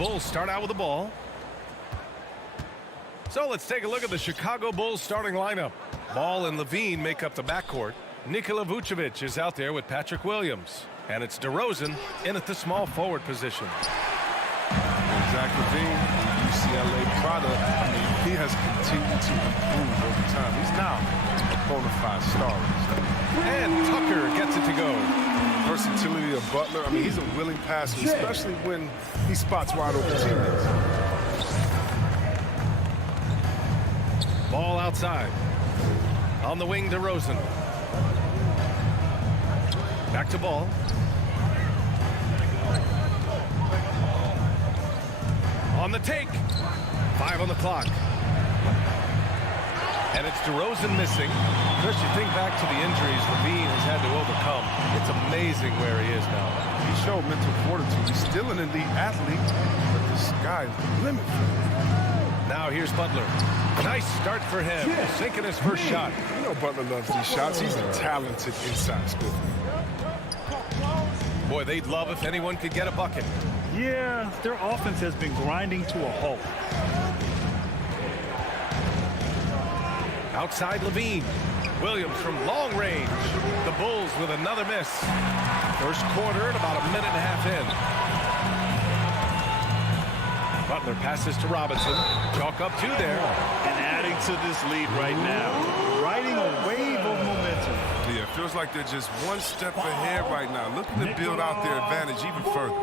Bulls start out with the ball. So let's take a look at the Chicago Bulls starting lineup. Ball and Levine make up the backcourt. Nikola Vucevic is out there with Patrick Williams. And it's DeRozan in at the small forward position. Zach LaVine, the CLA product, I mean, he has continued to improve over time. He's now a bona fide star. And Tucker gets it to go. Versatility of Butler, I mean, he's a willing passer, especially when he spots wide open teammates. Ball outside. On the wing, DeRozan. Back to Ball. On the take. 5 on the clock. And it's DeRozan missing. Chris, you think back to the injuries Levine has had to overcome. It's amazing where he is now. He showed mental fortitude. He's still an elite athlete, but the sky's the limit. Now here's Butler. Nice start for him. Sinking his first shot. You know Butler loves these shots. He's a talented inside scorer. Boy, they'd love if anyone could get a bucket. Yeah, their offense has been grinding to a halt. Outside Levine. Williams from long range. The Bulls with another miss. First quarter and about a minute and a half in. Butler passes to Robinson. Chalk up 2 there. And adding to this lead right now. Riding a wave of momentum. Yeah, it feels like they're just one step ahead right now. Looking to build out their advantage even further.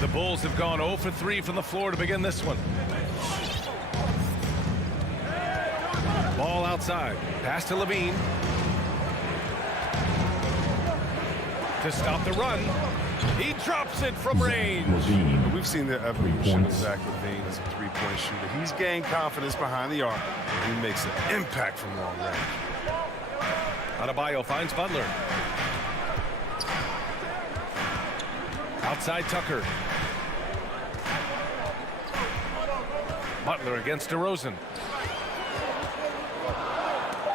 The Bulls have gone 0 for 3 from the floor to begin this one. Ball outside. Pass to Levine. To stop the run. He drops it from range. We've seen the evolution of Zach LaVine as a three-point shooter. He's gained confidence behind the arc. He makes an impact from long range. Adebayo finds Butler. Outside Tucker. Butler against DeRozan.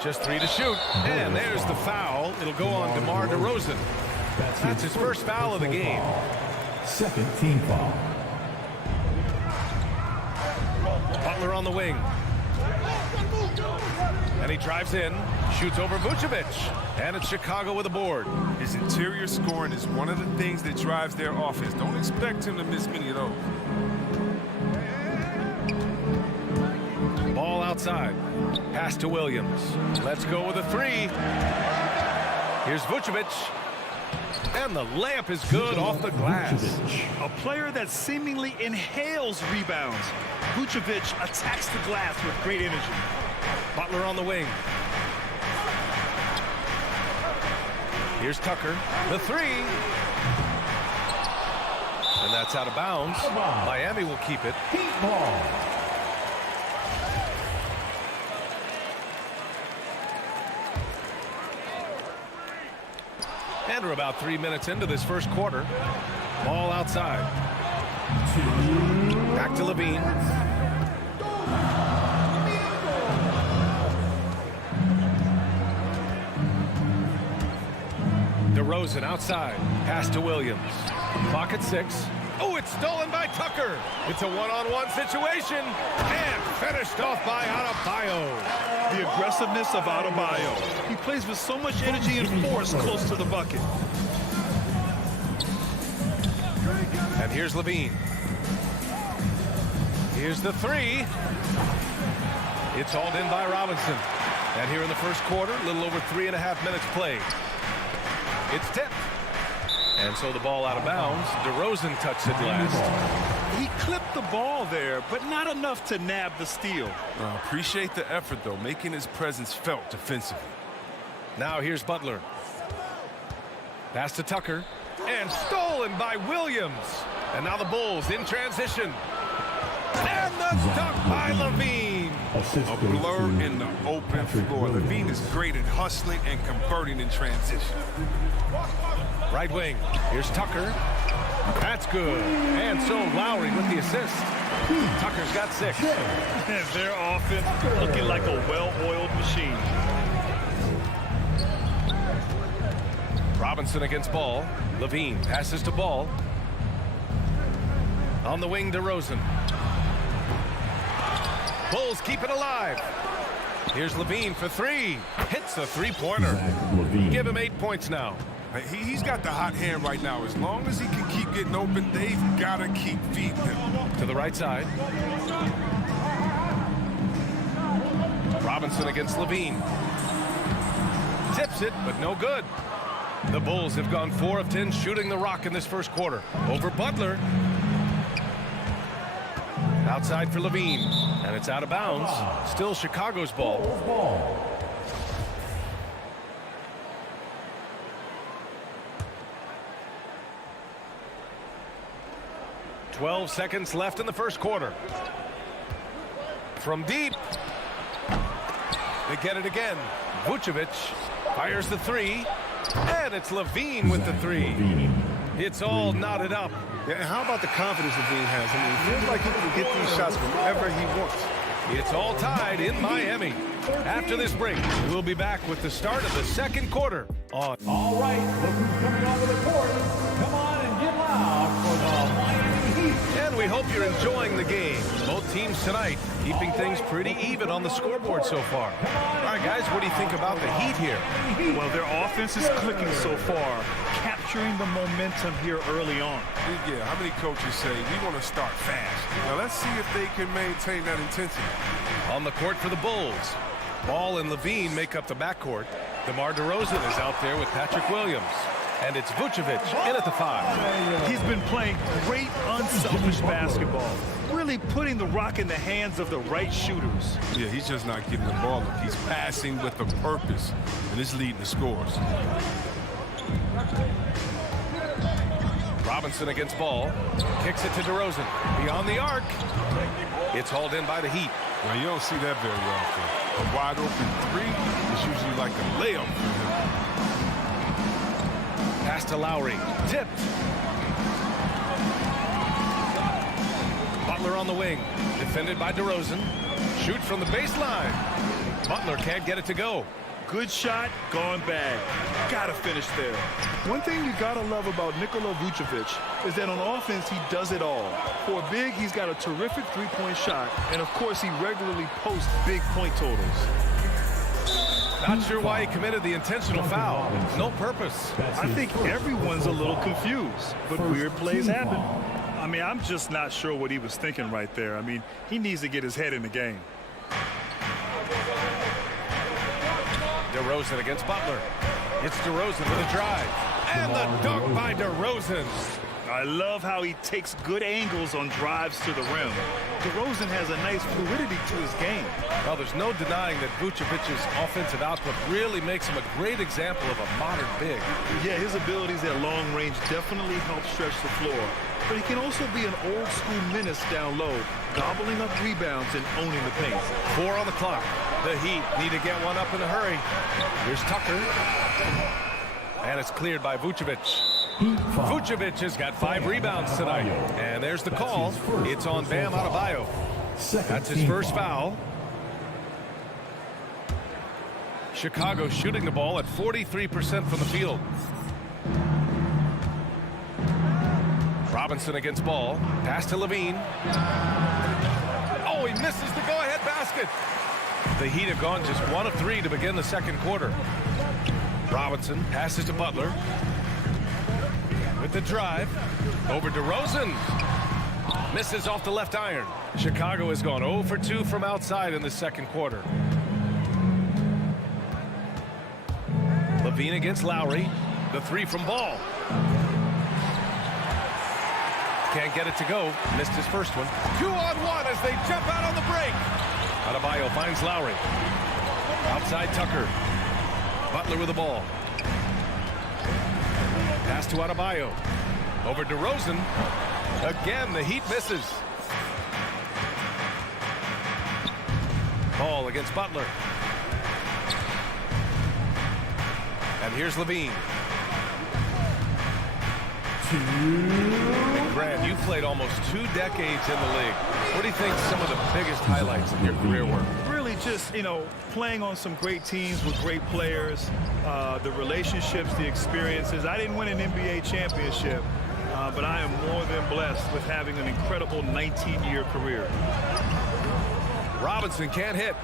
Just 3 to shoot. And there's the foul. It'll go on DeMar DeRozan. That's his first foul of the game. Second team foul. Butler on the wing. And he drives in, shoots over Vucevic. And it's Chicago with a board. His interior scoring is one of the things that drives their offense. Don't expect him to miss many of those. Ball outside. Pass to Williams. Let's go with a 3. Here's Vucevic. And the layup is good off the glass. A player that seemingly inhales rebounds. Vucevic attacks the glass with great energy. Butler on the wing. Here's Tucker. The 3. And that's out of bounds. Miami will keep it. Ball. And we're about 3 minutes into this first quarter. Ball outside. Back to Levine. DeRozan outside. Pass to Williams. Clock at 6. Oh, it's stolen by Tucker. It's a one-on-one situation. And finished off by Adebayo. The aggressiveness of Adebayo. He plays with so much energy and force close to the bucket. And here's Levine. Here's the 3. It's hauled in by Robinson. And here in the first quarter, a little over 3.5 minutes played. It's tipped. And so the ball out of bounds. DeRozan touched it last. He clipped the ball there, but not enough to nab the steal. Appreciate the effort, though, making his presence felt defensively. Now here's Butler. Pass to Tucker. And stolen by Williams. And now the Bulls in transition. And the dunk by Levine. A blur in the open floor. Levine is great at hustling and converting in transition. Right wing. Here's Tucker. That's good. And so Lowry with the assist. Tucker's got 6. Their offense looking like a well-oiled machine. Robinson against Ball. Levine passes to Ball. On the wing, DeRozan. Bulls keep it alive. Here's Levine for three. Hits a three-pointer. Give him 8 points now. He's got the hot hand right now. As long as he can keep getting open, they've got to keep feeding him. To the right side. Robinson against Levine. Tips it, but no good. The Bulls have gone 4 of 10 shooting the rock in this first quarter. Over Butler. Outside for Levine. And it's out of bounds. Still Chicago's ball. 12 seconds left in the first quarter. From deep. They get it again. Vucevic fires the three. And it's Levine with the three. It's all knotted up. Yeah, and how about the confidence Levine has? I mean, it feels like he can get these shots whenever he wants. It's all tied in Miami. After this break, we'll be back with the start of the second quarter on. All right, look who's coming onto the court. Come on and get loud for the Miami Heat. And we hope you're enjoying the game. Both teams tonight keeping things pretty even on the scoreboard so far. All right, guys, what do you think about the Heat here? Well, their offense is clicking so far, capturing the momentum here early on. Yeah, how many coaches say, we want to start fast? Now, let's see if they can maintain that intensity. On the court for the Bulls. Ball and Levine make up the backcourt. DeMar DeRozan is out there with Patrick Williams. And it's Vucevic in at the 5. He's been playing great, unselfish basketball, really putting the rock in the hands of the right shooters. Yeah, he's just not getting the ball up. He's passing with a purpose, and it's leading the scores. Robinson against Ball. Kicks it to DeRozan. Beyond the arc. It's hauled in by the Heat. Well, you don't see that very often. A wide open three is usually like a layup for him. Pass to Lowry. Tipped. Butler on the wing. Defended by DeRozan. Shoot from the baseline. Butler can't get it to go. Good shot, gone bad. Gotta finish there. One thing you gotta love about Nikola Vucevic is that on offense, he does it all. For a big, he's got a terrific three-point shot, and of course, he regularly posts big point totals. Not sure why he committed the intentional foul. No purpose. I think everyone's a little confused, but weird plays happen. I mean, I'm just not sure what he was thinking right there. I mean, he needs to get his head in the game. DeRozan against Butler. It's DeRozan with a drive. And the dunk by DeRozan. I love how he takes good angles on drives to the rim. DeRozan has a nice fluidity to his game. Well, there's no denying that Vucevic's offensive output really makes him a great example of a modern big. Yeah, his abilities at long range definitely help stretch the floor. But he can also be an old-school menace down low, gobbling up rebounds and owning the paint. 4 on the clock. The Heat need to get one up in a hurry. Here's Tucker. And it's cleared by Vucevic. Vucevic has got 5 rebounds tonight. And there's the call. It's on Bam Adebayo. That's his first foul. Chicago shooting the ball at 43% from the field. Robinson against Ball. Pass to Levine. Oh, he misses the go-ahead basket. The Heat have gone just 1 of 3 to begin the second quarter. Robinson passes to Butler. With the drive. Over DeRozan. Misses off the left iron. Chicago has gone 0 for 2 from outside in the second quarter. Levine against Lowry. The 3 from Ball. Can't get it to go. Missed his first one. 2-on-1 as they jump out on the break. Adebayo finds Lowry. Outside Tucker. Butler with the ball. Pass to Adebayo. Over DeRozan. Again, the Heat misses. Ball against Butler. And here's Levine. Grant, you played almost 2 decades in the league. What do you think some of the biggest highlights of your career were? Really just, you know, playing on some great teams with great players, the relationships, the experiences. I didn't win an NBA championship, but I am more than blessed with having an incredible 19-year career. Robinson can't hit.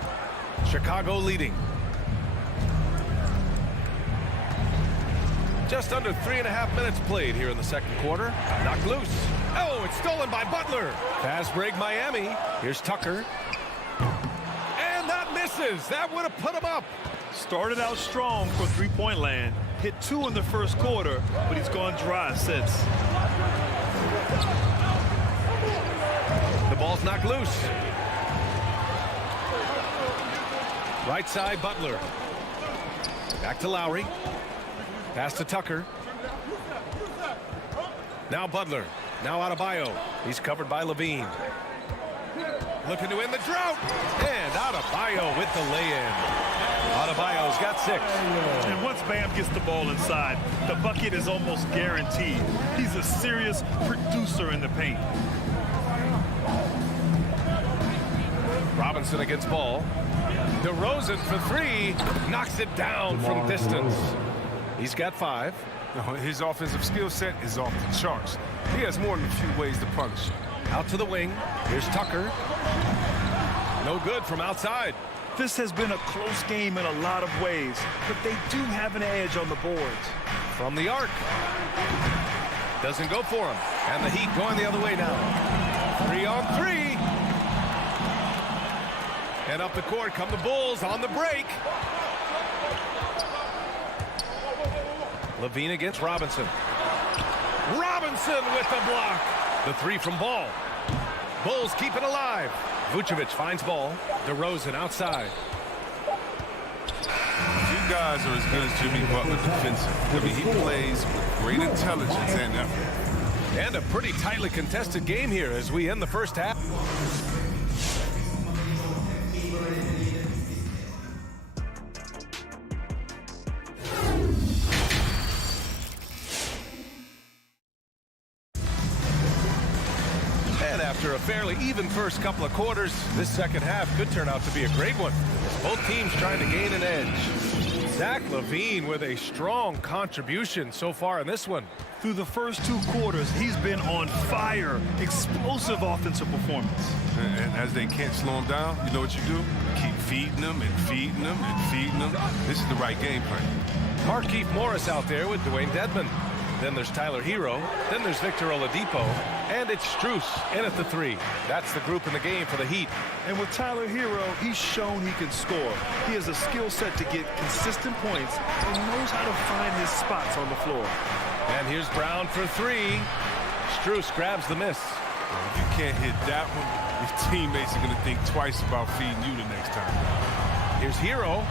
Chicago leading. Just under 3.5 minutes played here in the second quarter. Knocked loose. Oh, it's stolen by Butler. Fast break Miami. Here's Tucker. And that misses. That would have put him up. Started out strong for three-point land. Hit 2 in the first quarter, but he's gone dry since. The ball's knocked loose. Right side, Butler. Back to Lowry. Pass to Tucker. Now Butler. Now Adebayo. He's covered by Levine. Looking to end the drought. And Adebayo with the lay-in. Adebayo's got 6. And once Bam gets the ball inside, the bucket is almost guaranteed. He's a serious producer in the paint. Robinson against ball. DeRozan for 3. Knocks it down from distance. He's got 5. His offensive skill set is off the charts. He has more than a few ways to punish. Out to the wing. Here's Tucker. No good from outside. This has been a close game in a lot of ways, but they do have an edge on the boards. From the arc. Doesn't go for him. And the Heat going the other way now. 3-on-3. And up the court come the Bulls on the break. Levine against Robinson. Robinson with the block. The 3 from Ball. Bulls keep it alive. Vucevic finds ball. DeRozan outside. Few guys are as good as Jimmy Butler defensively. I mean, he plays with great intelligence and effort. And a pretty tightly contested game here as we end the first half. And after a fairly even first couple of quarters, this second half could turn out to be a great one. Both teams trying to gain an edge. Zach LaVine with a strong contribution so far in this one. Through the first 2 quarters, he's been on fire. Explosive offensive performance. And as they can't slow him down, you know what you do? Keep feeding them and feeding them and feeding them. This is the right game plan. Markieff Morris out there with Dwayne Dedmon. Then there's Tyler Hero. Then there's Victor Oladipo. And it's Strus in at the 3. That's the group in the game for the Heat. And with Tyler Hero, he's shown he can score. He has a skill set to get consistent points and knows how to find his spots on the floor. And here's Brown for 3. Strus grabs the miss. If you can't hit that one, your teammates are going to think twice about feeding you the next time. Here's Hero.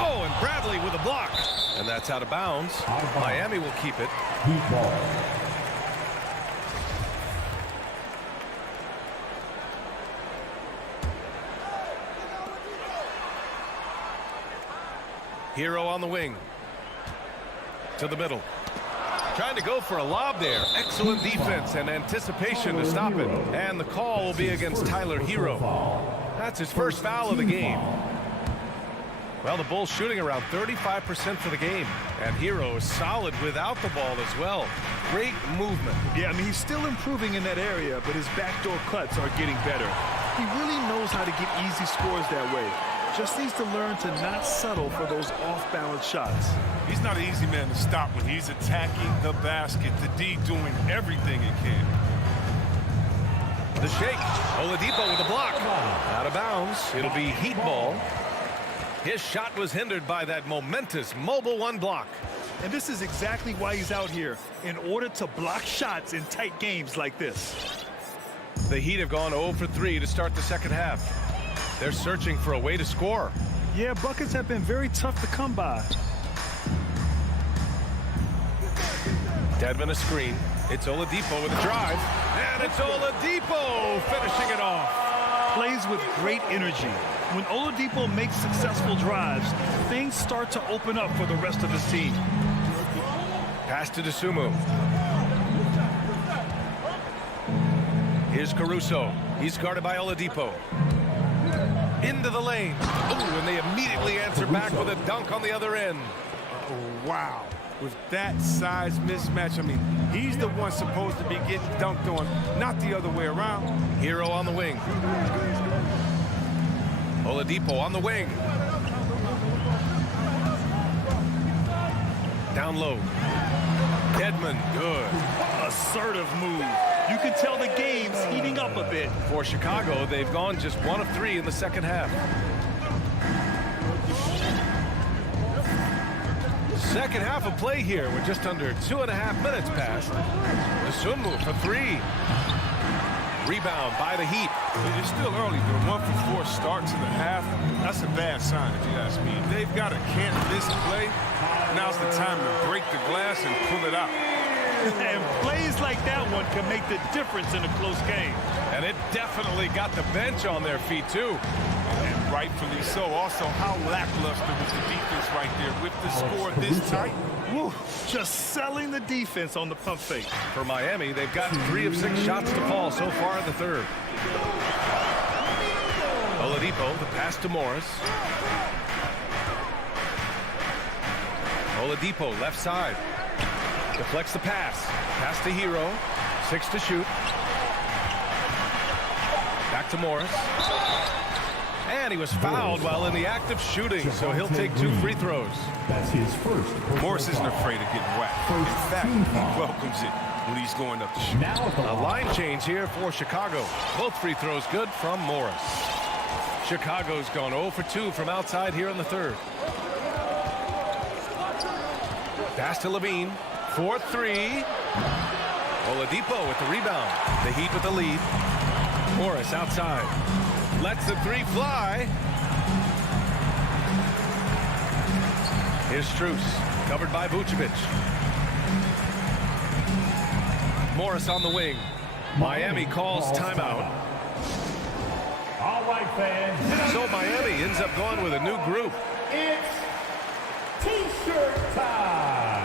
Oh, and Bradley with a block. And that's out of bounds. Miami will keep it. Heat ball. Hero on the wing. To the middle. Trying to go for a lob there. Excellent defense and anticipation to stop it. And the call will be against Tyler Hero. That's his first foul of the game. Well, the Bulls shooting around 35% for the game. And Hero is solid without the ball as well. Great movement. Yeah, I mean, he's still improving in that area, but his backdoor cuts are getting better. He really knows how to get easy scores that way. Just needs to learn to not settle for those off-balance shots. He's not an easy man to stop when he's attacking the basket. The D doing everything he can. The shake. Oladipo with a block. Out of bounds. It'll be Heat ball. His shot was hindered by that momentous mobile 1 block. And this is exactly why he's out here, in order to block shots in tight games like this. The Heat have gone 0 for 3 to start the second half. They're searching for a way to score. Yeah, buckets have been very tough to come by. Dedmon a screen. It's Oladipo with a drive. And it's Oladipo finishing it off. Plays with great energy. When Oladipo makes successful drives, things start to open up for the rest of his team. Pass to Dosunmu. Here's Caruso. He's guarded by Oladipo. into the lane. Ooh, and they immediately answer back with a dunk on the other end. Oh, wow. With that size mismatch, I mean, he's the one supposed to be getting dunked on, not the other way around. Hero on the wing. Oladipo on the wing. Down low. Edmond, good. Assertive move. You can tell the game's heating up a bit. For Chicago, they've gone just 1 of 3 in the second half. Second half of play here with just under 2.5 minutes passed. Dosunmu for 3. Rebound by the Heat. It's still early, but a 1 for 4 start to the half, that's a bad sign if you ask me. They've got to can't this play. Now's the time to break the glass and pull it out. And plays like that one can make the difference in a close game. And it definitely got the bench on their feet, too. And rightfully so. Also, how lackluster was the defense right there with the score this tight? Woo, just selling the defense on the pump fake. For Miami, they've gotten 3 of 6 shots to fall so far in the third. Oladipo, the pass to Morris. Oladipo, left side. Deflects the pass. Pass to Hero. 6 to shoot. Back to Morris. And he was fouled while in the act of shooting, so he'll take 2 free throws. That's his first. Morris isn't afraid of getting whacked. In fact, he welcomes it when he's going up to shoot. Now at the A line change here for Chicago. Both free throws good from Morris. Chicago's gone 0 for 2 from outside here in the third. Pass to Levine. 4-3. Oladipo with the rebound. The Heat with the lead. Morris outside. Lets the 3 fly. Here's Strus. Covered by Vucevic. Morris on the wing. Miami calls timeout. All right, fans. So Miami ends up going with a new group. It's T-shirt time.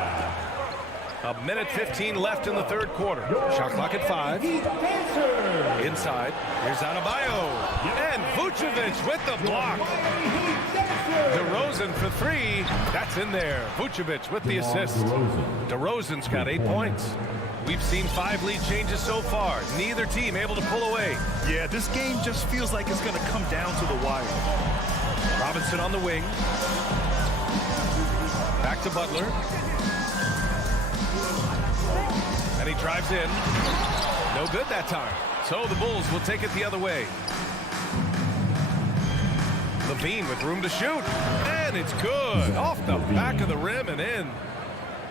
1:15 left in the third quarter. Shot clock at 5. Heat dancer. Inside. Here's Adebayo. And Vucevic with the block. Heat dancer. DeRozan for 3. That's in there. Vucevic with the assist. DeRozan's got 8 points. We've seen 5 lead changes so far. Neither team able to pull away. Yeah, this game just feels like it's going to come down to the wire. Robinson on the wing. Back to Butler. And he drives in. No good that time. So the Bulls will take it the other way. Levine with room to shoot. And it's good. Off the back of the rim and in.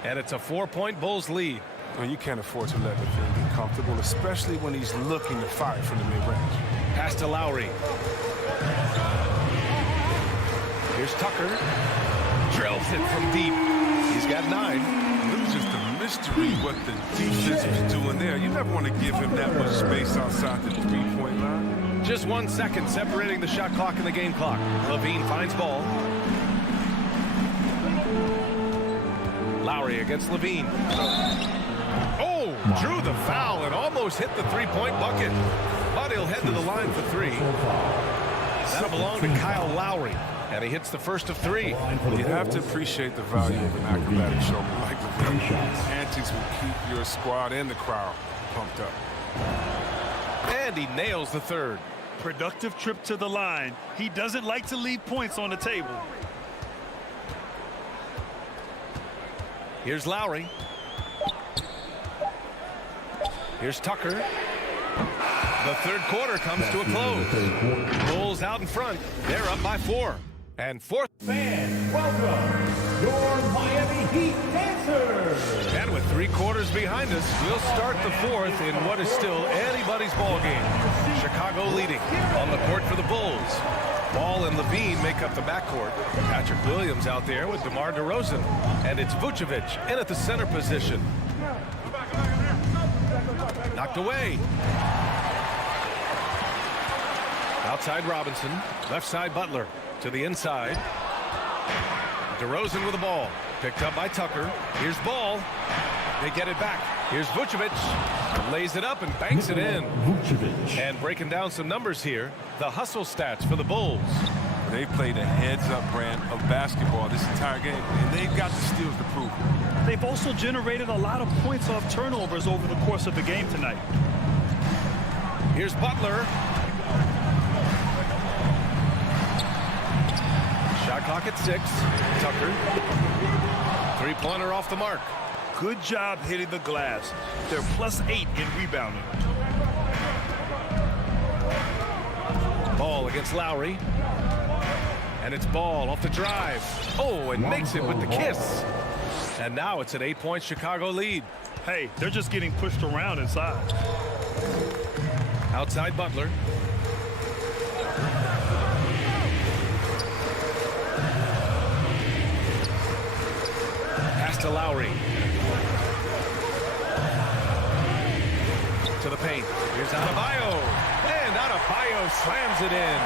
And it's a 4-point Bulls lead. Well, you can't afford to let Levine get comfortable, especially when he's looking to fire from the mid-range. Pass to Lowry. Here's Tucker. Drills it from deep. He's got 9. It was just a mystery what the defense was doing there. You never want to give him that much space outside the 3-point line. Just 1 second separating the shot clock and the game clock. Levine finds ball. Lowry against Levine. Oh, drew the foul and almost hit the 3-point bucket. But he'll head to the line for 3. That'll belong to Kyle Lowry. And he hits the first of 3. You have to appreciate the value of an acrobatic showman like Levine. Antics will keep your squad and the crowd pumped up. And he nails the third. Productive trip to the line. He doesn't like to leave points on the table. Here's Lowry. Here's Tucker. The third quarter comes to a close. Bulls out in front. They're up by 4. And 4th. Fans, welcome your Miami Heat dancers. And with 3 quarters behind us, we'll start the 4th in what is still anybody's ball game. Chicago leading on the court for the Bulls. Ball and Levine make up the backcourt. Patrick Williams out there with DeMar DeRozan. And it's Vucevic in at the center position. Knocked away. Outside Robinson. Left side Butler. To the inside. DeRozan with the ball. Picked up by Tucker. Here's Ball. They get it back. Here's Vucevic. Lays it up and banks it in. Vucevic. And breaking down some numbers here, the hustle stats for the Bulls. They played a heads-up brand of basketball this entire game, and they've got the steals to prove it. They've also generated a lot of points off turnovers over the course of the game tonight. Here's Butler. Shot clock at 6. Tucker. Three-pointer off the mark. Good job hitting the glass. They're +8 in rebounding. Ball against Lowry. And it's Ball off the drive. Oh, and makes it with the kiss. And now it's an 8-point Chicago lead. Hey, they're just getting pushed around inside. Outside Butler. Pass to Lowry. To the paint. Here's Adebayo. And Adebayo slams it in.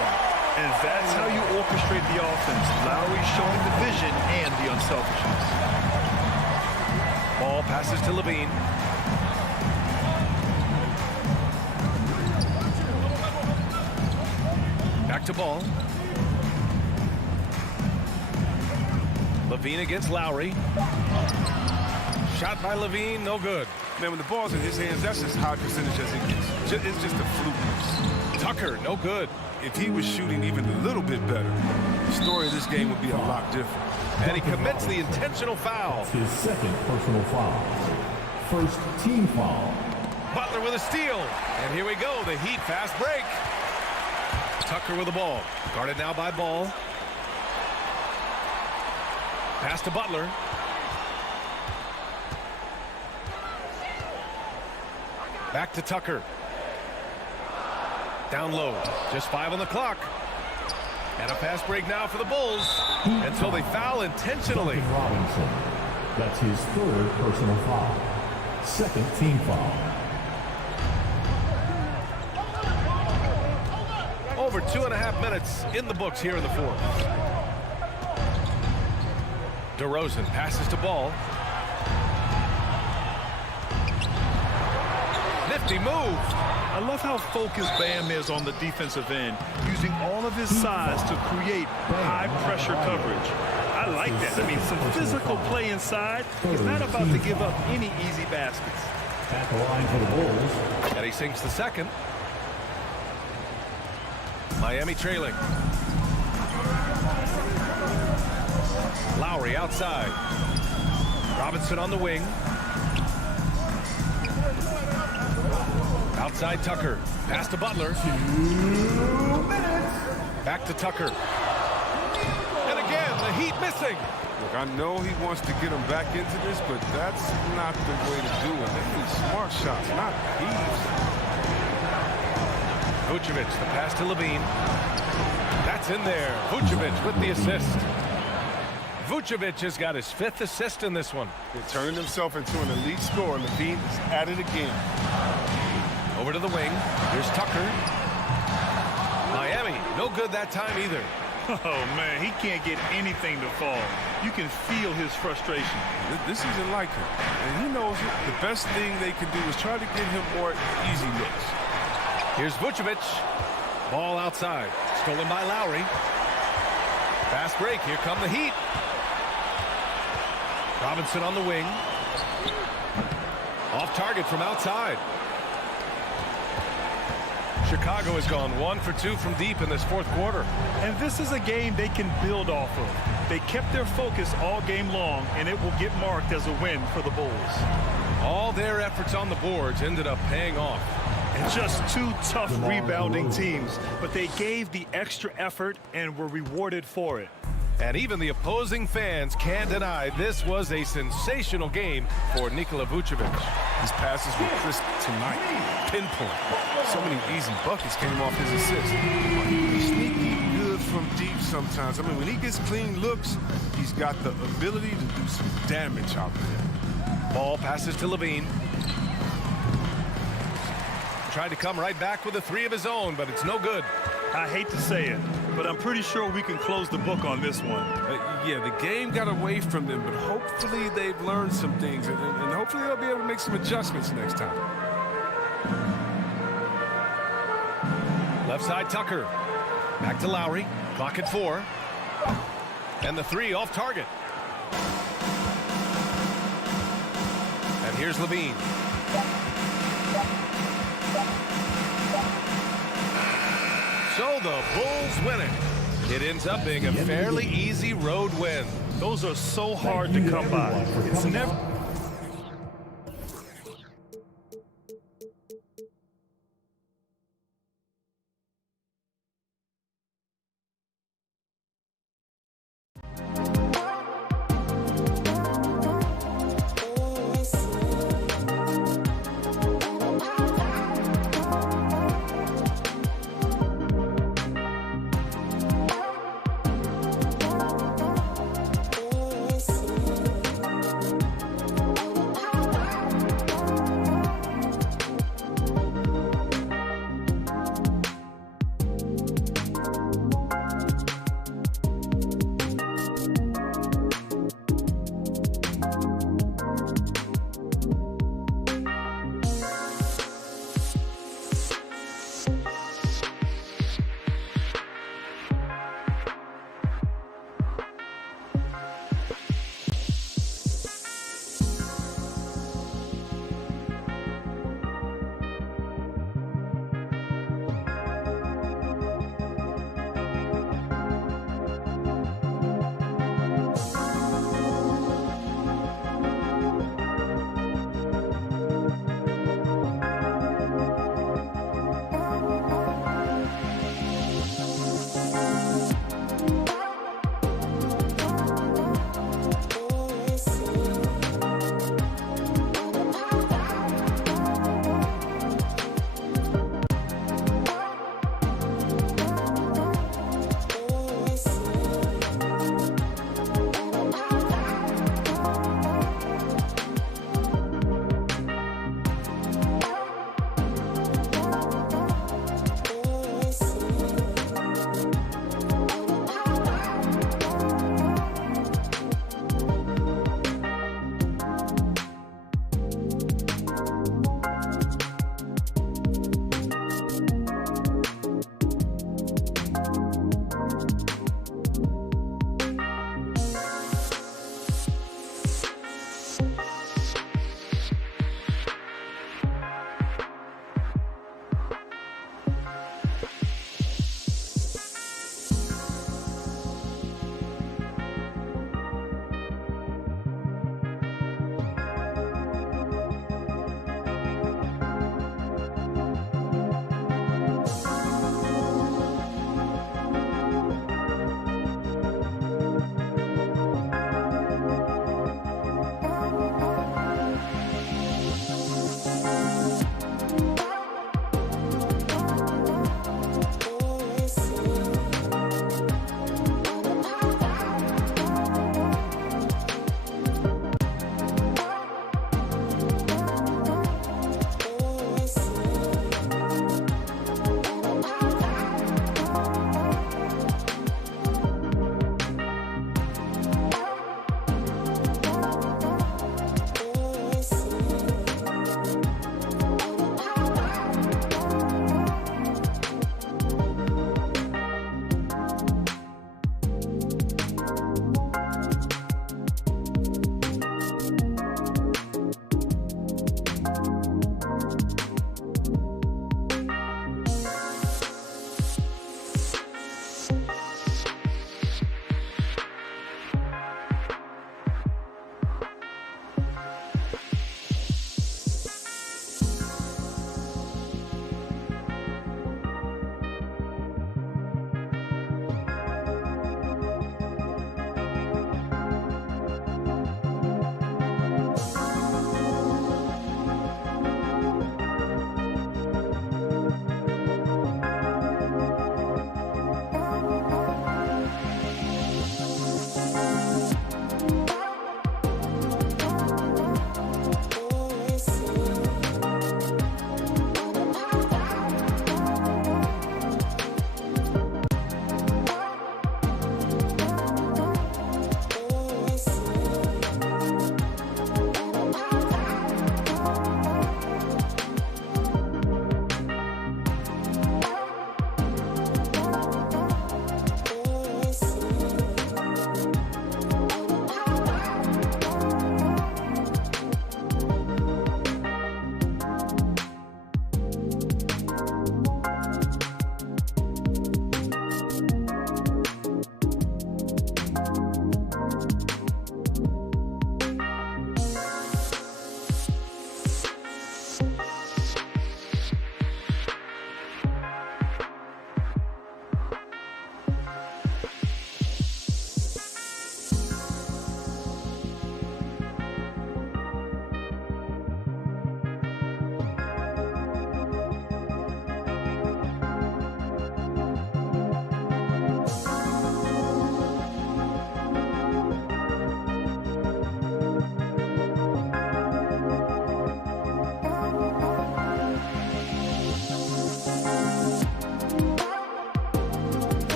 And that's how you orchestrate the offense. Lowry showing the vision and the unselfishness. Ball passes to Levine. Back to Ball. Levine against Lowry. Shot by Levine, no good. Man, when the ball's in his hands, that's as high percentage as it gets. It's just a fluke. Tucker, no good. If he was shooting even a little bit better, the story of this game would be a lot different. And he commits the intentional foul. His second personal foul. First team foul. Butler with a steal. And here we go, the Heat fast break. Tucker with the ball. Guarded now by Ball. Pass to Butler. Back to Tucker. Down low. Just 5 on the clock. And a fast break now for the Bulls. Until they foul intentionally. Robinson. That's his third personal foul. Second team foul. Over 2.5 minutes in the books here in the fourth. DeRozan passes to Ball. Nifty move. I love how focused Bam is on the defensive end, using all of his size to create high-pressure coverage. I like that. I mean, some physical play inside. He's not about to give up any easy baskets. At the line for the Bulls. And he sinks the second. Miami trailing. Lowry outside. Robinson on the wing. Outside Tucker. Pass to Butler. 2 minutes. Back to Tucker. And again, the Heat missing. Look, I know he wants to get him back into this, but that's not the way to do it. They need smart shots, not thieves. Vucevic, the pass to Levine. That's in there. Vucevic with the assist. Vucevic has got his 5th assist in this one. He's turning himself into an elite scorer. Levine is at it again. Over to the wing. Here's Tucker. Miami, no good that time either. Oh, man, he can't get anything to fall. You can feel his frustration. This isn't like him, and he knows it. The best thing they can do is try to get him more easy looks. Here's Vucevic. Ball outside. Stolen by Lowry. Fast break. Here come the Heat. Robinson on the wing. Off target from outside. Chicago has gone 1 for 2 from deep in this fourth quarter. And this is a game they can build off of. They kept their focus all game long, and it will get marked as a win for the Bulls. All their efforts on the boards ended up paying off. And just 2 tough rebounding teams, but they gave the extra effort and were rewarded for it. And even the opposing fans can't deny this was a sensational game for Nikola Vucevic. His passes were crisp tonight. Pinpoint. So many easy buckets came off his assist. He's sneaky good from deep sometimes. I mean, when he gets clean looks, he's got the ability to do some damage out there. Ball passes to Levine. Tried to come right back with a 3 of his own, but it's no good. I hate to say it, but I'm pretty sure we can close the book on this one. Yeah, the game got away from them, but hopefully they've learned some things, and hopefully they'll be able to make some adjustments next time. Left side, Tucker. Back to Lowry. Clock at 4. And the 3 off target. And here's Levine. So the Bulls win it. It ends up being a fairly easy road win. Those are so hard to come by. It's never...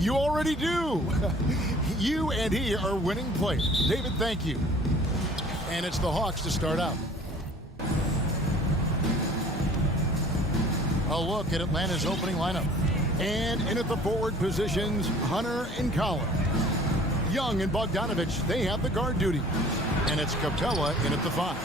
You already do. You and he are winning players. David, thank you. And it's the Hawks to start out. A look at Atlanta's opening lineup. And in at the forward positions, Hunter and Collins. Young and Bogdanovich, they have the guard duty. And it's Capella in at the 5.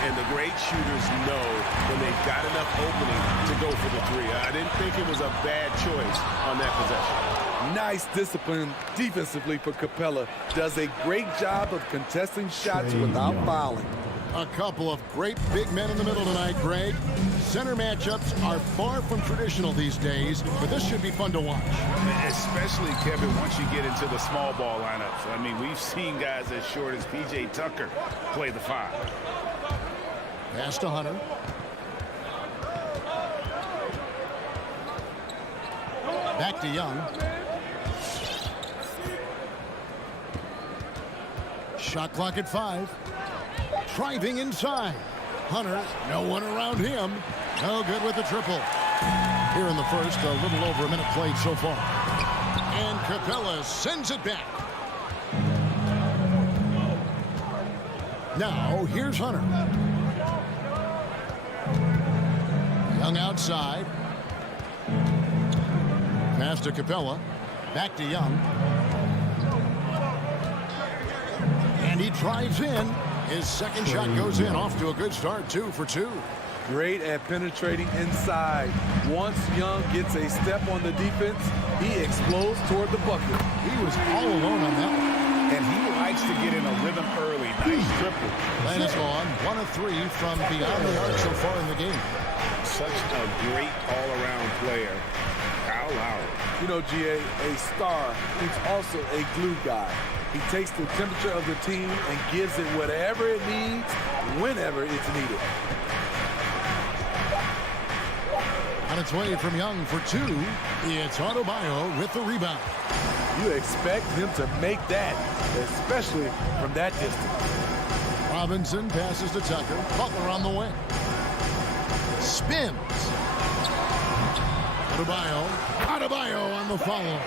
And the great shooters know when they've got enough opening to go for the 3. I didn't think it was a bad choice on that possession. Nice discipline defensively for Capella. Does a great job of contesting shots without fouling. A couple of great big men in the middle tonight, Greg. Center matchups are far from traditional these days, but this should be fun to watch. Especially, Kevin, once you get into the small ball lineups. I mean, we've seen guys as short as P.J. Tucker play the 5. Pass to Hunter. Back to Young. Shot clock at 5. Driving inside. Hunter, no one around him. No good with the triple. Here in the first, a little over a minute played so far. And Capella sends it back. Now, here's Hunter. Young outside. Pass to Capella. Back to Young. And he drives in. His second shot goes in, off to a good start, 2 for 2. Great at penetrating inside. Once Young gets a step on the defense, he explodes toward the bucket. He was all alone on that one. And he likes to get in a rhythm early. Nice triple. Atlanta's on 1 of 3 from beyond the arc so far in the game. Such a great all-around player. Kyle Lowry. You know, GA, a star who's also a glue guy. He takes the temperature of the team and gives it whatever it needs, whenever it's needed. On its way from Young for 2, it's Adebayo with the rebound. You expect him to make that, especially from that distance. Robinson passes to Tucker. Butler on the wing. Spins. Adebayo on the follow.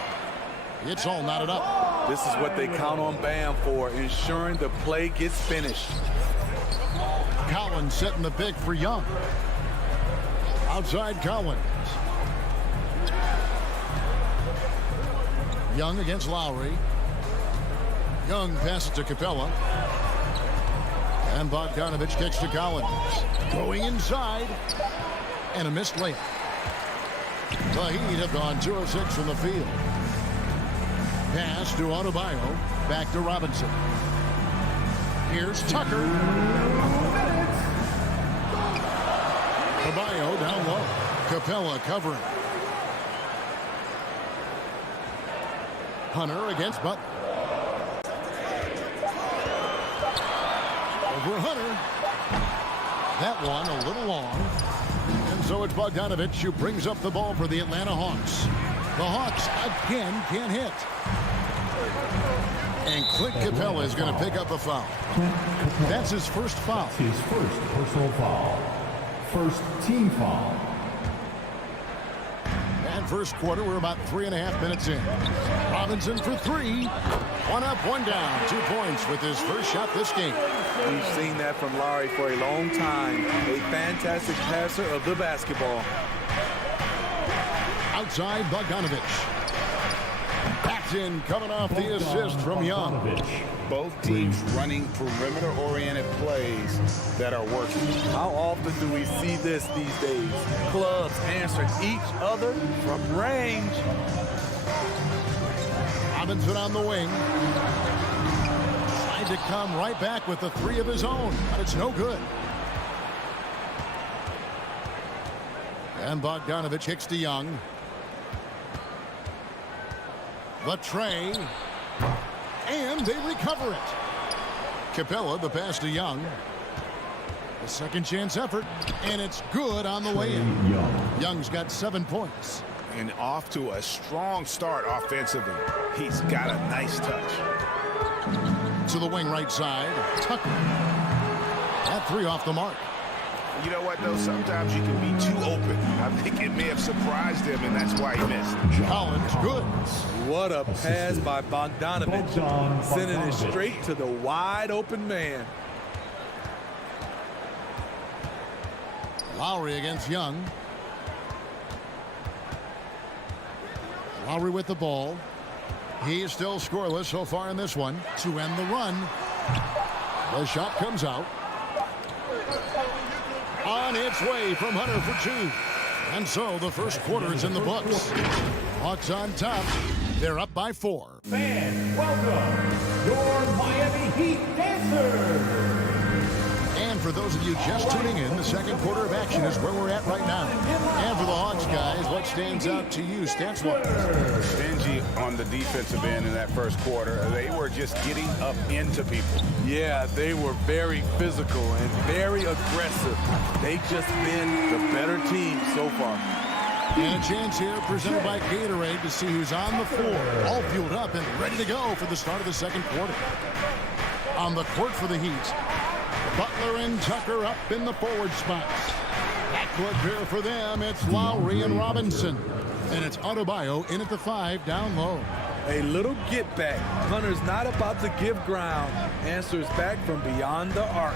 It's all knotted up. This is what they count on Bam for, ensuring the play gets finished. Collins setting the pick for Young. Outside Collins. Young against Lowry. Young passes to Capella. And Bogdanovich kicks to Collins. Going inside. And a missed layup. The Heat have gone 2 of 6 from the field. Pass to Adebayo. Back to Robinson. Here's Tucker. Adebayo down low. Capella covering. Hunter against Butler. Over Hunter. That one a little long. And so it's Bogdanovich who brings up the ball for the Atlanta Hawks. The Hawks again can't hit. And Clint Capella is going to pick up a foul. That's his first foul. His first personal foul. First team foul. And first quarter, we're about 3.5 minutes in. Robinson for 3. 1 up, 1 down. 2 points with his first shot this game. We've seen that from Lowry for a long time. A fantastic passer of the basketball. Outside, Bogdanovich. Backed in, coming off the assist from Young. Both teams running perimeter-oriented plays that are working. How often do we see this these days? Clubs answering each other from range. Robinson on the wing. Tried to come right back with the 3 of his own, but it's no good. And Bogdanovich kicks to Young. The tray. And they recover it. Capella, the pass to Young. A second chance effort. And it's good on the way in. Young's got 7 points. And off to a strong start offensively. He's got a nice touch. To the wing right side. Tucker. That 3 off the mark. You know what, though? Sometimes you can be too open. I think it may have surprised him, and that's why he missed. Collins, good. What a pass by Bogdanovich, sending it straight to the wide open man. Lowry against Young. Lowry with the ball. He is still scoreless so far in this one. To end the run. The shot comes out. On its way from Hunter for two. And so the first quarter is in the books. Hawks on top. They're up by 4. Fans, welcome your Miami Heat dancers. And for those of you just tuning in, the second quarter of action is where we're at right now. And for the Hawks guys, what stands out to you stats-wise? Stingy on the defensive end in that first quarter. They were just getting up into people. Yeah, they were very physical and very aggressive. They've just been the better team so far. And a chance here presented by Gatorade to see who's on the floor, all fueled up and ready to go for the start of the second quarter. On the court for the Heat, Butler and Tucker up in the forward spots. Backcourt pair for them, it's Lowry and Robinson. And it's Adebayo in at the 5 down low. A little get back. Hunter's not about to give ground. Answers back from beyond the arc.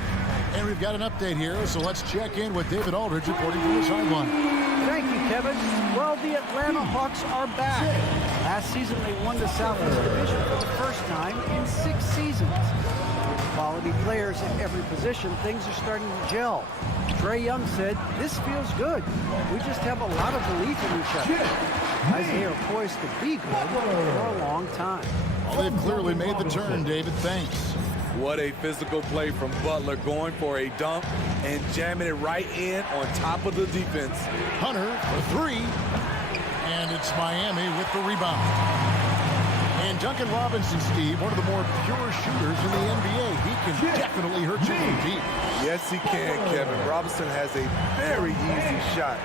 And we've got an update here, so let's check in with David Aldridge reporting from the sideline. Thank you, Kevin. Well, the Atlanta Hawks are back. Last season, they won the Southeast Division for the first time in 6 seasons. With quality players at every position, things are starting to gel. Trae Young said, "This feels good. We just have a lot of belief in each other." Guys, they are poised to be good for a long time. Well, they've clearly made the turn, David. Thanks. What a physical play from Butler, going for a dunk and jamming it right in on top of the defense. Hunter for 3. And it's Miami with the rebound. And Duncan Robinson, Steve, one of the more pure shooters in the NBA. He can definitely hurt you from deep. Yes, he can, Kevin. Robinson has a very easy shot.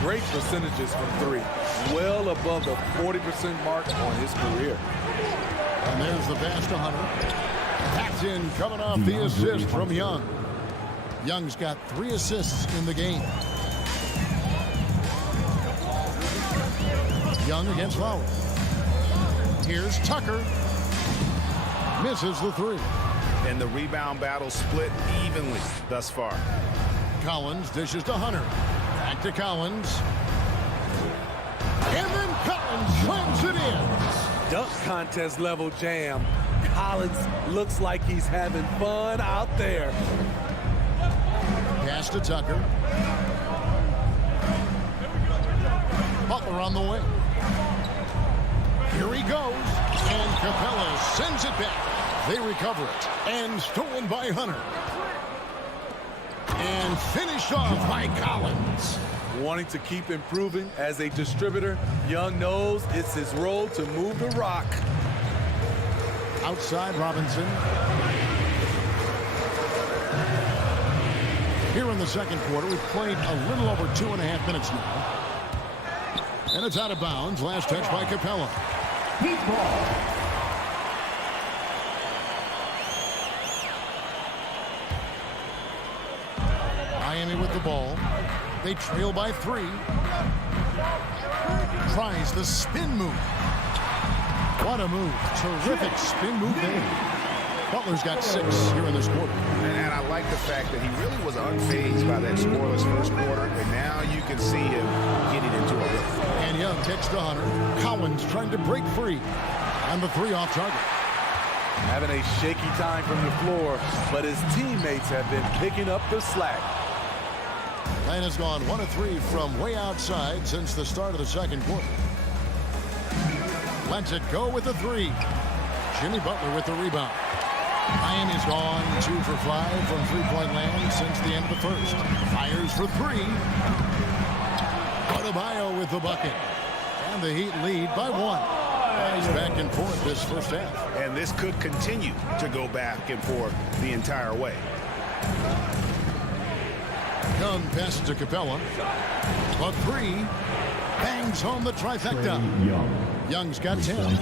Great percentages from 3. Well above the 40% mark on his career. And there's the pass to Hunter. That's in, coming off the assist from Young. Young's got 3 assists in the game. Young against Lowry. Here's Tucker. Misses the 3. And the rebound battle split evenly thus far. Collins dishes to Hunter. Back to Collins. And then Collins slams it in. Dunk contest level jam. Collins looks like he's having fun out there. Pass to Tucker. Butler on the wing. Here he goes. And Capella sends it back. They recover it. And stolen by Hunter. And finished off by Collins. Wanting to keep improving as a distributor, Young knows it's his role to move the rock. Outside Robinson. Here in the second quarter, we've played a little over 2.5 minutes now. And it's out of bounds. Last touch by Capella. Heat ball. Miami with the ball. They trail by 3. Tries the spin move. What a move. Terrific spin move there. Butler's got 6 here in this quarter. And I like the fact that he really was unfazed by that scoreless first quarter, and now you can see him getting into a rhythm. And Young kicks to Hunter. Collins trying to break free. And the 3 off target. Having a shaky time from the floor, but his teammates have been picking up the slack. Atlanta's gone 1 of 3 from way outside since the start of the second quarter. Lets it go with the 3. Jimmy Butler with the rebound. Miami's gone 2 for 5 from three-point land since the end of the first. Fires for 3. Adebayo with the bucket. And the Heat lead by 1. Guys back and forth this first half. And this could continue to go back and forth the entire way. Young passes to Capella. A 3. Bangs home the trifecta. Young's got 10.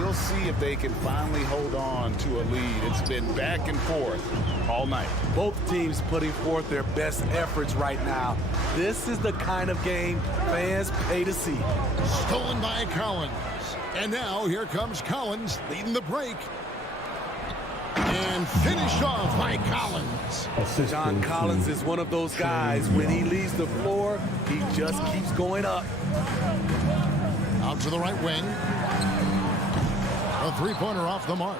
we'll see if they can finally hold on to a lead. It's been back and forth all night. Both teams putting forth their best efforts right now. This is the kind of game fans pay to see. Stolen by Collins. And now here comes Collins leading the break. And finished off by Collins. John Collins is one of those guys. When he leaves the floor, he just keeps going up. Out to the right wing. A three-pointer off the mark.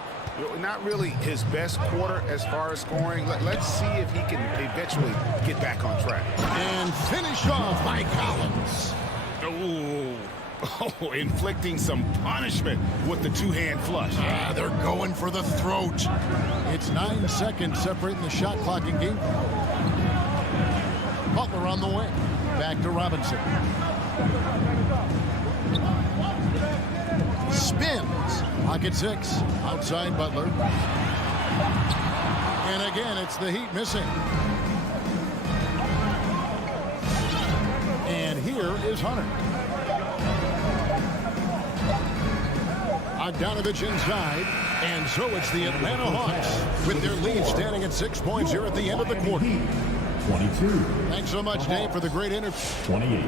Not really his best quarter as far as scoring. Let's see if he can eventually get back on track. And finished off by Collins. Oh, inflicting some punishment with the two-hand flush. They're going for the throat. It's 9 seconds separating the shot clock and game. Butler on the wing. Back to Robinson. Spins. Pocket 6. Outside Butler. And again, it's the Heat missing. And here is Hunter. Bogdanovich inside, and so it's the Atlanta Hawks with their lead standing at 6 points here at the end of the quarter. 22. Thanks so much, Dave, for the great interview. 28.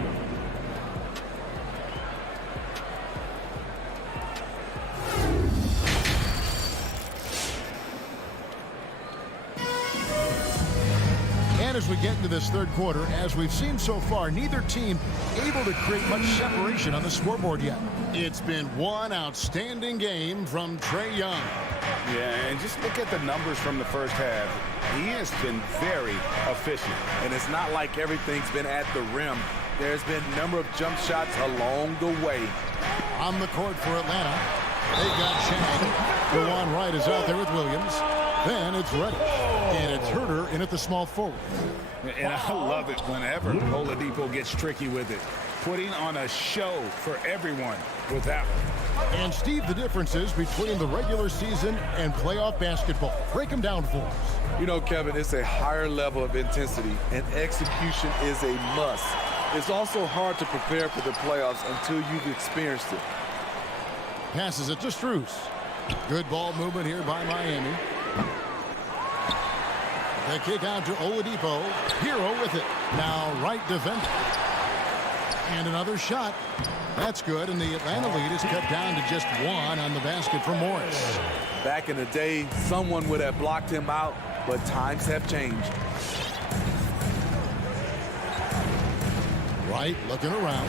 And as we get into this third quarter, as we've seen so far, neither team able to create much separation on the scoreboard yet. It's been one outstanding game from Trae Young. Yeah, and just look at the numbers from the first half. He has been very efficient. And it's not like everything's been at the rim. There's been a number of jump shots along the way. On the court for Atlanta, they got Chang. Dewan Wright is out there with Williams. Then it's Reddish. And it's Herter in at the small forward. And I love it whenever Oladipo gets tricky with it. Putting on a show for everyone with that one. And Steve, the differences between the regular season and playoff basketball. Break them down for us. You know, Kevin, it's a higher level of intensity, and execution is a must. It's also hard to prepare for the playoffs until you've experienced it. Passes it to Strus. Good ball movement here by Miami. The kick out to Oladipo. Hero with it. Now right defender. And another shot. That's good, and the Atlanta lead is cut down to just one on the basket for Morris. Back in the day, someone would have blocked him out, but times have changed. Wright looking around.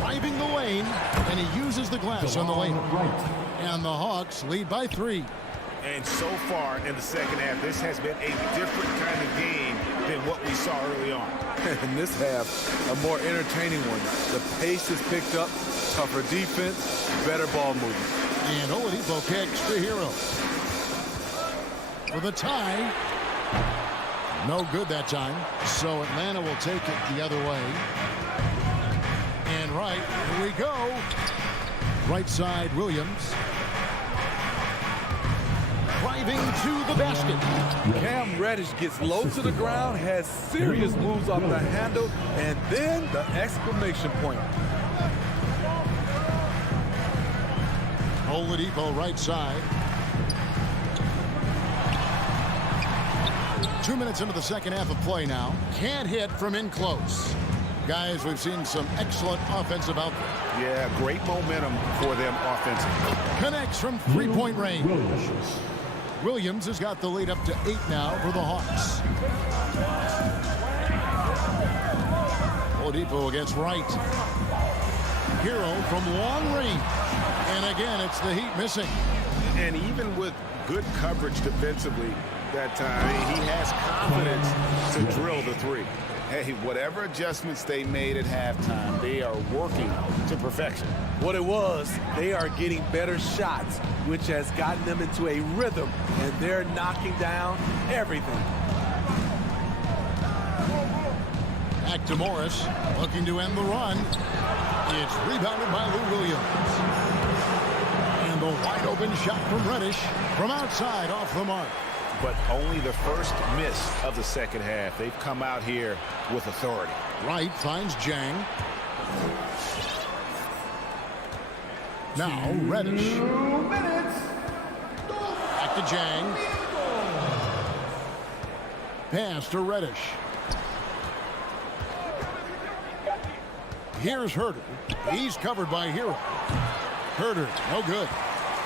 Driving the lane, and he uses the glass on the lane. And the Hawks lead by 3. And so far in the second half, this has been a different kind of game than what we saw early on. In this half, a more entertaining one. The pace is picked up, tougher defense, better ball movement. And Oladipo kicks to Hero. For the tie. No good that time. So Atlanta will take it the other way. And right, here we go. Right side, Williams. Driving to the basket. Cam Reddish gets low to the ground, has serious moves off the handle, and then the exclamation point. Oladipo right side. 2 minutes into the second half of play now. Can't hit from in close. Guys, we've seen some excellent offensive output. Yeah, great momentum for them offensively. Connects from three-point range. Williams has got the lead up to 8 now for the Hawks. Oladipo against Wright. Hero from long range. And again, it's the Heat missing. And even with good coverage defensively that time, he has confidence to drill the three. Hey, whatever adjustments they made at halftime, they are working to perfection. What it was, they are getting better shots, which has gotten them into a rhythm, and they're knocking down everything. Back to Morris, looking to end the run. It's rebounded by Lou Williams. And the wide open shot from Reddish from outside off the mark. But only the first miss of the second half. They've come out here with authority. Wright finds Jang. Now Reddish. 2 minutes. Back to Jang. Pass to Reddish. Here's Herter. He's covered by Hero. Herter, no good.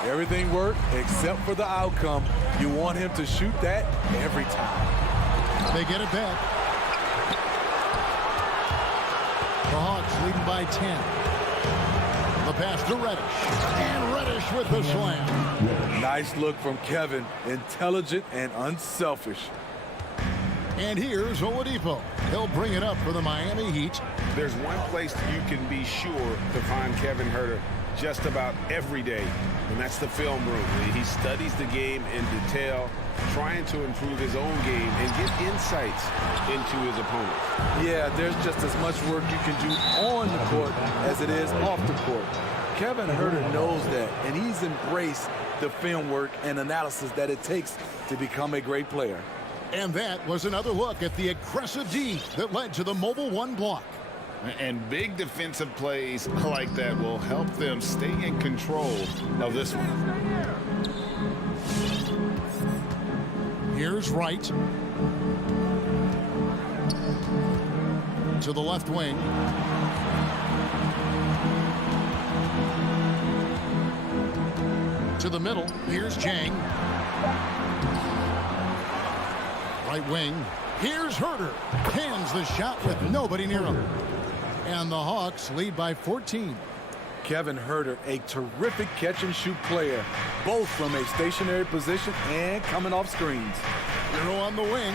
Everything worked except for the outcome. You want him to shoot that every time. They get it back. The Hawks leading by 10. The pass to Reddish. And Reddish with the slam. Nice look from Kevin. Intelligent and unselfish. And here's Oladipo. He'll bring it up for the Miami Heat. There's one place you can be sure to find Kevin Herter just about every day, and that's the film room. He studies the game in detail, trying to improve his own game and get insights into his opponent. Yeah, there's just as much work you can do on the court as it is off the court. Kevin Herter knows that, and he's embraced the film work and analysis that it takes to become a great player. And that was another look at the aggressive D that led to the Mobile One block. And big defensive plays like that will help them stay in control of this one. Here's Wright. To the left wing. To the middle. Here's Jang. Right wing. Here's Herter. Hands the shot with nobody near him. And the Hawks lead by 14. Kevin Herter, a terrific catch-and-shoot player, both from a stationary position and coming off screens. Hero on the wing.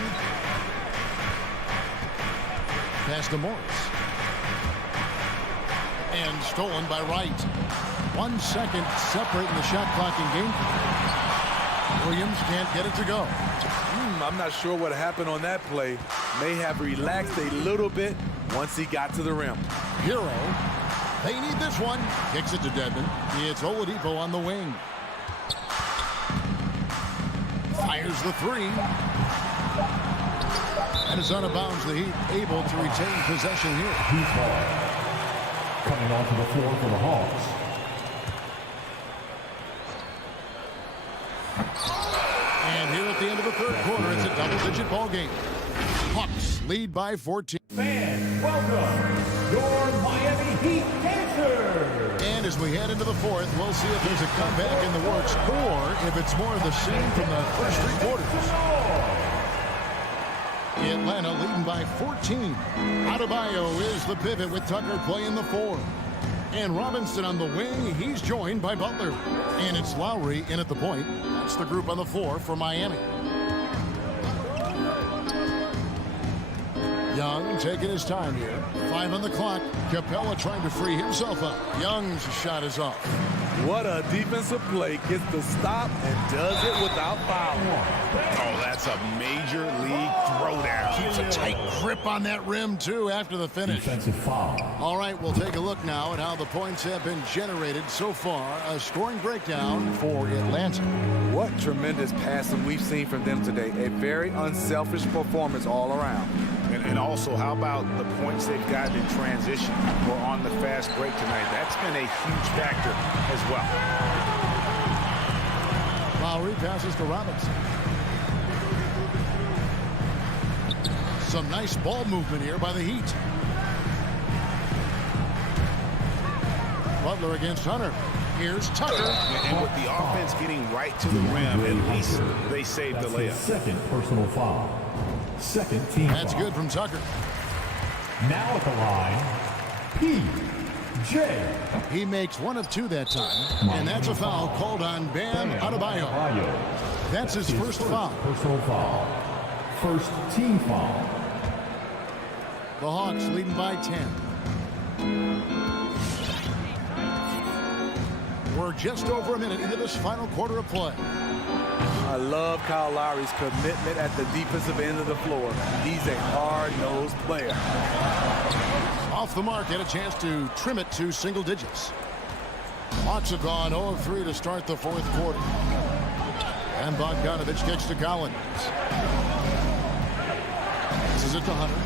Pass to Morris. And stolen by Wright. 1 second separating the shot clock in game. Williams can't get it to go. I'm not sure what happened on that play. May have relaxed a little bit once he got to the rim. Hero. They need this one. Kicks it to Dedmon. It's Oladipo on the wing. Fires the three. And it's out of bounds. The Heat able to retain possession here. Heat ball. Coming onto the floor for the Hawks. And here at the end of the third quarter, it's a double-digit ball game. Hawks lead by 14. Fans, welcome your Miami Heat Pacers. And as we head into the fourth, we'll see if there's a comeback in the works or if it's more of the same from the first 3 quarters. Atlanta leading by 14. Adebayo is the pivot with Tucker playing the 4. And Robinson on the wing. He's joined by Butler. And it's Lowry in at the point. That's the group on the floor for Miami. Young taking his time here. 5 on the clock. Capella trying to free himself up. Young's shot is off. What a defensive play. Gets the stop and does it without foul. Oh, that's a major league throwdown. Keeps a tight grip on that rim, too, after the finish. Defensive foul. All right, we'll take a look now at how the points have been generated so far. A scoring breakdown for Atlanta. What tremendous passing we've seen from them today. A very unselfish performance all around. And also, how about the points they've gotten in transition or on the fast break tonight? That's been a huge factor as well. Lowry passes to Robinson. Some nice ball movement here by the Heat. Butler against Hunter. Here's Tucker. And with the offense getting right to the rim, at least they saved the layup. Second personal foul. Second team That's foul. good from Tucker. Now at the line, P.J. He makes 1 of 2 that time. And that's a foul called on Bam Adebayo. That's his first foul. Personal foul. First team foul. The Hawks leading by 10. We're just over a minute into this final quarter of play. I love Kyle Lowry's commitment at the defensive end of the floor. He's a hard-nosed player. Off the mark, had a chance to trim it to single digits. Hawks have gone 0 of 3 to start the fourth quarter. And Bogdanovich kicks to Collins. This is it to Hunter.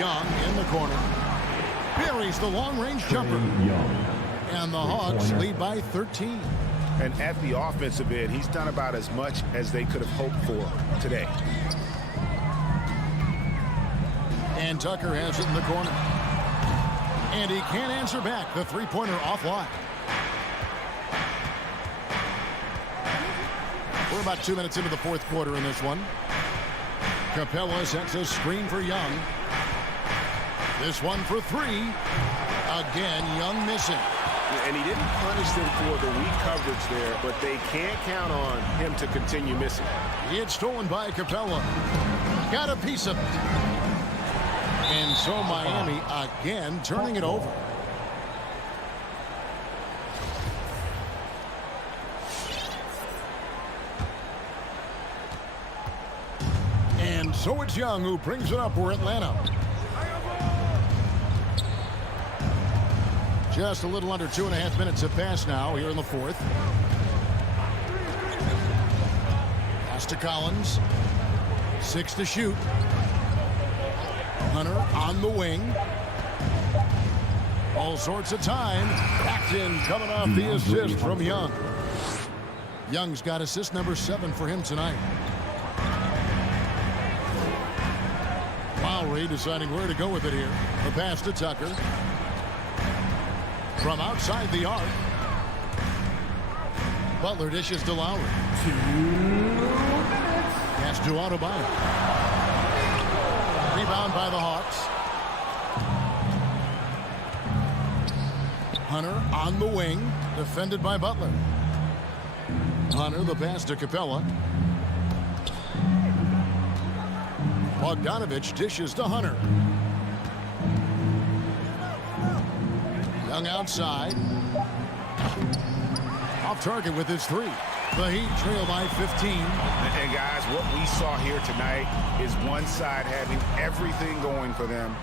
Young in the corner. buries the long-range jumper. And the Hawks lead by 13. And at the offensive end, he's done about as much as they could have hoped for today. And Tucker has it in the corner. And he can't answer back. The three-pointer offline. We're about 2 minutes into the fourth quarter in this one. Capella sets a screen for Young. This one for three. Again, Young missing. And he didn't punish them for the weak coverage there, but they can't count on him to continue missing. It's stolen by Capella. Got a piece of it. And so Miami again turning it over. And so it's Young who brings it up for Atlanta. Just a little under 2.5 minutes have passed now here in the fourth. Pass to Collins. 6 to shoot. Hunter on the wing. All sorts of time. Backed in, coming off the assist from Young. Young's got assist number 7 for him tonight. Lowry deciding where to go with it here. The pass to Tucker. From outside the arc. Butler dishes to Lowry. 2 minutes. Pass to Adebayo. Rebound by the Hawks. Hunter on the wing. Defended by Butler. Hunter, the pass to Capella. Bogdanovich dishes to Hunter. Young outside. Off target with his three. The Heat trail by 15. And guys, what we saw here tonight is one side having everything going for them.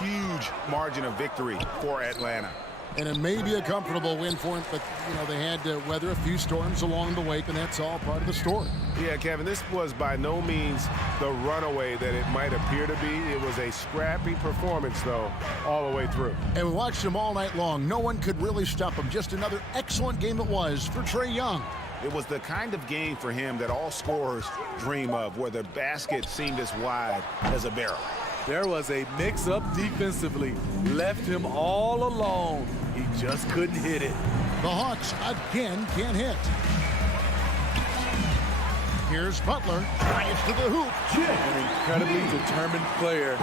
Huge margin of victory for Atlanta. And it may be a comfortable win for him, but, you know, they had to weather a few storms along the way, and that's all part of the story. Yeah, Kevin, this was by no means the runaway that it might appear to be. It was a scrappy performance, though, all the way through. And we watched him all night long. No one could really stop him. Just another excellent game it was for Trae Young. It was the kind of game for him that all scorers dream of, where the basket seemed as wide as a barrel. There was a mix-up defensively. Left him all alone. He just couldn't hit it. The Hawks again can't hit. Here's Butler. Drives to the hoop. An incredibly determined player.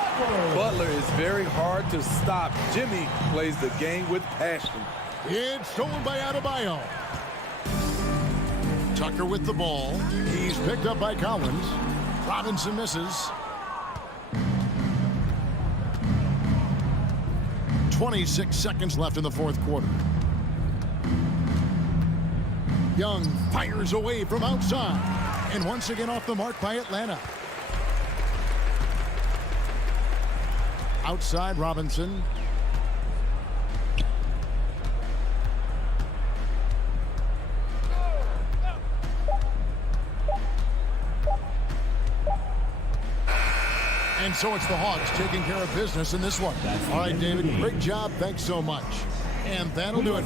Butler is very hard to stop. Jimmy plays the game with passion. It's stolen by Adebayo. Tucker with the ball. He's picked up by Collins. Robinson misses. 26 seconds left in the fourth quarter. Young fires away from outside. And once again off the mark by Atlanta. Outside Robinson. And so it's the Hawks taking care of business in this one. All right, David, great job. Thanks so much. And that'll do it.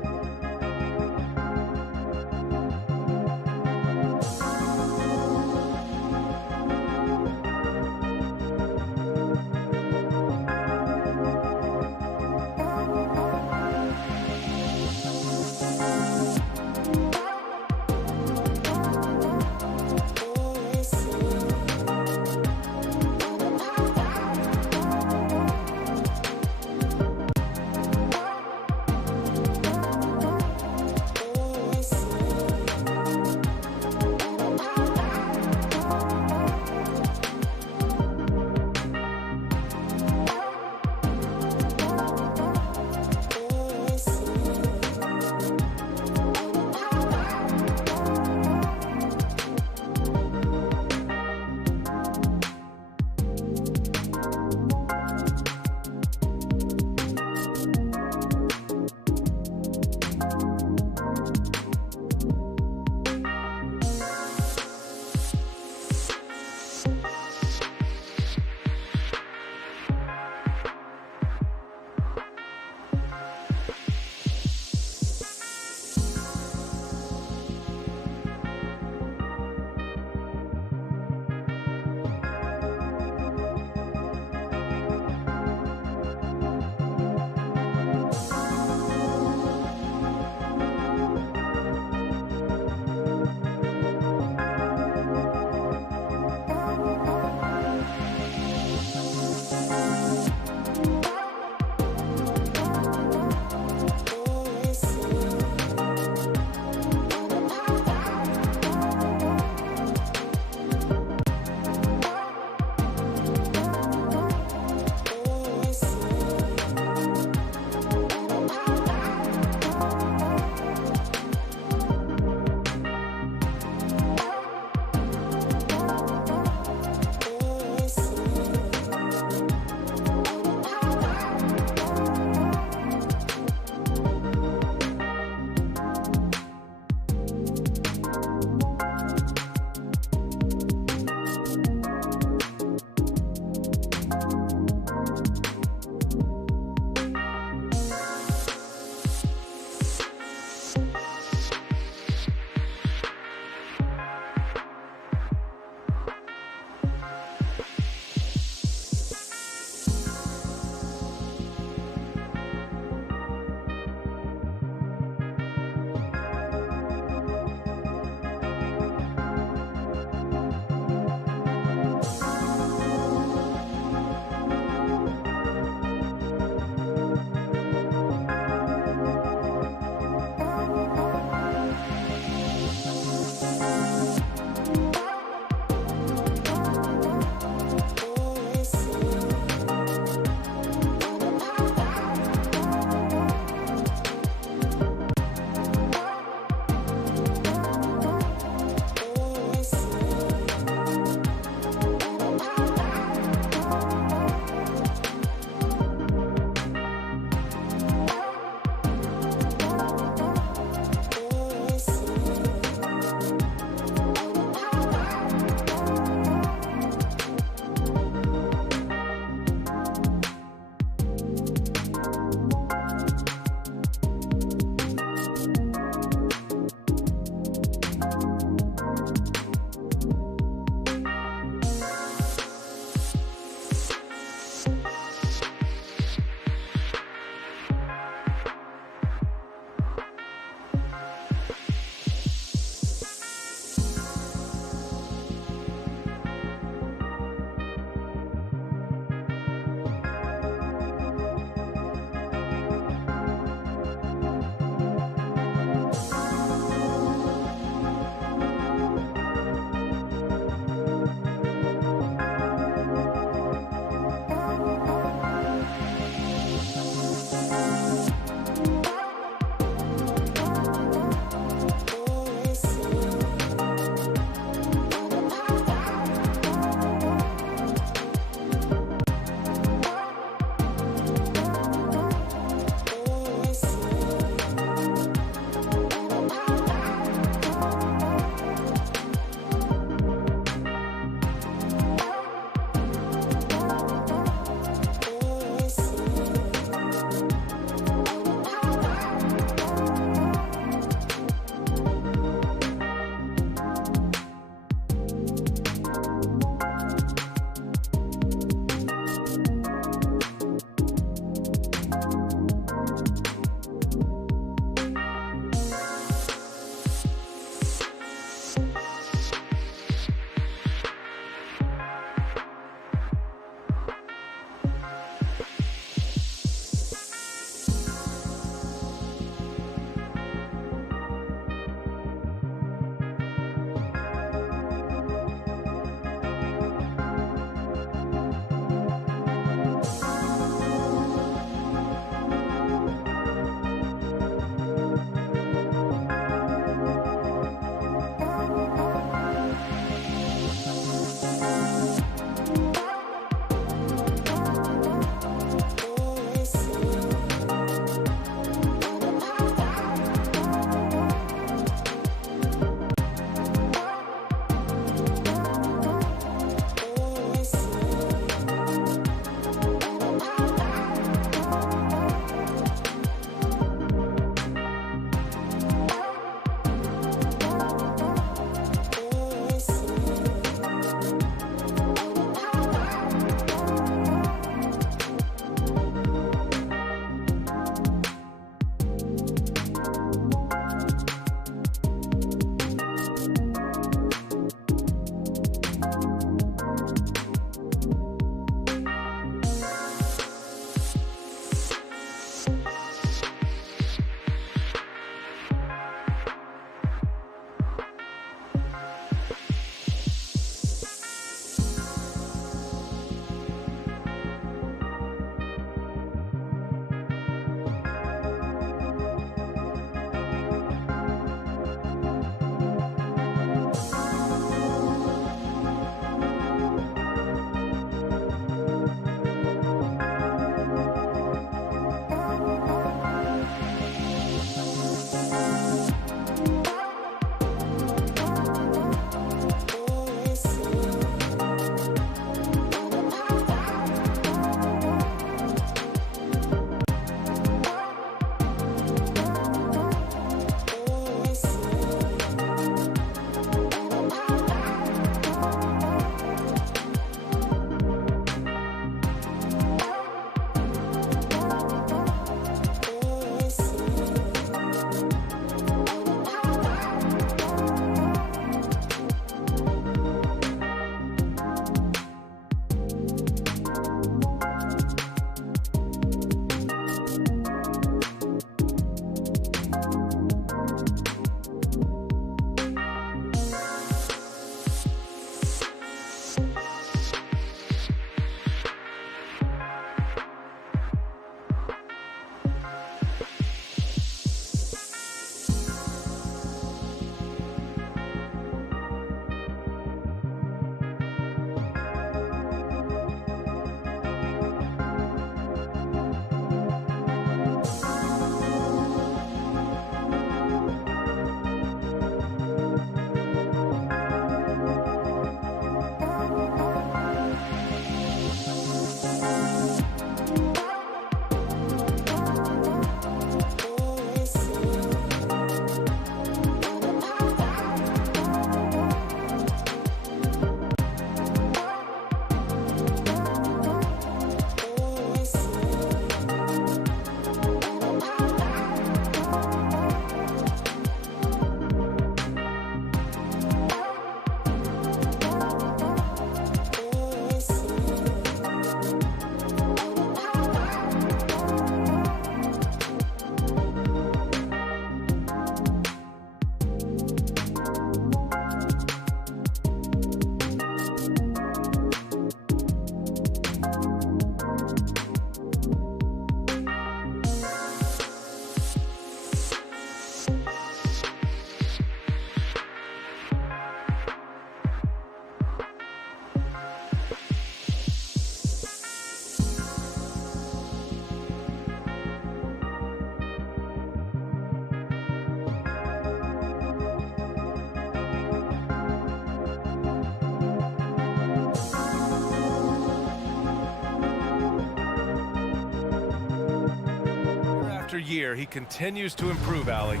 year, he continues to improve, Allie.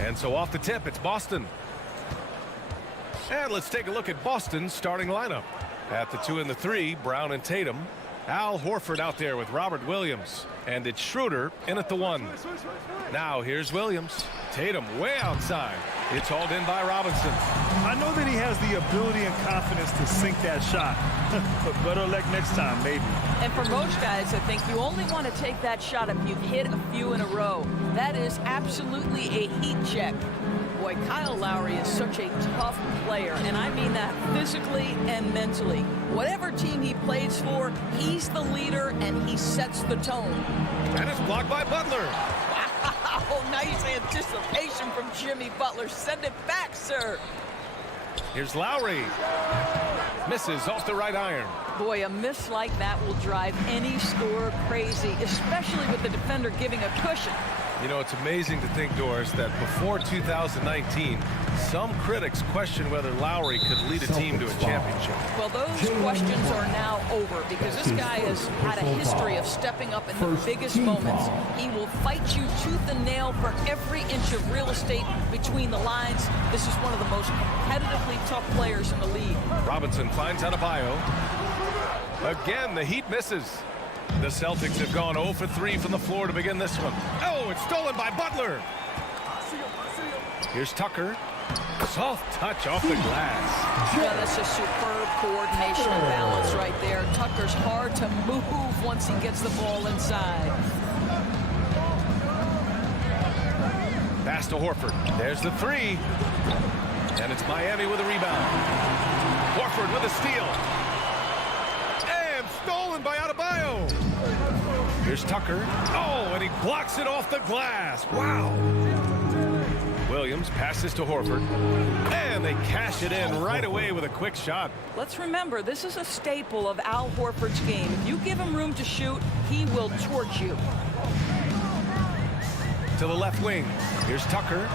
And so off the tip, it's Boston. And let's take a look at Boston's starting lineup. At the 2 and the 3, Brown and Tatum. Al Horford out there with Robert Williams. And it's Schroeder in at the 1. Now here's Williams. Tatum way outside. It's hauled in by Robinson. I know that he has the ability and confidence to sink that shot. But better luck next time, maybe. And for most guys, I think you only want to take that shot if you've hit a few in a row. That is absolutely a heat check. Boy, Kyle Lowry is such a tough player, and I mean that physically and mentally. Whatever team he plays for, he's the leader, and he sets the tone. And it's blocked by Butler. Wow, nice anticipation from Jimmy Butler. Send it back, sir. Here's Lowry. Misses off the right iron. Boy, a miss like that will drive any scorer crazy, especially with the defender giving a cushion. You know, it's amazing to think, Doris, that before 2019, some critics questioned whether Lowry could lead a team to a championship. Well, those questions are now over because this guy has had a history of stepping up in the biggest moments. He will fight you tooth and nail for every inch of real estate between the lines. This is one of the most competitively tough players in the league. Robinson finds Adebayo. Again, the Heat misses. The Celtics have gone 0 for 3 from the floor to begin this one. Oh, it's stolen by Butler. Here's Tucker. Soft touch off the glass. Yeah, that's a superb coordination and balance right there. Tucker's hard to move once he gets the ball inside. Pass to Horford. There's the 3. And it's Miami with a rebound. Horford with a steal. And stolen by Adebayo. Here's Tucker. Oh, and he blocks it off the glass. Wow. Williams passes to Horford. And they cash it in right away with a quick shot. Let's remember, this is a staple of Al Horford's game. If you give him room to shoot, he will torch you. To the left wing. Here's Tucker.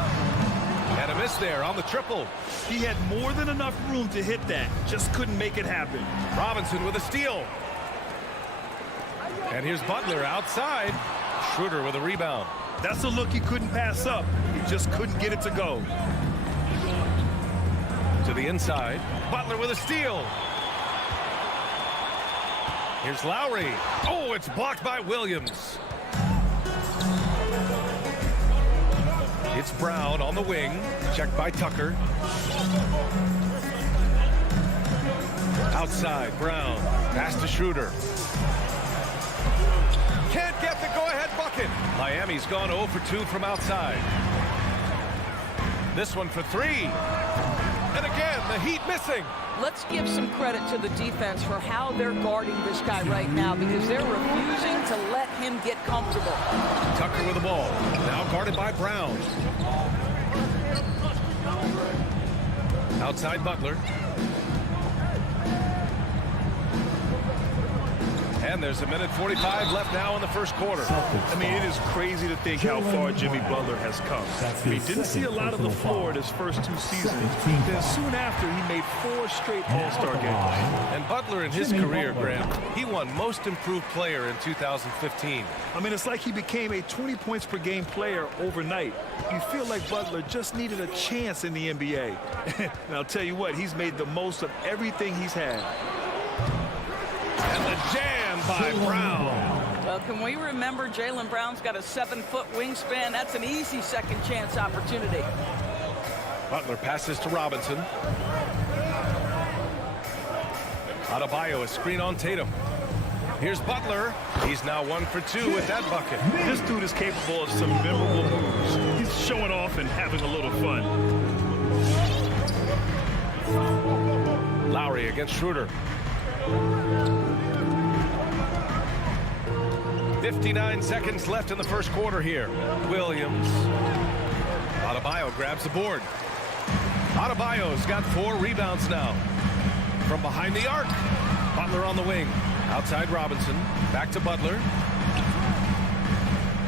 And a miss there on the triple. He had more than enough room to hit that. Just couldn't make it happen. Robinson with a steal. And here's Butler outside. Schroeder with a rebound. That's a look he couldn't pass up. He just couldn't get it to go. To the inside. Butler with a steal. Here's Lowry. Oh, it's blocked by Williams. It's Brown on the wing. Checked by Tucker. Outside, Brown. Pass to Schroeder. Can't get the go-ahead bucket. Miami's gone 0 for 2 from outside. This one for 3. And again, the Heat missing. Let's give some credit to the defense for how they're guarding this guy right now because they're refusing to let him get comfortable. Tucker with the ball. Now guarded by Brown. Outside Butler. And there's a minute 45 left now in the first quarter. I mean, it is crazy to think how far Jimmy Butler has come. He didn't see a lot of the floor in his first 2 seasons. Then soon after, he made 4 straight All-Star games. And Butler in his career, Graham, he won Most Improved Player in 2015. I mean, it's like he became a 20 points per game player overnight. You feel like Butler just needed a chance in the NBA. And I'll tell you what, he's made the most of everything he's had. And the jam by Brown. Well, can we remember Jaylen Brown's got a 7-foot wingspan? That's an easy second chance opportunity. Butler passes to Robinson. Adebayo, a screen on Tatum. Here's Butler. He's now 1 for 2 with that bucket. This dude is capable of some memorable moves. He's showing off and having a little fun. Lowry against Schroeder. 59 seconds left in the first quarter here. Williams. Adebayo grabs the board. Adebayo's got 4 rebounds now. From behind the arc. Butler on the wing. Outside Robinson. Back to Butler.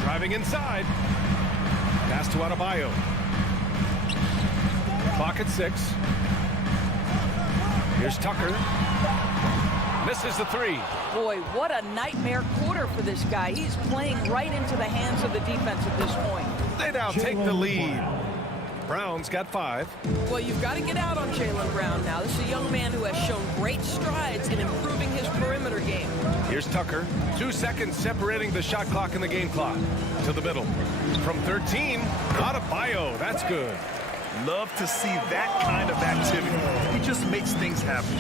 Driving inside. Pass to Adebayo. Clock at 6. Here's Tucker. Misses the three. Boy, what a nightmare quarter for this guy. He's playing right into the hands of the defense at this point. They now take the lead. Brown's got 5. Well, you've got to get out on Jaylen Brown now. This is a young man who has shown great strides in improving his perimeter game. Here's Tucker. 2 seconds separating the shot clock and the game clock. To the middle. From 13, Adebayo. That's good. Love to see that kind of activity. He just makes things happen.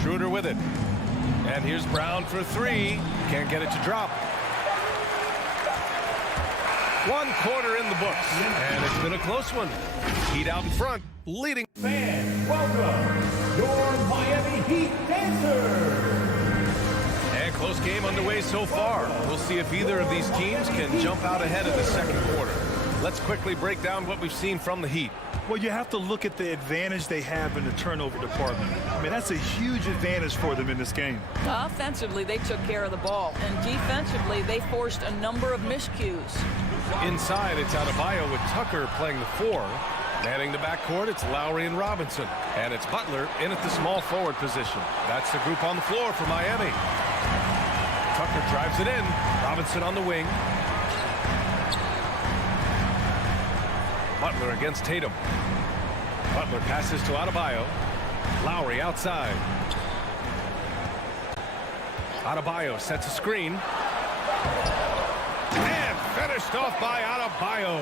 Schroeder with it. And here's Brown for 3. Can't get it to drop. 1 quarter in the books. And it's been a close one. Heat out in front, leading. Fans, welcome your Miami Heat dancers. And close game underway so far. We'll see if either of these teams can jump out ahead in the second quarter. Let's quickly break down what we've seen from the Heat. Well, you have to look at the advantage they have in the turnover department. I mean, that's a huge advantage for them in this game. Offensively, they took care of the ball. And defensively, they forced a number of miscues. Inside, it's Adebayo with Tucker playing the 4. Manning the backcourt, it's Lowry and Robinson. And it's Butler in at the small forward position. That's the group on the floor for Miami. Tucker drives it in. Robinson on the wing. Butler against Tatum. Butler passes to Adebayo. Lowry outside. Adebayo sets a screen. And finished off by Adebayo.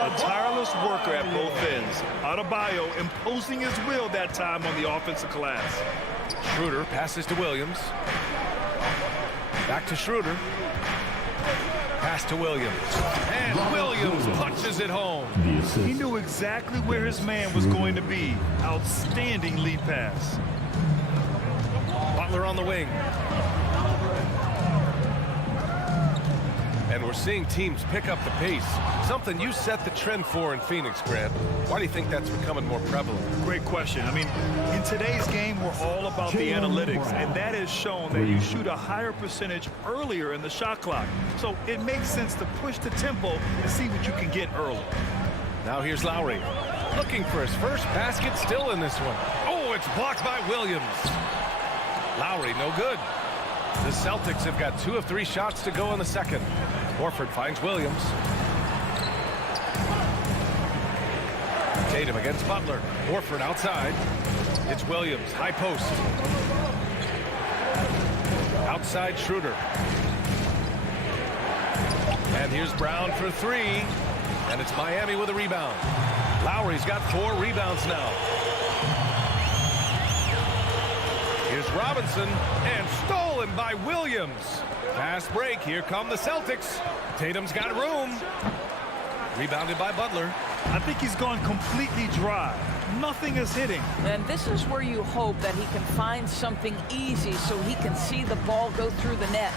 A tireless worker at both ends. Adebayo imposing his will that time on the offensive glass. Schroeder passes to Williams. Back to Schroeder. Pass to Williams. And Williams punches it home. He knew exactly where his man was going to be. Outstanding lead pass. Butler on the wing. And we're seeing teams pick up the pace. Something you set the trend for in Phoenix, Grant. Why do you think that's becoming more prevalent? Great question. I mean, in today's game, we're all about the analytics, and that has shown that you shoot a higher percentage earlier in the shot clock. So it makes sense to push the tempo and see what you can get early. Now here's Lowry. Looking for his first basket, still in this one. Oh, it's blocked by Williams. Lowry, no good. The Celtics have got 2 of 3 shots to go in the second. Horford finds Williams. Tatum against Butler. Horford outside. It's Williams, high post. Outside Schroeder. And here's Brown for 3. And it's Miami with a rebound. Lowry's got 4 rebounds now. Here's Robinson, and stolen by Williams. Fast break, here come the Celtics. Tatum's got room. Rebounded by Butler. I think he's gone completely dry. Nothing is hitting. And this is where you hope that he can find something easy so he can see the ball go through the net.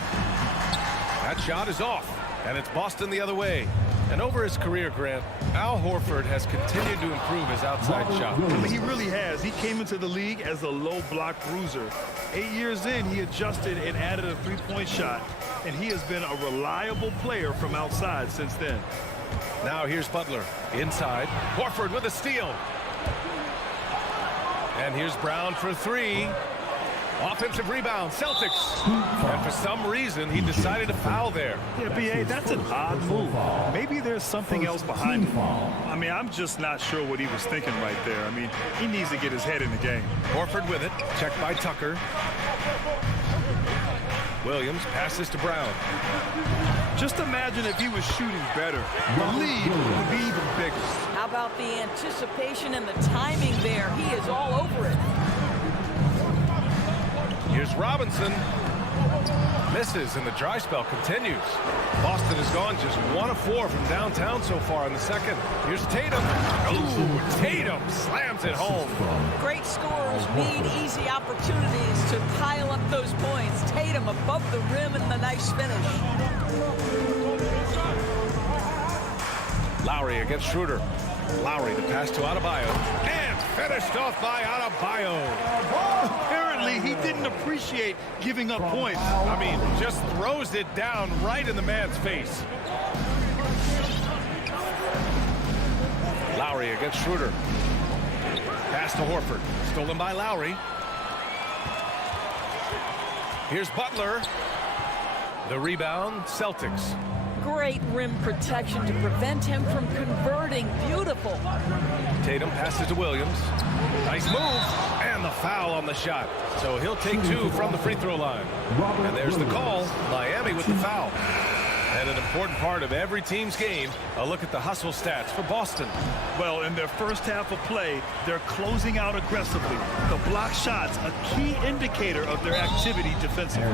That shot is off, and it's Boston the other way. And over his career, Grant, Al Horford has continued to improve his outside shot. I mean, he really has. He came into the league as a low block bruiser. 8 years in, he adjusted and added a three-point shot, and he has been a reliable player from outside since then. Now here's Butler inside. Horford with a steal. And here's Brown for 3. Offensive rebound, Celtics. And for some reason, he decided to foul there. Yeah, B.A., that's an odd move. Maybe there's something else behind it. I mean, I'm just not sure what he was thinking right there. I mean, he needs to get his head in the game. Horford with it, checked by Tucker. Williams passes to Brown. Just imagine if he was shooting better. The lead would be even bigger. How about the anticipation and the timing there? He is all over it. Here's Robinson. Misses, and the dry spell continues. Boston has gone just 1 of 4 from downtown so far in the second. Here's Tatum. Ooh, Tatum slams it home. Great scorers need easy opportunities to pile up those points. Tatum above the rim and the nice finish. Lowry against Schroeder. Lowry, the pass to Adebayo. And finished off by Adebayo. Apparently, he didn't appreciate giving up points. I mean, just throws it down right in the man's face. Lowry against Schroeder. Pass to Horford. Stolen by Lowry. Here's Butler. The rebound, Celtics. Great rim protection to prevent him from converting. Beautiful. Tatum passes to Williams. Nice move. And the foul on the shot. So he'll take 2 from the free throw line. And there's the call. Miami with the foul. And an important part of every team's game, a look at the hustle stats for Boston. Well, in their first half of play, they're closing out aggressively. The block shots, a key indicator of their activity defensively.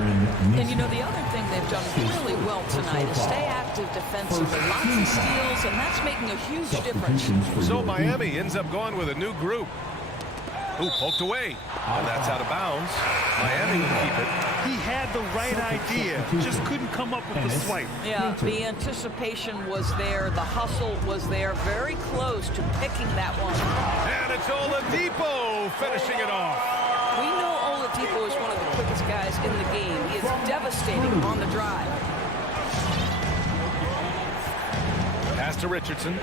And you know, the other thing they've done really well tonight is stay active defensively. Lots of steals, and that's making a huge difference. So Miami ends up going with a new group. Ooh, poked away. And that's out of bounds. Miami will keep it. He had the right idea, just couldn't come up with the swipe. Yeah, the anticipation was there. The hustle was there. Very close to picking that one. And it's Oladipo finishing it off. We know Oladipo is one of the quickest guys in the game. He is devastating on the drive. Pass to Richardson.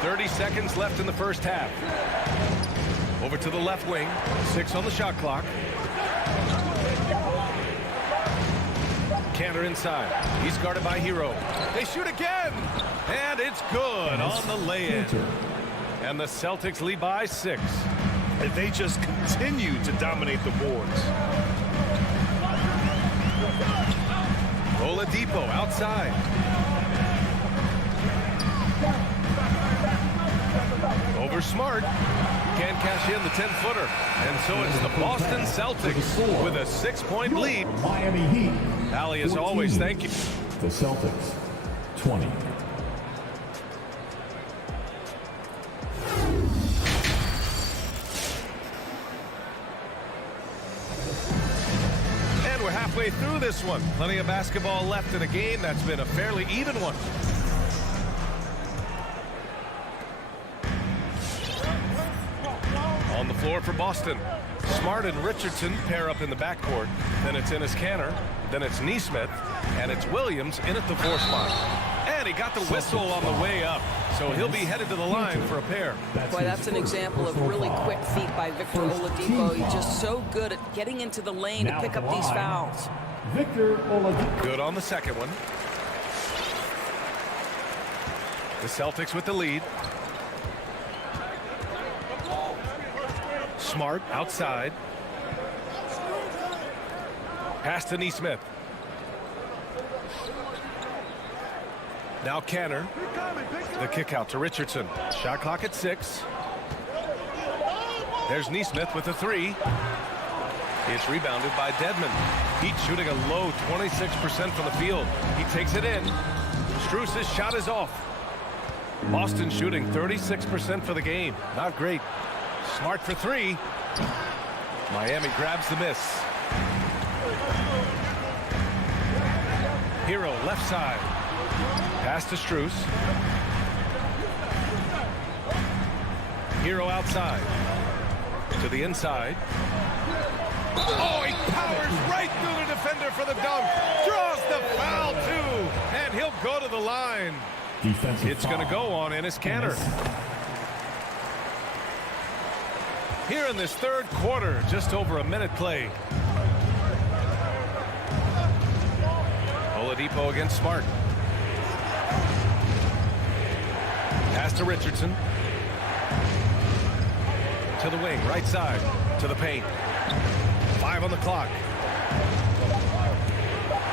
30 seconds left in the first half. Over to the left wing. 6 on the shot clock. Cantor inside. He's guarded by Hero. They shoot again. And it's good on the lay-in. And the Celtics lead by 6. And they just continue to dominate the boards. Oladipo outside. Over Smart. Can't cash in the 10-footer. And so it's the Boston Celtics with a 6-point lead. Miami Heat. Allie, as always, thank you. The Celtics, 20. And we're halfway through this one. Plenty of basketball left in a game that's been a fairly even one. On the floor for Boston. Smart and Richardson pair up in the backcourt. Then it's Cantor. Then it's Nesmith. And it's Williams in at the 4 spot. And he got the whistle on the way up. So he'll be headed to the line for a pair. Boy, that's an example of really quick feet by Victor Oladipo. He's just so good at getting into the lane to pick up these fouls. Victor Oladipo. Good on the second one. The Celtics with the lead. Smart outside. Pass to Nesmith. Now Cantor. The kick out to Richardson. Shot clock at 6. There's Nesmith with a 3. It's rebounded by Dedmon. Heat shooting a low 26% from the field. He takes it in. Strus's shot is off. Boston shooting 36% for the game. Not great. Smart for 3. Miami grabs the miss. Hero left side. Pass to Strus. Hero outside. To the inside. Oh, he powers right through the defender for the dunk. Draws the foul too. And he'll go to the line. It's going to go on Cantor. Here in this third quarter, just over a minute play. Oladipo against Smart. Pass to Richardson. To the wing, right side. To the paint. 5 on the clock.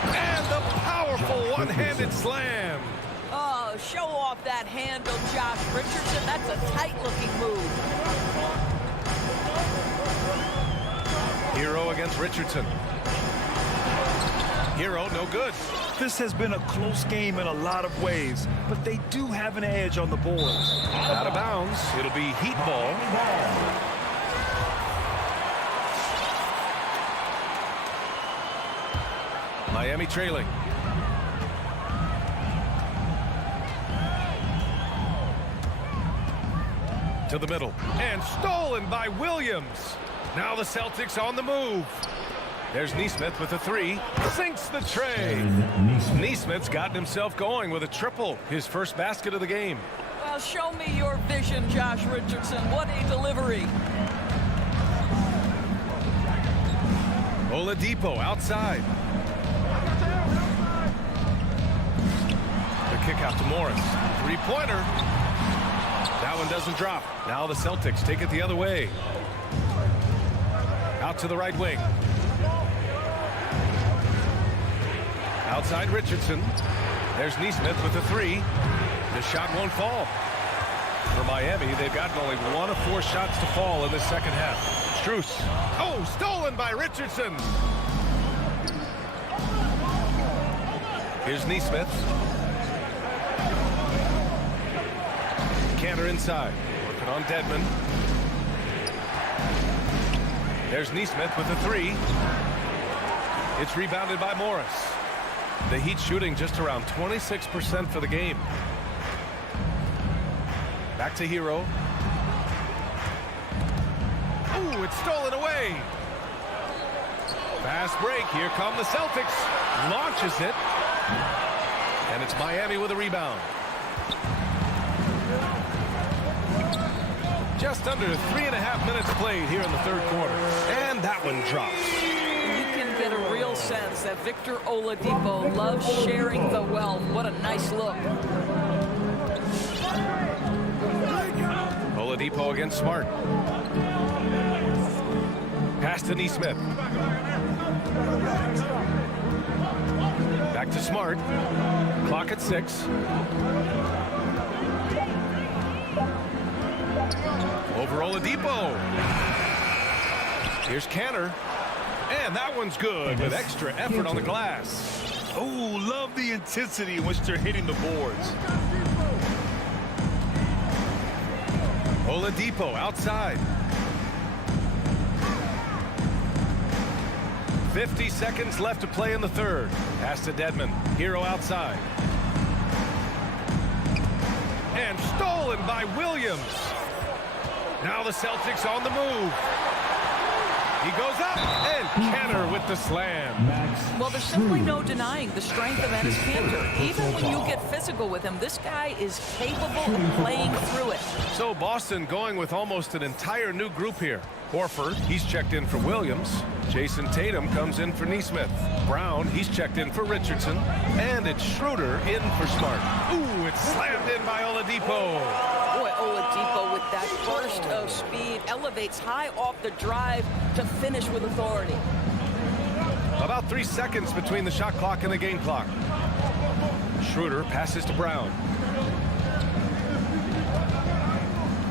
And the powerful one-handed slam. Oh, show off that handle, Josh Richardson. That's a tight-looking move. Hero against Richardson. Hero, no good. This has been a close game in a lot of ways, but they do have an edge on the boards. Out of bounds. It'll be Heat ball. Miami trailing. To the middle. And stolen by Williams. Now the Celtics on the move. There's Nesmith with a 3. Sinks the tray. Nesmith's gotten himself going with a triple. His first basket of the game. Now show me your vision, Josh Richardson. What a delivery. Oladipo outside. The kick out to Morris. Three-pointer. That one doesn't drop. Now the Celtics take it the other way. Out to the right wing. Outside Richardson. There's Nesmith with the three. The shot won't fall. For Miami, they've gotten only 1 of 4 shots to fall in the second half. Strus. Oh, stolen by Richardson. Here's Nesmith. Cantor inside. Working on Dedmon. There's Nesmith with the three. It's rebounded by Morris. The Heat shooting just around 26% for the game. Back to Hero. Ooh, it's stolen away. Fast break. Here come the Celtics. Launches it. And it's Miami with a rebound. Just under 3.5 minutes played here in the third quarter. And that one drops. You can get a real sense that Victor Oladipo loves sharing the wealth. What a nice look. Oladipo against Smart. Pass to Nesmith. Back to Smart. Clock at 6. Over Oladipo. Here's Cantor. And that one's good with extra effort on the glass. Oh, love the intensity in which they're hitting the boards. Oladipo outside. 50 seconds left to play in the third. Pass to Dedmon. Hero outside. And stolen by Williams. Now the Celtics on the move. He goes up, and Cantor with the slam. Well, there's simply no denying the strength of Enes Kanter. Even when you get physical with him, this guy is capable of playing through it. So Boston going with almost an entire new group here. Horford, he's checked in for Williams. Jason Tatum comes in for Nesmith. Brown, he's checked in for Richardson. And it's Schroeder in for Smart. Ooh, it's slammed in by Oladipo. Boy, Oladipo with that burst of speed elevates high off the drive to finish with authority. About 3 seconds between the shot clock and the game clock. Schroeder passes to Brown.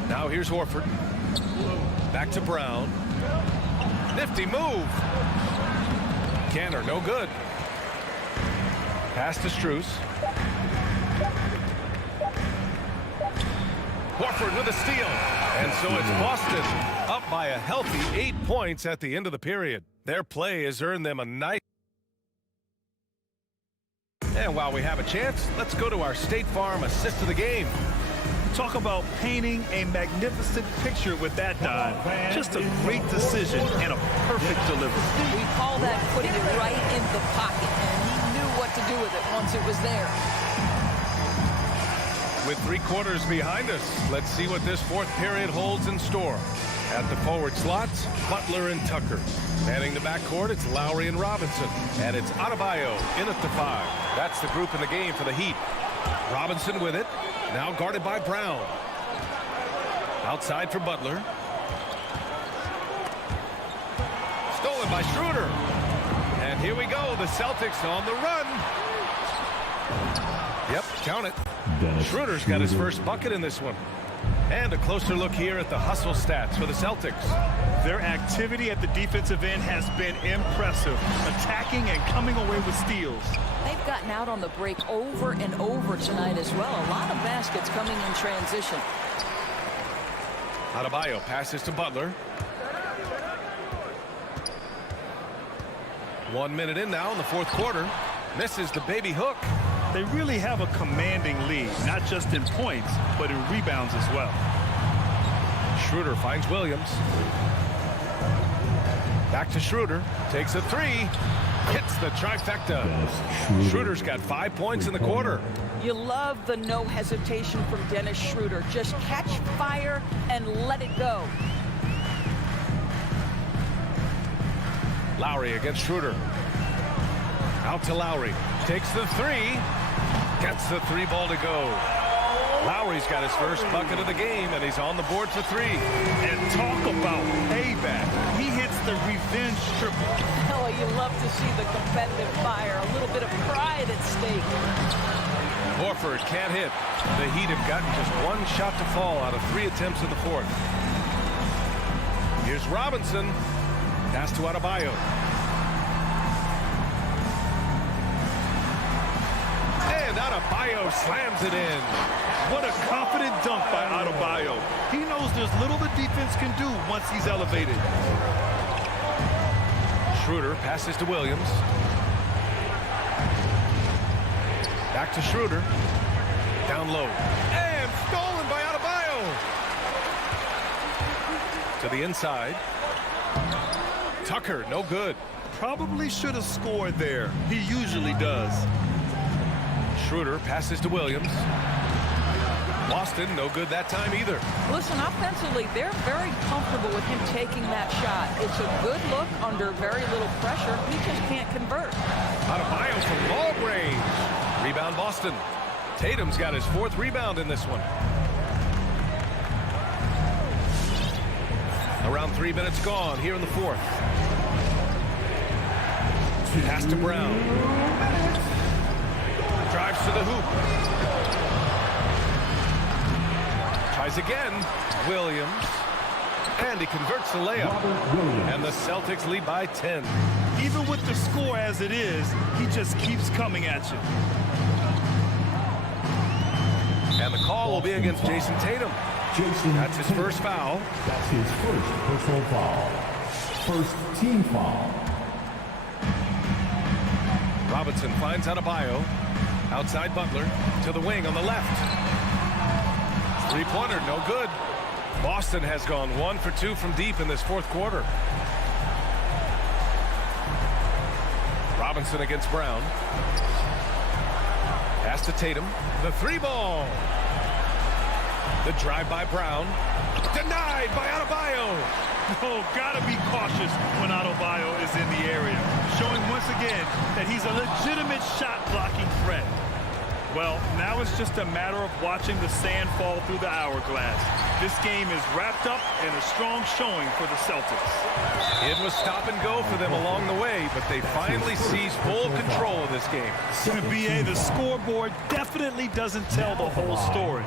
Now here's Horford. Back to Brown. Nifty move. Cantor, no good. Pass to Strus. Horford with a steal. And so it's Boston up by a healthy 8 points at the end of the period. Their play has earned them a nice. And while we have a chance, let's go to our State Farm assist of the game. Talk about painting a magnificent picture with that dive. Just a great decision and a perfect delivery. We call that putting it right in the pocket, and he knew what to do with it once it was there. With 3 quarters behind us, let's see what this fourth period holds in store. At the forward slots, Butler and Tucker. Manning the backcourt, it's Lowry and Robinson. And it's Adebayo in at the 5. That's the group in the game for the Heat. Robinson with it. Now guarded by Brown. Outside for Butler. Stolen by Schroeder. And here we go. The Celtics on the run. Yep, count it. Schroeder's got his first bucket in this one. And a closer look here at the hustle stats for the Celtics. Their activity at the defensive end has been impressive. Attacking and coming away with steals. They've gotten out on the break over and over tonight as well. A lot of baskets coming in transition. Adebayo passes to Butler. 1 minute in now in the fourth quarter. Misses the baby hook. They really have a commanding lead, not just in points, but in rebounds as well. Schroeder finds Williams. Back to Schroeder. Takes a 3. Hits the trifecta. Schroeder's got 5 points in the quarter. You love the no hesitation from Dennis Schroeder. Just catch fire and let it go. Lowry against Schroeder. Out to Lowry. Takes the three. Gets the three ball to go. Lowry's got his first bucket of the game, and he's on the board for three. And talk about payback. He hits the revenge triple. Oh, you love to see the competitive fire. A little bit of pride at stake. Horford can't hit. The Heat have gotten just one shot to fall out of 3 attempts in the fourth. Here's Robinson. Pass to Adebayo. And Adebayo slams it in. What a confident dunk by Adebayo. He knows there's little the defense can do once he's elevated. Schroeder passes to Williams. Back to Schroeder. Down low. And stolen by Adebayo. To the inside. Tucker, no good. Probably should have scored there. He usually does. Schroeder passes to Williams. Boston, no good that time either. Listen, offensively, they're very comfortable with him taking that shot. It's a good look under very little pressure. He just can't convert. Adebayo from long range. Rebound Boston. Tatum's got his 4th rebound in this one. Around 3 minutes gone here in the 4th. Pass to Brown. Drives to the hoop. Tries again. Williams. And he converts the layup. And the Celtics lead by 10. Even with the score as it is, he just keeps coming at you. And the call will be against Jason Tatum. That's his first foul. That's his first personal foul. First team foul. Robinson finds Adebayo. Outside Butler to the wing on the left. Three-pointer, no good. Boston has gone 1 for 2 from deep in this 4th quarter. Robinson against Brown. Pass to Tatum. The 3-ball. The drive by Brown. Denied by Adebayo. Oh, gotta be cautious when Adebayo is in the area, showing once again that he's a legitimate shot-blocking threat. Well, now it's just a matter of watching the sand fall through the hourglass. This game is wrapped up in a strong showing for the Celtics. It was stop and go for them along the way, but they finally seized full control of this game. BA, the scoreboard definitely doesn't tell the whole story.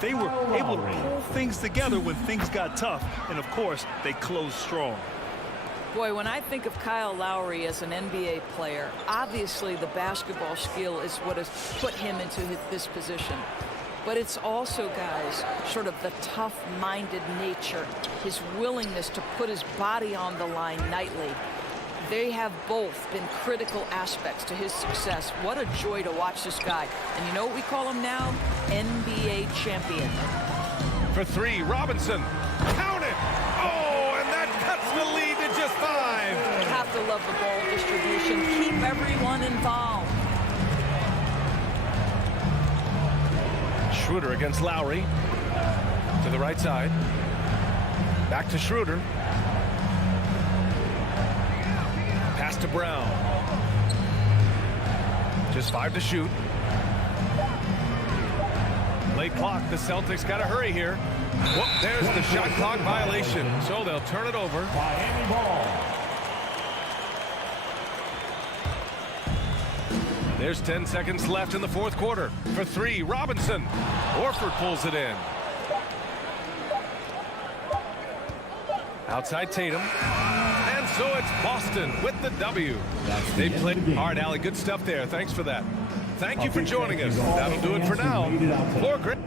They were able to pull things together when things got tough, and of course, they closed strong. Boy, when I think of Kyle Lowry as an NBA player, obviously the basketball skill is what has put him into this position. But it's also, guys, sort of the tough-minded nature, his willingness to put his body on the line nightly. They have both been critical aspects to his success. What a joy to watch this guy. And you know what we call him now? NBA champion. For 3, Robinson. Count it! Oh, and that cuts the lead to just 5. You have to love the ball distribution. Keep everyone involved. Schroeder against Lowry. To the right side. Back to Schroeder. Pass to Brown. Just 5 to shoot. Late clock. The Celtics got to hurry here. Whoop, there's the shot clock violation. So they'll turn it over. Miami ball. There's 10 seconds left in the 4th quarter. For 3, Robinson. Horford pulls it in. Outside Tatum. And so it's Boston with the W. They played hard, Allie. Good stuff there. Thanks for that. Thank you for joining us. That'll do it for now. For great.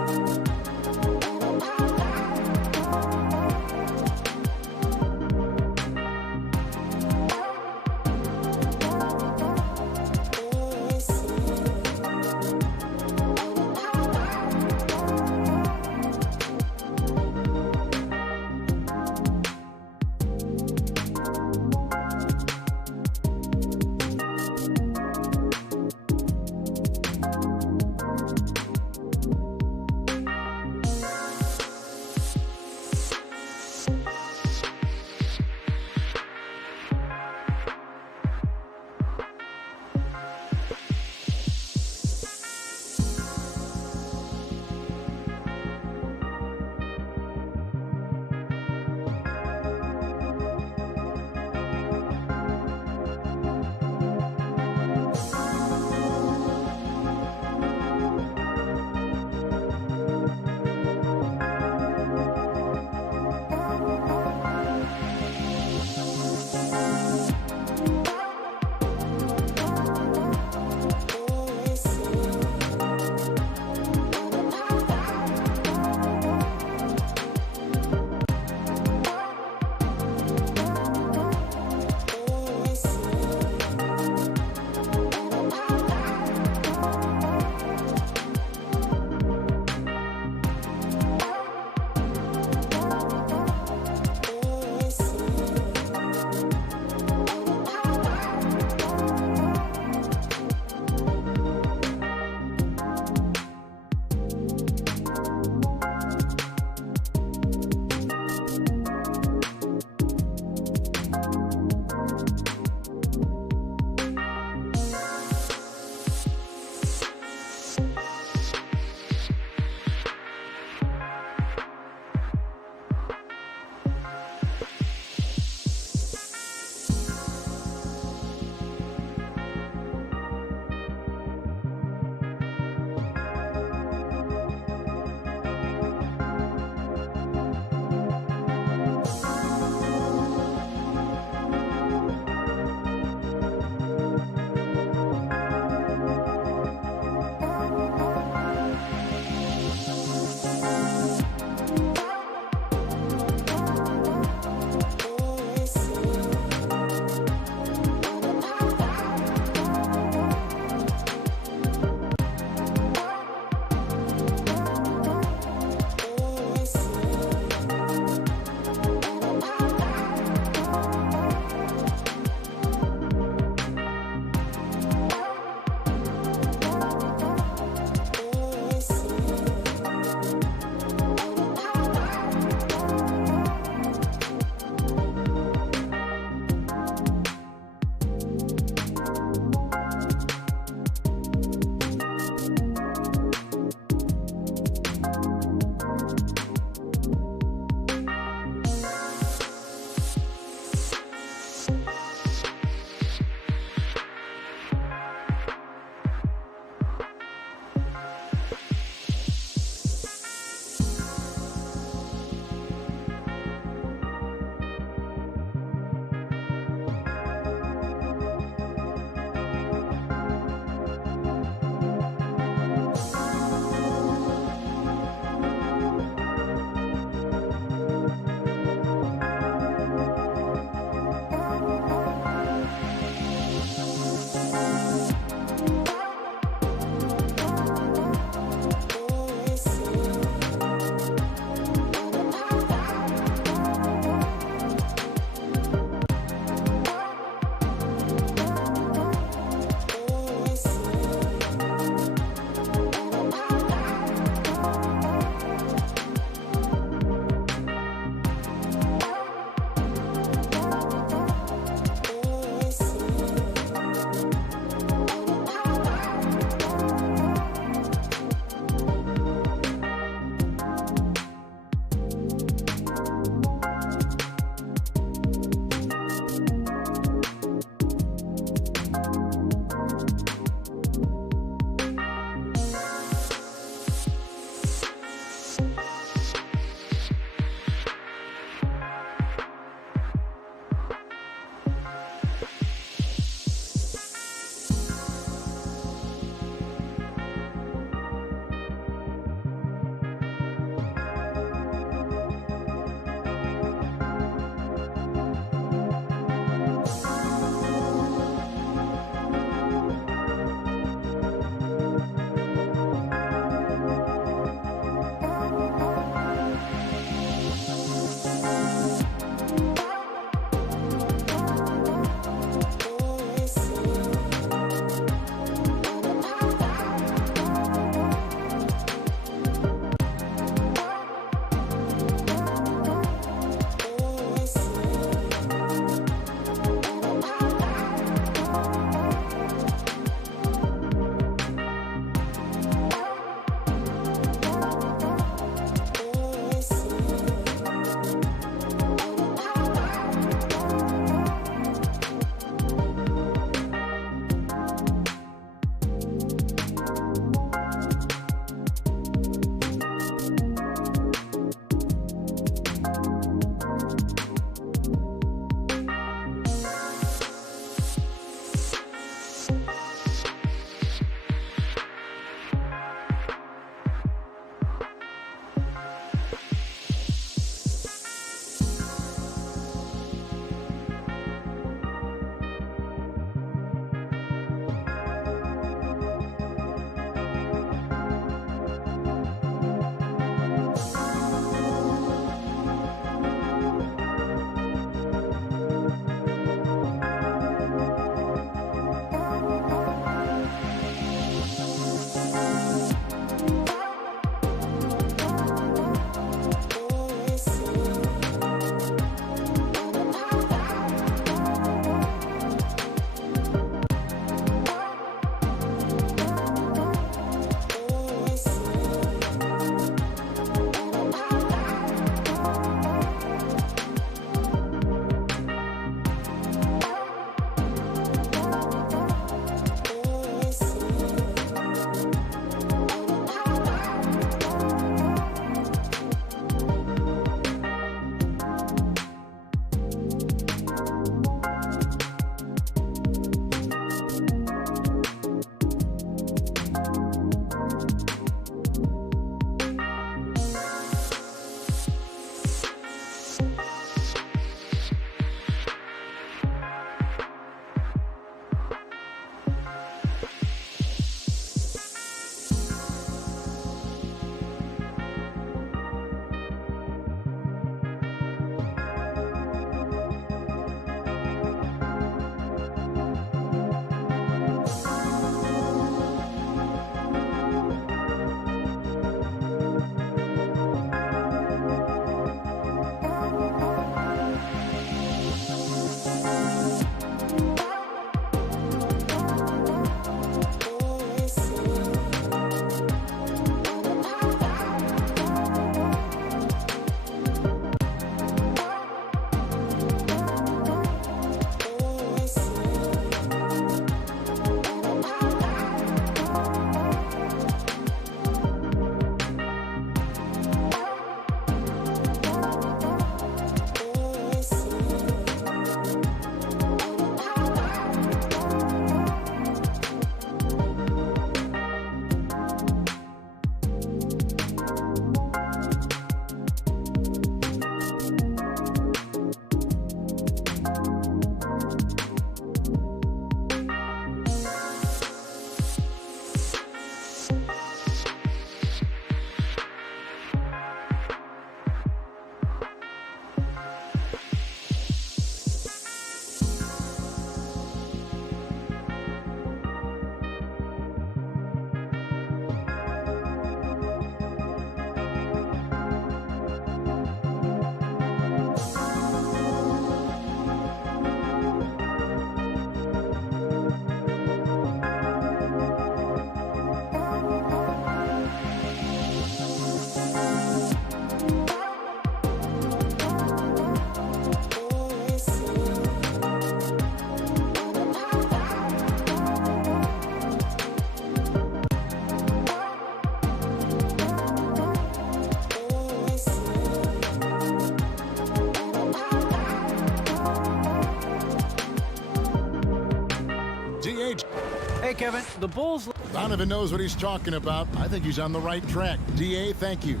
Kevin. The Bulls. Donovan knows what he's talking about. I think he's on the right track. DA, thank you.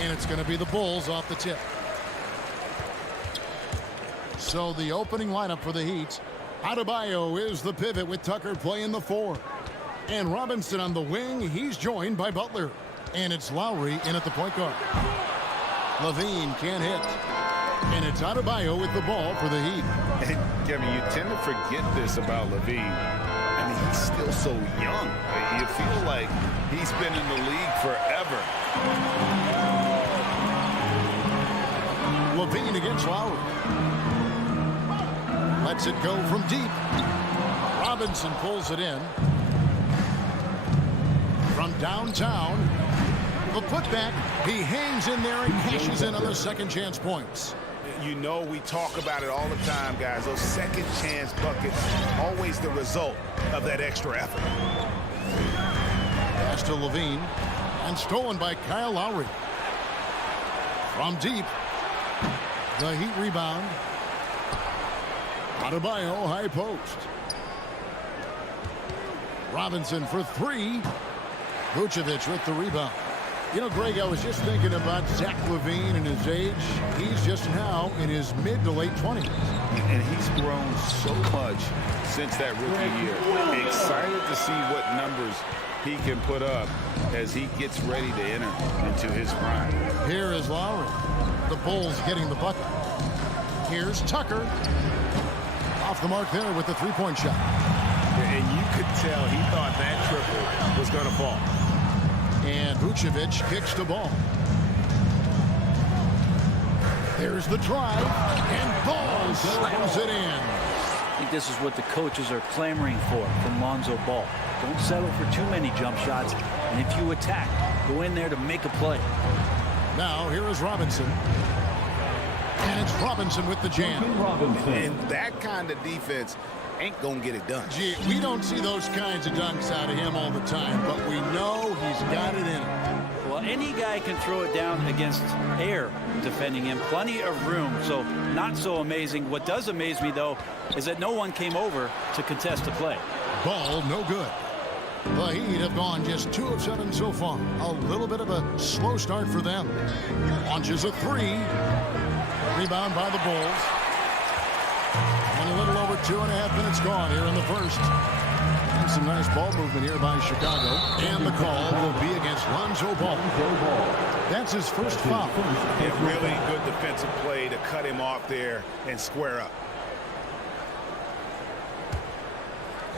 And it's going to be the Bulls off the tip. So the opening lineup for the Heat. Adebayo is the pivot with Tucker playing the 4. And Robinson on the wing. He's joined by Butler. And it's Lowry in at the point guard. Levine can't hit. And it's Adebayo with the ball for the Heat. And Kevin, you tend to forget this about Levine. I mean, he's still so young. You feel like he's been in the league forever. Levine against Lowry. Lets it go from deep. Robinson pulls it in. From downtown. The putback. He hangs in there and cashes in on the second chance points. You know, we talk about it all the time, guys. Those second chance buckets, always the result of that extra effort. Pass to Levine. And stolen by Kyle Lowry. From deep. The Heat rebound. Adebayo, high post. Robinson for 3. Vucevic with the rebound. You know, Greg, I was just thinking about Zach LaVine and his age. He's just now in his mid to late 20s. And he's grown so much since that rookie year. Excited to see what numbers he can put up as he gets ready to enter into his prime. Here is Lowry. The Bulls getting the bucket. Here's Tucker. Off the mark there with the three-point shot. And you could tell he thought that triple was going to fall. And Vucevic kicks the ball. There's the drive. And Ball slams it in. I think this is what the coaches are clamoring for from Lonzo Ball. Don't settle for too many jump shots. And if you attack, go in there to make a play. Now, here is Robinson. And it's Robinson with the jam. And that kind of defense ain't going to get it done. Gee, we don't see those kinds of dunks out of him all the time, but we know he's got it in him. Well, any guy can throw it down against air defending him. Plenty of room, so not so amazing. What does amaze me, though, is that no one came over to contest the play. Ball, no good. The Heat have gone just 2 of 7 so far. A little bit of a slow start for them. Launches a 3. Rebound by the Bulls. And a little over 2.5 minutes gone here in the first. And some nice ball movement here by Chicago. And the call will be against Lonzo Ball. That's his first foul. A really good defensive play to cut him off there and square up.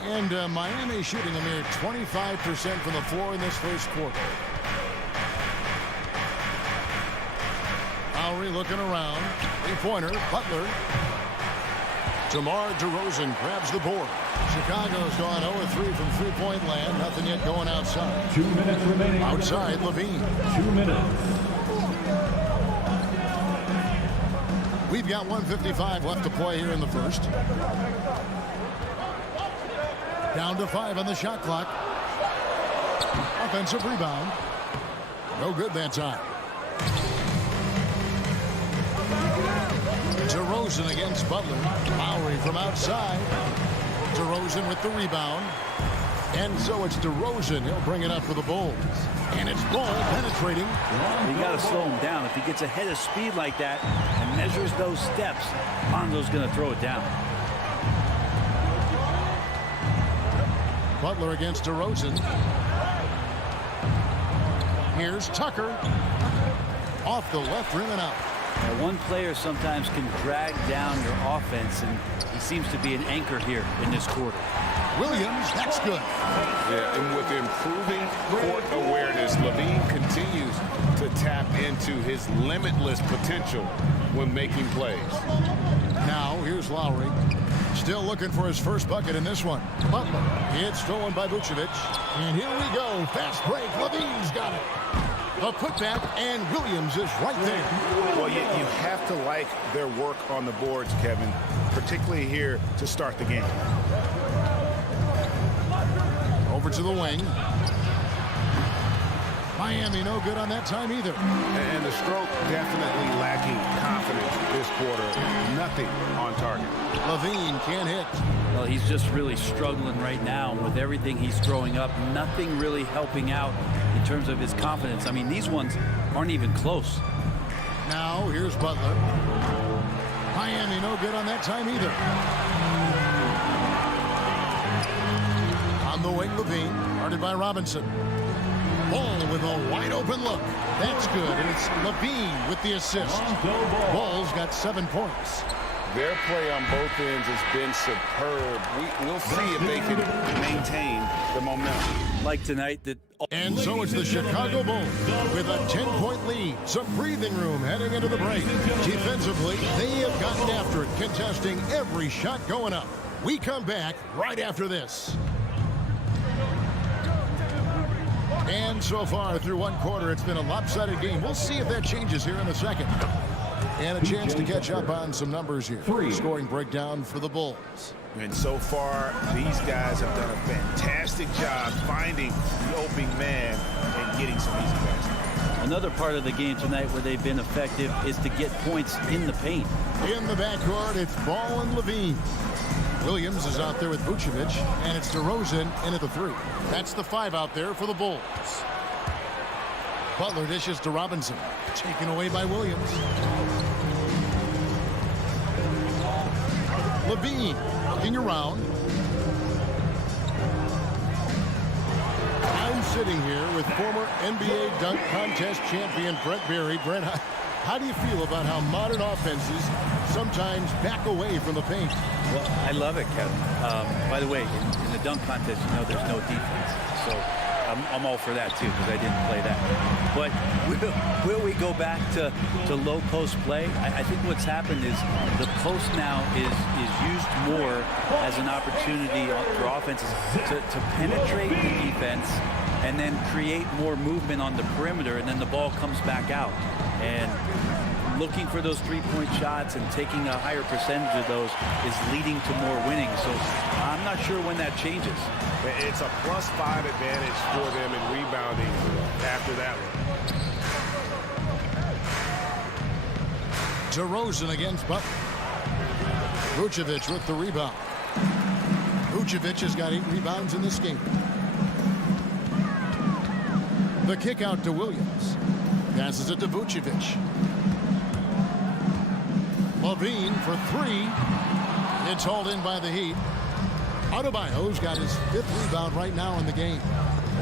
And Miami shooting a mere 25% from the floor in this first quarter. Lowry looking around. Three-pointer. Butler. DeMar DeRozan grabs the board. Chicago's gone 0-3 from three-point land. Nothing yet going outside. 2 minutes remaining. Outside, Levine. 2 minutes. We've got 1:55 left to play here in the first. Down to 5 on the shot clock. Offensive rebound. No good that time. DeRozan against Butler. Lowry from outside. DeRozan with the rebound. And so it's DeRozan. He'll bring it up for the Bulls. And it's Ball penetrating. You got to slow him down. If he gets ahead of speed like that and measures those steps, Lonzo's going to throw it down. Butler against DeRozan. Here's Tucker. Off the left rim and out. Now, one player sometimes can drag down your offense, and he seems to be an anchor here in this quarter. Williams, that's good. Yeah, and with improving court awareness, LaVine continues to tap into his limitless potential when making plays. Now, here's Lowry. Still looking for his first bucket in this one. Butler. It's stolen by Vucevic. And here we go. Fast break. Levine's got it. A putback, and Williams is right there. Well, you have to like their work on the boards, Kevin, particularly here to start the game. Over to the wing. Miami no good on that time either. And the stroke definitely lacking confidence this quarter. Nothing on target. Levine can't hit. Well, he's just really struggling right now with everything he's throwing up. Nothing really helping out in terms of his confidence. I mean, these ones aren't even close. Now, here's Butler. Miami no good on that time either. On the wing, Levine, guarded by Robinson. Ball with a wide open look. That's good, and it's Levine with the assist. Ball's got 7 points. Their play on both ends has been superb. We'll see if they can maintain the momentum. Like tonight, that. And so it's the Chicago Bulls with a 10-point lead. Some breathing room heading into the break. Defensively, they have gotten after it, contesting every shot going up. We come back right after this. And so far through one quarter, it's been a lopsided game. We'll see if that changes here in the second. And a chance to catch up on some numbers here. Scoring breakdown for the Bulls. And so far, these guys have done a fantastic job finding the opening man and getting some easy baskets. Another part of the game tonight where they've been effective is to get points in the paint. In the backcourt, it's Ball and Levine. Williams is out there with Vucevic, and it's DeRozan in at the 3. That's the 5 out there for the Bulls. Butler dishes to Robinson, taken away by Williams. Levine looking around. I'm sitting here with former NBA dunk contest champion Brent Berry. Brent, how do you feel about how modern offenses sometimes back away from the paint? Well, I love it, Kevin. By the way, in the dunk contest, you know there's no defense. So I'm all for that, too, because I didn't play that. But will we go back to low post play? I think what's happened is the post now is used more as an opportunity for offenses to penetrate the defense and then create more movement on the perimeter, and then the ball comes back out. And looking for those three-point shots and taking a higher percentage of those is leading to more winning. So I'm not sure when that changes. It's a +5 advantage for them in rebounding after that one. DeRozan against Butler. Vucevic with the rebound. Vucevic has got 8 rebounds in this game. The kick out to Williams. Passes it to Vucevic. Levine for 3. It's hauled in by the Heat. Adebayo's got his 5th rebound right now in the game.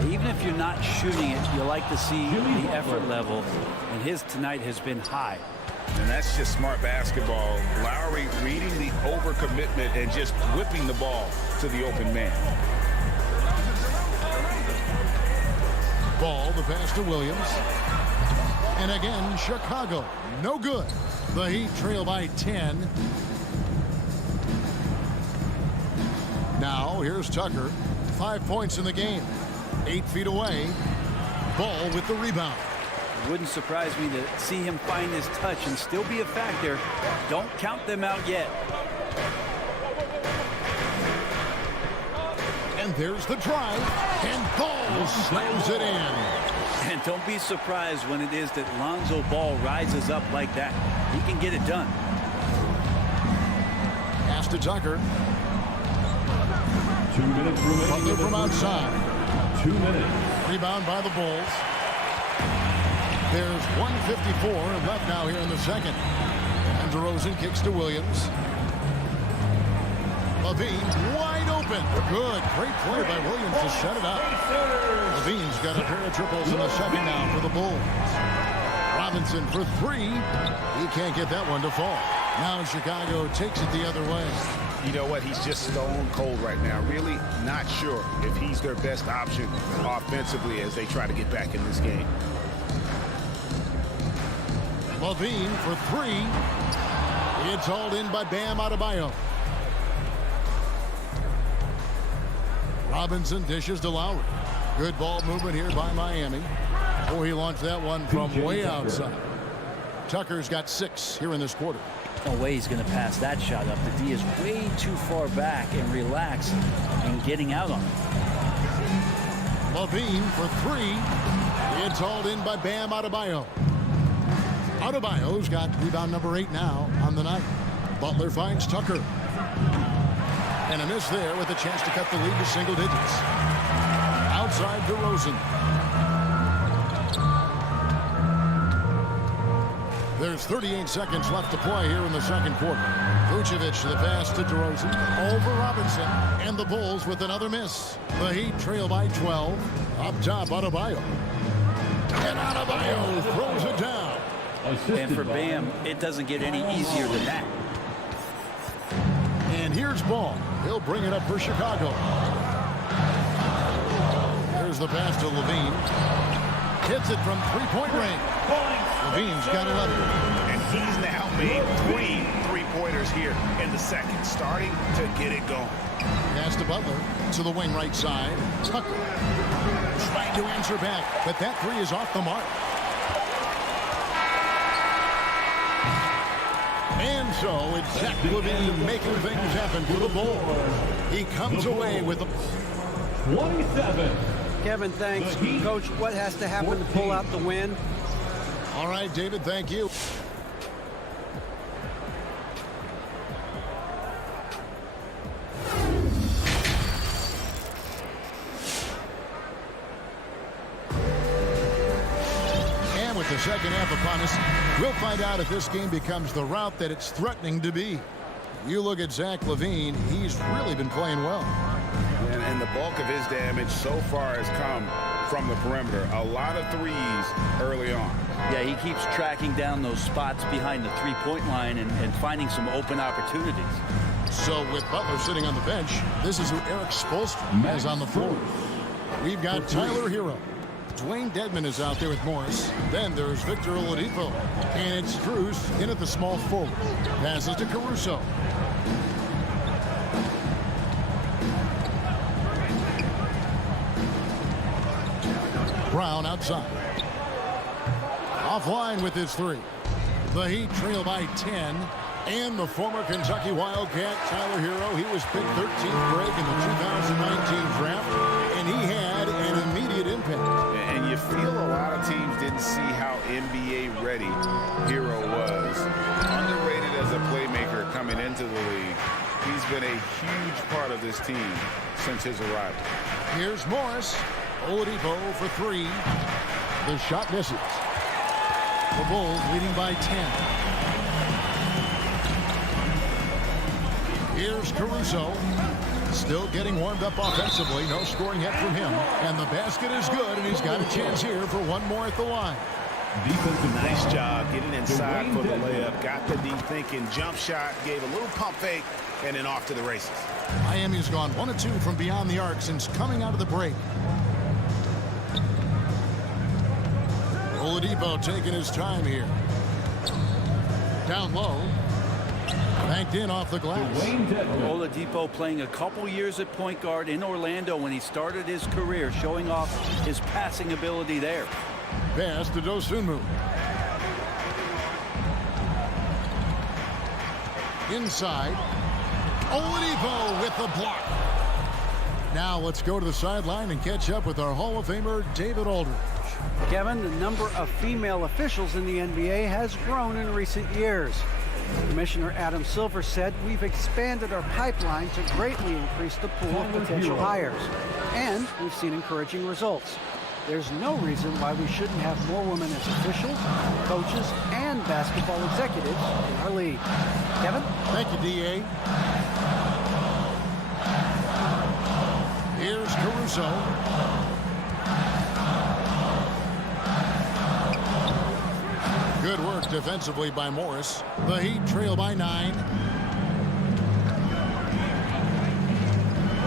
Even if you're not shooting it, you like to see the effort level, and his tonight has been high. And that's just smart basketball. Lowry reading the overcommitment and just whipping the ball to the open man. Ball, the pass to Williams. And again, Chicago, no good. The Heat trail by 10. Now, here's Tucker. 5 points in the game. 8 feet away. Ball with the rebound. Wouldn't surprise me to see him find his touch and still be a factor. Don't count them out yet. And there's the drive. And Ball slams it in. And don't be surprised when it is that Lonzo Ball rises up like that. He can get it done. Pass to Tucker. 2 minutes remaining. Butler from outside. 2 minutes. Rebound by the Bulls. There's 1:54 left now here in the second. And DeRozan kicks to Williams. Levine wide open. Good. Great play by Williams to set it up. Levine's got a pair of triples in the second now for the Bulls. Robinson for 3. He can't get that one to fall. Now Chicago takes it the other way. You know what? He's just stone cold right now. Really not sure if he's their best option offensively as they try to get back in this game. Levine for 3. It's hauled in by Bam Adebayo. Robinson dishes to Lowry. Good ball movement here by Miami. Oh, he launched that one from way outside. Tucker's got 6 here in this quarter. No way he's going to pass that shot up. The D is way too far back and relaxed and getting out on it. Levine for 3. It's hauled in by Bam Adebayo. Adebayo's got rebound number 8 now on the night. Butler finds Tucker. And a miss there with a chance to cut the lead to single digits. Outside DeRozan. There's 38 seconds left to play here in the second quarter. Vucevic the pass to DeRozan. Over Robinson. And the Bulls with another miss. The Heat trail by 12. Up top, Adebayo. And Adebayo throws it down. And for Bam, it doesn't get any easier than that. And here's Ball. He'll bring it up for Chicago. Here's the pass to Levine. Hits it from three-point range. Levine's got 11. And he's now made 3 three-pointers here in the second, starting to get it going. Pass to Butler to the wing right side. Tucker trying to answer back, but that 3 is off the mark. And so it's Zach LaVine making things happen for the Bulls. He comes away with a 27. Kevin, thanks. Coach, what has to happen to pull out the win? All right, David, thank you. And with the second half upon us, we'll find out if this game becomes the route that it's threatening to be. You look at Zach LaVine, he's really been playing well. And the bulk of his damage so far has come from the perimeter. A lot of threes early on. Yeah, he keeps tracking down those spots behind the three-point line and finding some open opportunities. So with Butler sitting on the bench, this is who Eric Spoelstra has on the floor. We've got Tyler Hero. Dwayne Dedmon is out there with Morris. Then there's Victor Oladipo. And it's Strus in at the small forward. Passes to Caruso. Brown outside. Offline with his 3. The Heat trail by 10. And the former Kentucky Wildcat, Tyler Hero, he was picked 13th grade in the 2019 draft, and he had an immediate impact. And you feel a lot of teams didn't see how NBA ready Hero was. Underrated as a playmaker coming into the league. He's been a huge part of this team since his arrival. Here's Morris. Oladipo for 3. The shot misses. The Bulls leading by 10. Here's Caruso. Still getting warmed up offensively. No scoring yet from him. And the basket is good, and he's got a chance here for one more at the line. Defensive nice job getting inside for the layup. Got the deep thinking jump shot. Gave a little pump fake, and then off to the races. Miami's gone 1 of 2 from beyond the arc since coming out of the break. Oladipo taking his time here. Down low. Banked in off the glass. Oladipo playing a couple years at point guard in Orlando when he started his career, showing off his passing ability there. Pass to Dosunmu. Inside. Oladipo with the block. Now let's go to the sideline and catch up with our Hall of Famer, David Aldridge. Kevin, the number of female officials in the NBA has grown in recent years. Commissioner Adam Silver said, "We've expanded our pipeline to greatly increase the pool of potential hires, and we've seen encouraging results. There's no reason why we shouldn't have more women as officials, coaches, and basketball executives in our league." Kevin? Thank you, D.A. Here's Caruso. Good work defensively by Morris. The Heat trail by 9.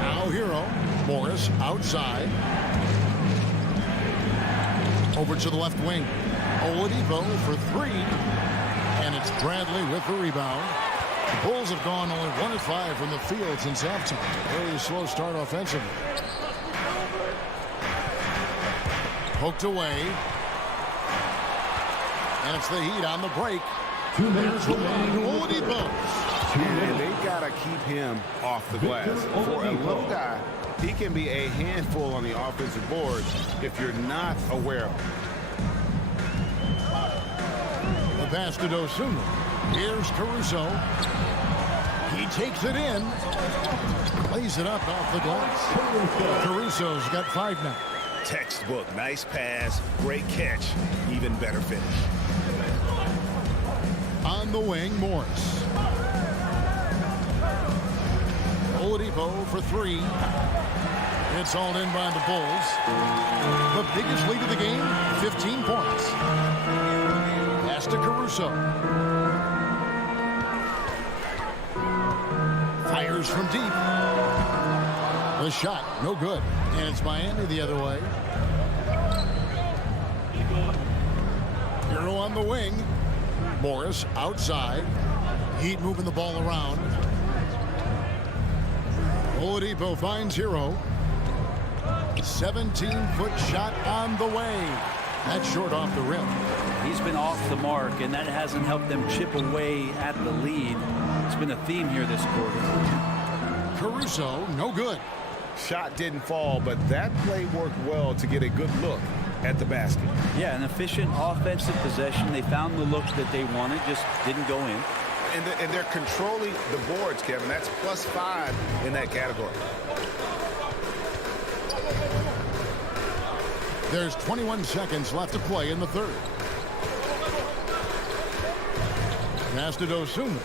Now Hero. Morris outside. Over to the left wing. Oladipo for 3. And it's Bradley with the rebound. The Bulls have gone only 1 of 5 from the field since halftime. Very slow start offensively. Poked away. And it's the Heat on the break. There's Oladipo. And they got to keep him off the glass. For a little guy, he can be a handful on the offensive boards if you're not aware of him. pass to Dosunmu. Here's Caruso. He takes it in. Lays it up off the glass. Caruso's got 5 now. Textbook. Nice pass. Great catch. Even better finish. On the wing, Morris. Oladipo for 3. It's hauled in by the Bulls. The biggest lead of the game, 15 points. Pass to Caruso. Fires from deep. The shot, no good. And it's Miami the other way. Hero on the wing. Morris outside. Heat moving the ball around. Oladipo finds Hero. 17-foot shot on the way. That's short off the rim. He's been off the mark, and that hasn't helped them chip away at the lead. It's been a theme here this quarter. Caruso, no good. Shot didn't fall, but that play worked well to get a good look at the basket. Yeah, an efficient offensive possession. They found the look that they wanted, just didn't go in. And they're controlling the boards, Kevin. That's +5 in that category. There's 21 seconds left to play in the third. Pass to Dosunmu.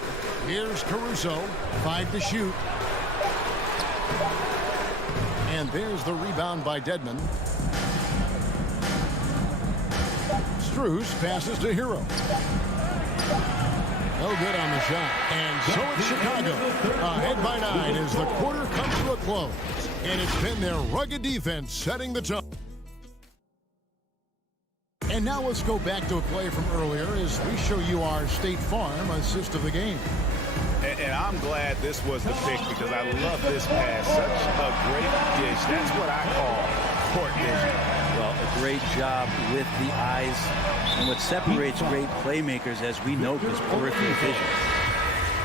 Here's Caruso. 5 to shoot. And there's the rebound by Dedmon. Strus passes to Hero. No good on the shot. And so it's Chicago. Ahead by 9 as the quarter comes to a close. And it's been their rugged defense setting the tone. And now let's go back to a play from earlier as we show you our State Farm assist of the game. And I'm glad this was the pick because I love this pass. Such a great dish. That's what I call court vision. Well, a great job with the eyes. And what separates great playmakers, as we know, is peripheral vision.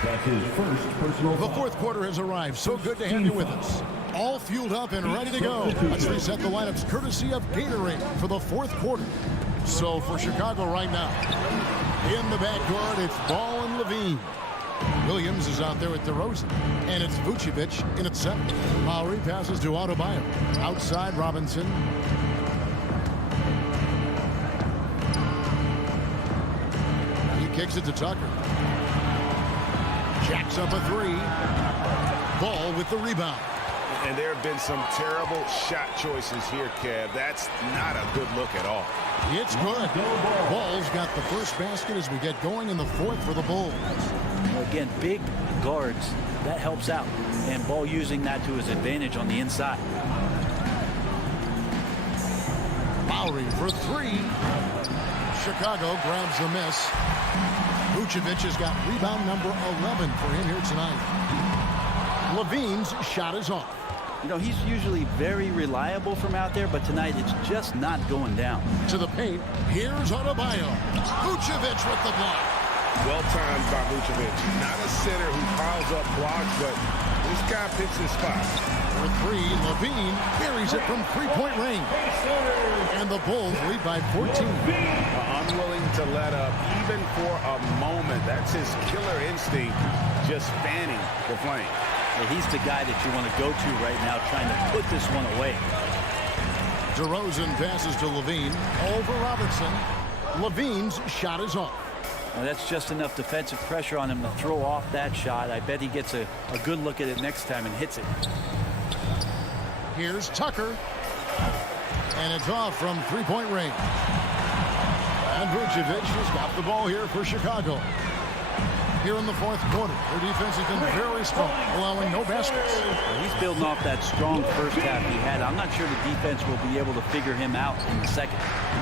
That's his first personal The fourth quarter has arrived. So good to have you with us. All fueled up and ready to go. Let's reset the lineups courtesy of Gatorade for the fourth quarter. So for Chicago right now, in the backcourt, it's Ball and Levine. Williams is out there with DeRozan, and it's Vucevic in at 7. Lowry passes to Adebayo. Outside, Robinson. He kicks it to Tucker. Jacks up a 3. Ball with the rebound. And there have been some terrible shot choices here, Kev. That's not a good look at all. It's good. Ball's got the first basket as we get going in the fourth for the Bulls. Again, big guards, that helps out. And Ball using that to his advantage on the inside. Lowry for 3. Chicago grabs the miss. Vucevic has got rebound number 11 for him here tonight. Levine's shot is off. You know, he's usually very reliable from out there, but tonight it's just not going down. To the paint, here's Adebayo. Vucevic with the block. Well timed by Vucevic. Not a center who piles up blocks, but this guy picks his spot. For 3, Levine buries it from 3-point range. And the Bulls lead by 14. Unwilling to let up, even for a moment. That's his killer instinct, just fanning the flame. Yeah, he's the guy that you want to go to right now, trying to put this one away. DeRozan passes to Levine. Over Robinson. Levine's shot is off. Now that's just enough defensive pressure on him to throw off that shot. I bet he gets a good look at it next time and hits it. Here's Tucker. And it's off from 3-point range. And Vucevic has got the ball here for Chicago. Here in the fourth quarter, their defense has been very strong, allowing no baskets. Well, he's building off that strong first half he had. I'm not sure the defense will be able to figure him out in the second.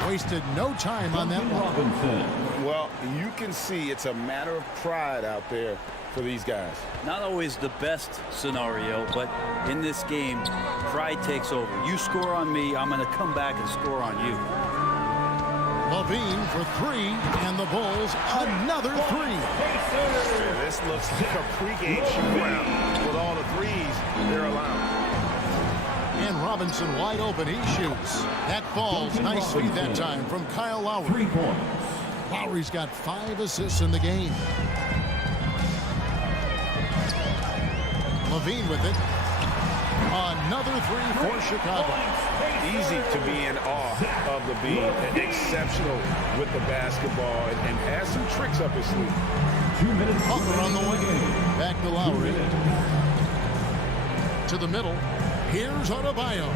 Wasted no time on that one. Well, you can see it's a matter of pride out there for these guys. Not always the best scenario, but in this game, pride takes over. You score on me, I'm going to come back and score on you. Levine for 3, and the Bulls another 3. This looks like a pregame shoot-around with all the threes they're allowing. And Robinson wide open, he shoots. That falls, nice feed that time from Kyle Lowry. 3 points. Lowry's got 5 assists in the game. Levine with it. Another 3 for Chicago. Easy to be in awe of Levine. Exceptional with the basketball and has some tricks up his sleeve. 2 minutes. Butler on the wing. Back to Lowry. To the middle. Here's Adebayo.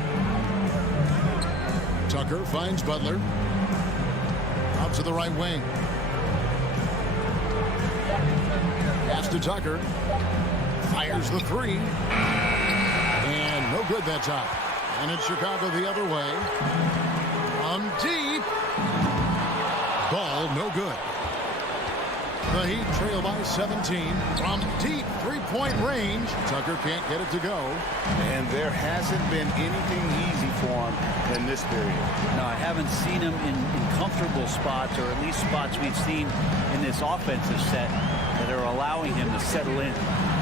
Tucker finds Butler. Out to the right wing. Pass to Tucker. Fires the 3. And no good that time. And it's Chicago the other way. From deep. Ball no good. The Heat trail by 17. From deep 3-point range. Tucker can't get it to go. And there hasn't been anything easy for him in this period. No, I haven't seen him in comfortable spots, or at least spots we've seen in this offensive set that are allowing him to settle in.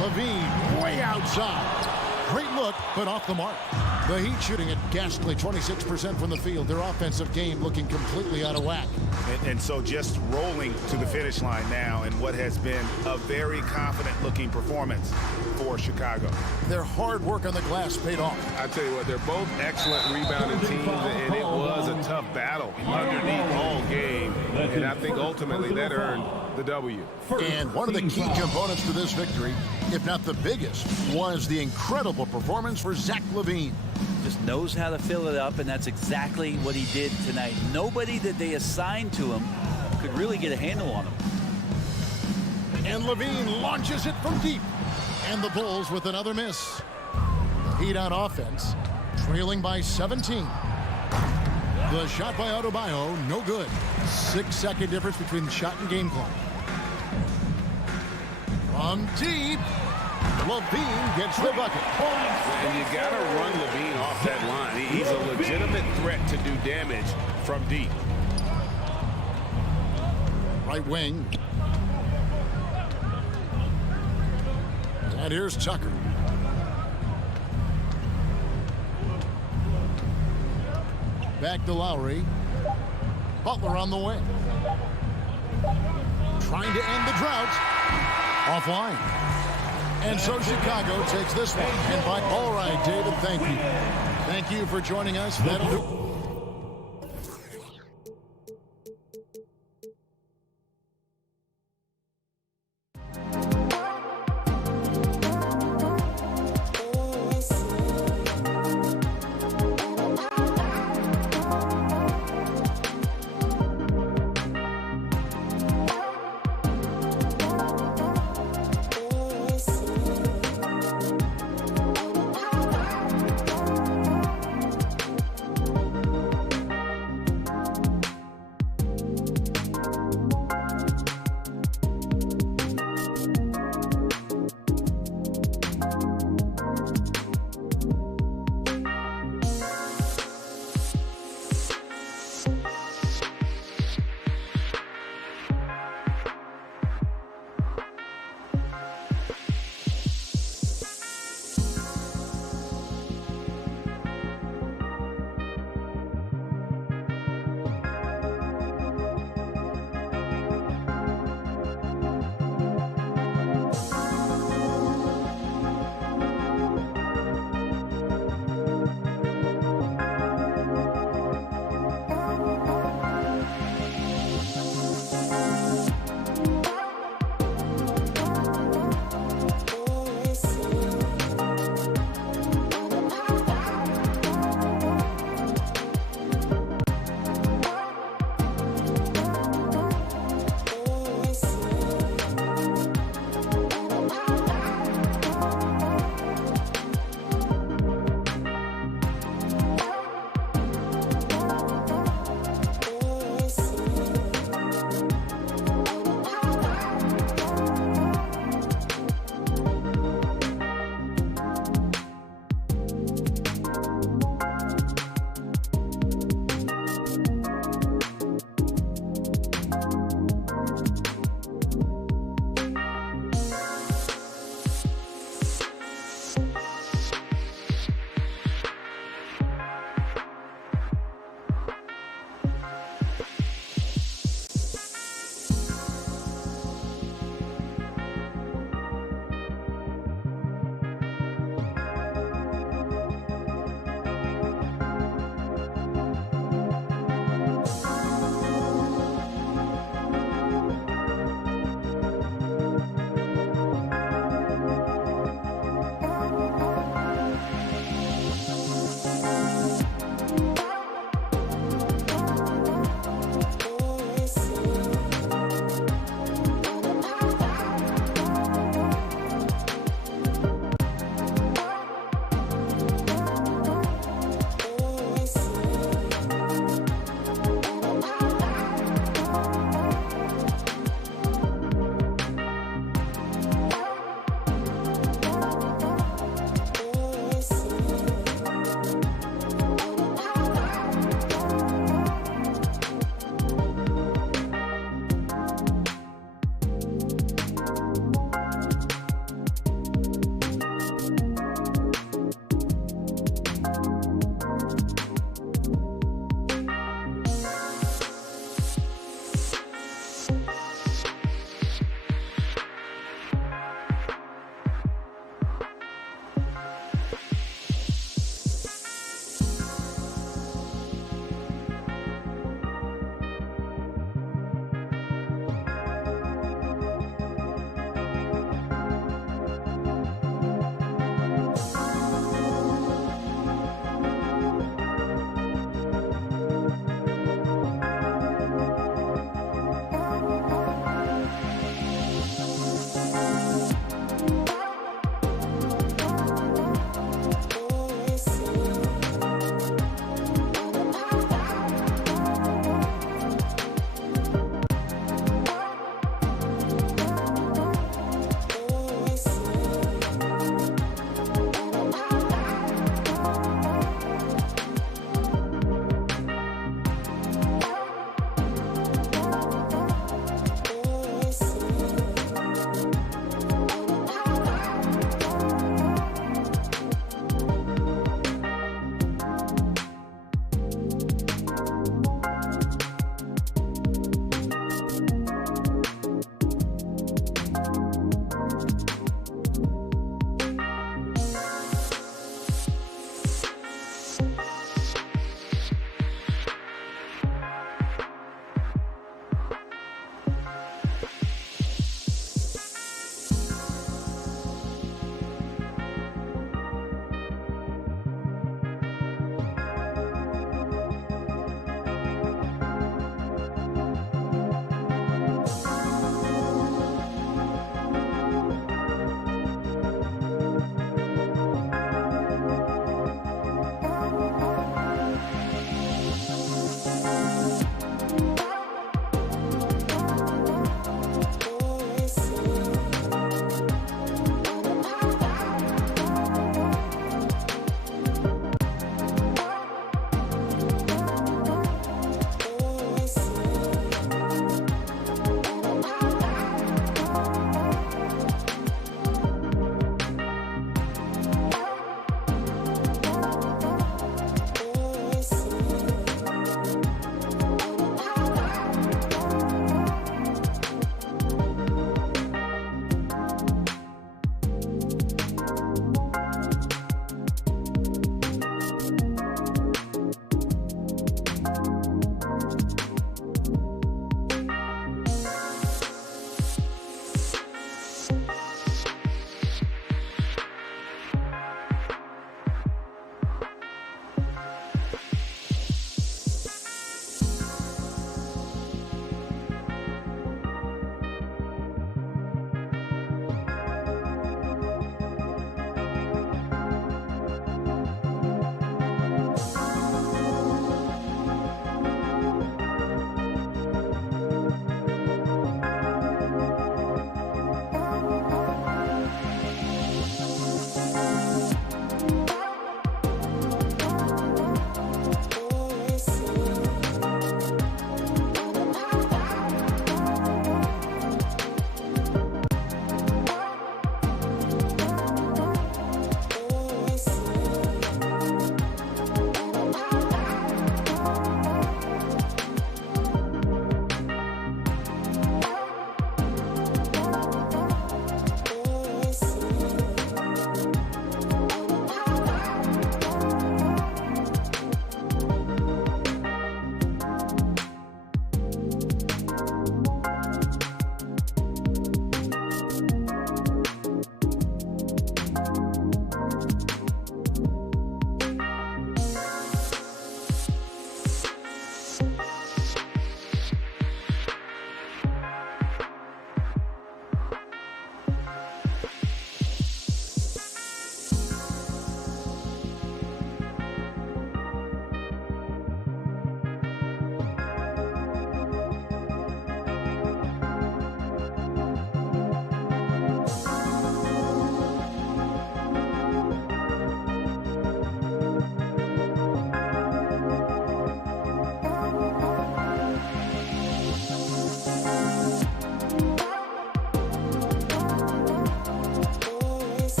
Levine way outside. Great look, but off the mark. The Heat shooting at ghastly 26% from the field. Their offensive game looking completely out of whack. And so just rolling to the finish line now in what has been a very confident-looking performance for Chicago. Their hard work on the glass paid off. I tell you what, they're both excellent rebounding teams, and it was a tough battle underneath all game. And I think ultimately that earned the W. And one of the key components to this victory, if not the biggest, was the incredible performance for Zach LaVine. Just knows how to fill it up, and that's exactly what he did tonight. Nobody that they assigned to him could really get a handle on him. And LaVine launches it from deep. And the Bulls with another miss. The Heat on offense, trailing by 17. The shot by Adebayo, no good. 6-second difference between the shot and game clock. From deep, LaVine gets the bucket. And you got to run LaVine off that line. He's a legitimate threat to do damage from deep. Right wing. And here's Tucker. Back to Lowry. Butler on the wing. Trying to end the drought. Offline. And so Chicago takes this one. And by all right, David, thank you. Thank you for joining us. That'll do.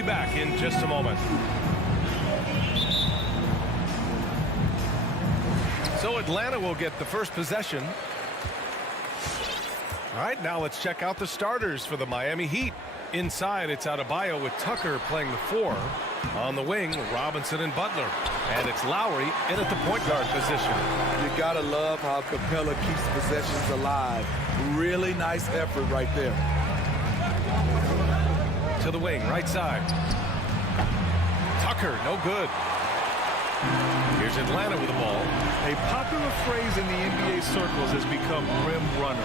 be back in just a moment. So Atlanta will get the first possession. All right, now let's check out the starters for the Miami Heat. Inside, it's Adebayo with Tucker playing the 4. On the wing, Robinson and Butler. And it's Lowry in at the point guard position. You gotta love how Capella keeps possessions alive. Really nice effort right there. To the wing, right side. Tucker, no good. Here's Atlanta with the ball. A popular phrase in the NBA circles has become rim runner.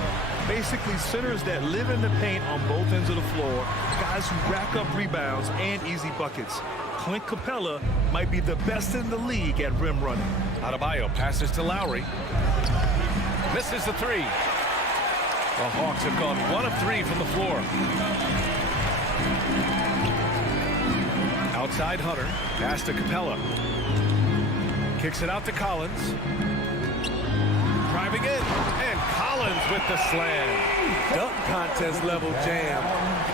Basically, centers that live in the paint on both ends of the floor, guys who rack up rebounds and easy buckets. Clint Capella might be the best in the league at rim running. Adebayo passes to Lowry. Misses the 3. The Hawks have gone 1 of 3 from the floor. Outside Hunter. Pass to Capella. Kicks it out to Collins. Driving in. And Collins with the slam. Dunk contest level jam.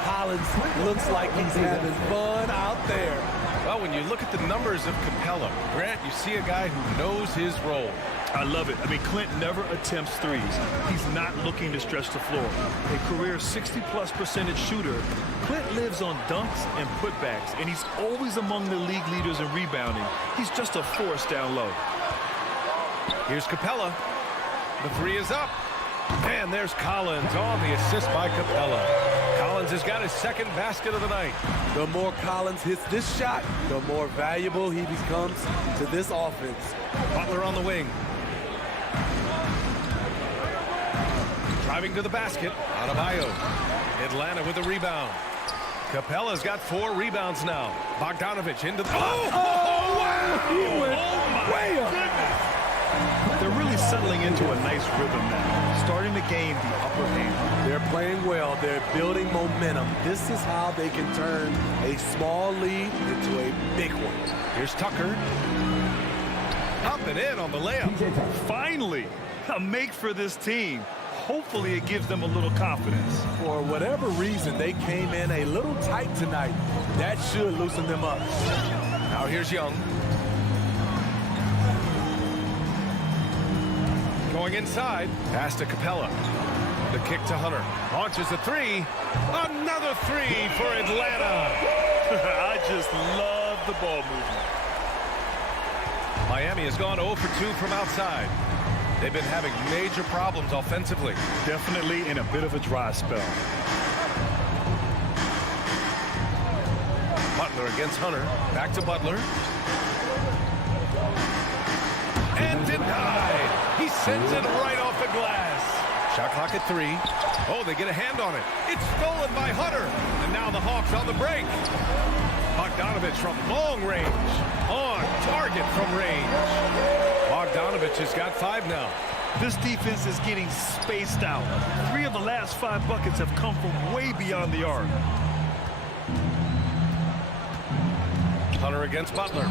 Collins looks like he's having fun out there. Well, when you look at the numbers of Capella, Grant, you see a guy who knows his role. I love it. I mean, Clint never attempts threes. He's not looking to stretch the floor. A career 60+% shooter, Clint lives on dunks and putbacks, and he's always among the league leaders in rebounding. He's just a force down low. Here's Capella. The 3 is up. And there's Collins on the assist by Capella. Collins has got his second basket of the night. The more Collins hits this shot, the more valuable he becomes to this offense. Butler on the wing. Driving to the basket. Adebayo. Atlanta with the rebound. Capella's got 4 rebounds now. Bogdanovich into the... Oh, wow! He went way up. Goodness. They're really settling into a nice rhythm now, starting to gain the upper hand. They're playing well. They're building momentum. This is how they can turn a small lead into a big one. Here's Tucker. Up and in on the layup. Finally, a make for this team. Hopefully it gives them a little confidence. For whatever reason, they came in a little tight tonight. That should loosen them up. Now here's Young. Going inside. Pass to Capella. The kick to Hunter. Launches a 3. Another 3 for Atlanta. I just love the ball movement. Miami has gone 0 for 2 from outside. They've been having major problems offensively. Definitely in a bit of a dry spell. Butler against Hunter. Back to Butler. And denied. He sends it right off the glass. Shot clock at 3. Oh, they get a hand on it. It's stolen by Hunter. And now the Hawks on the break. Bogdanovich from long range. On target from range. Bogdanovich has got 5 now. This defense is getting spaced out. 3 of the last 5 buckets have come from way beyond the arc. Hunter against Butler.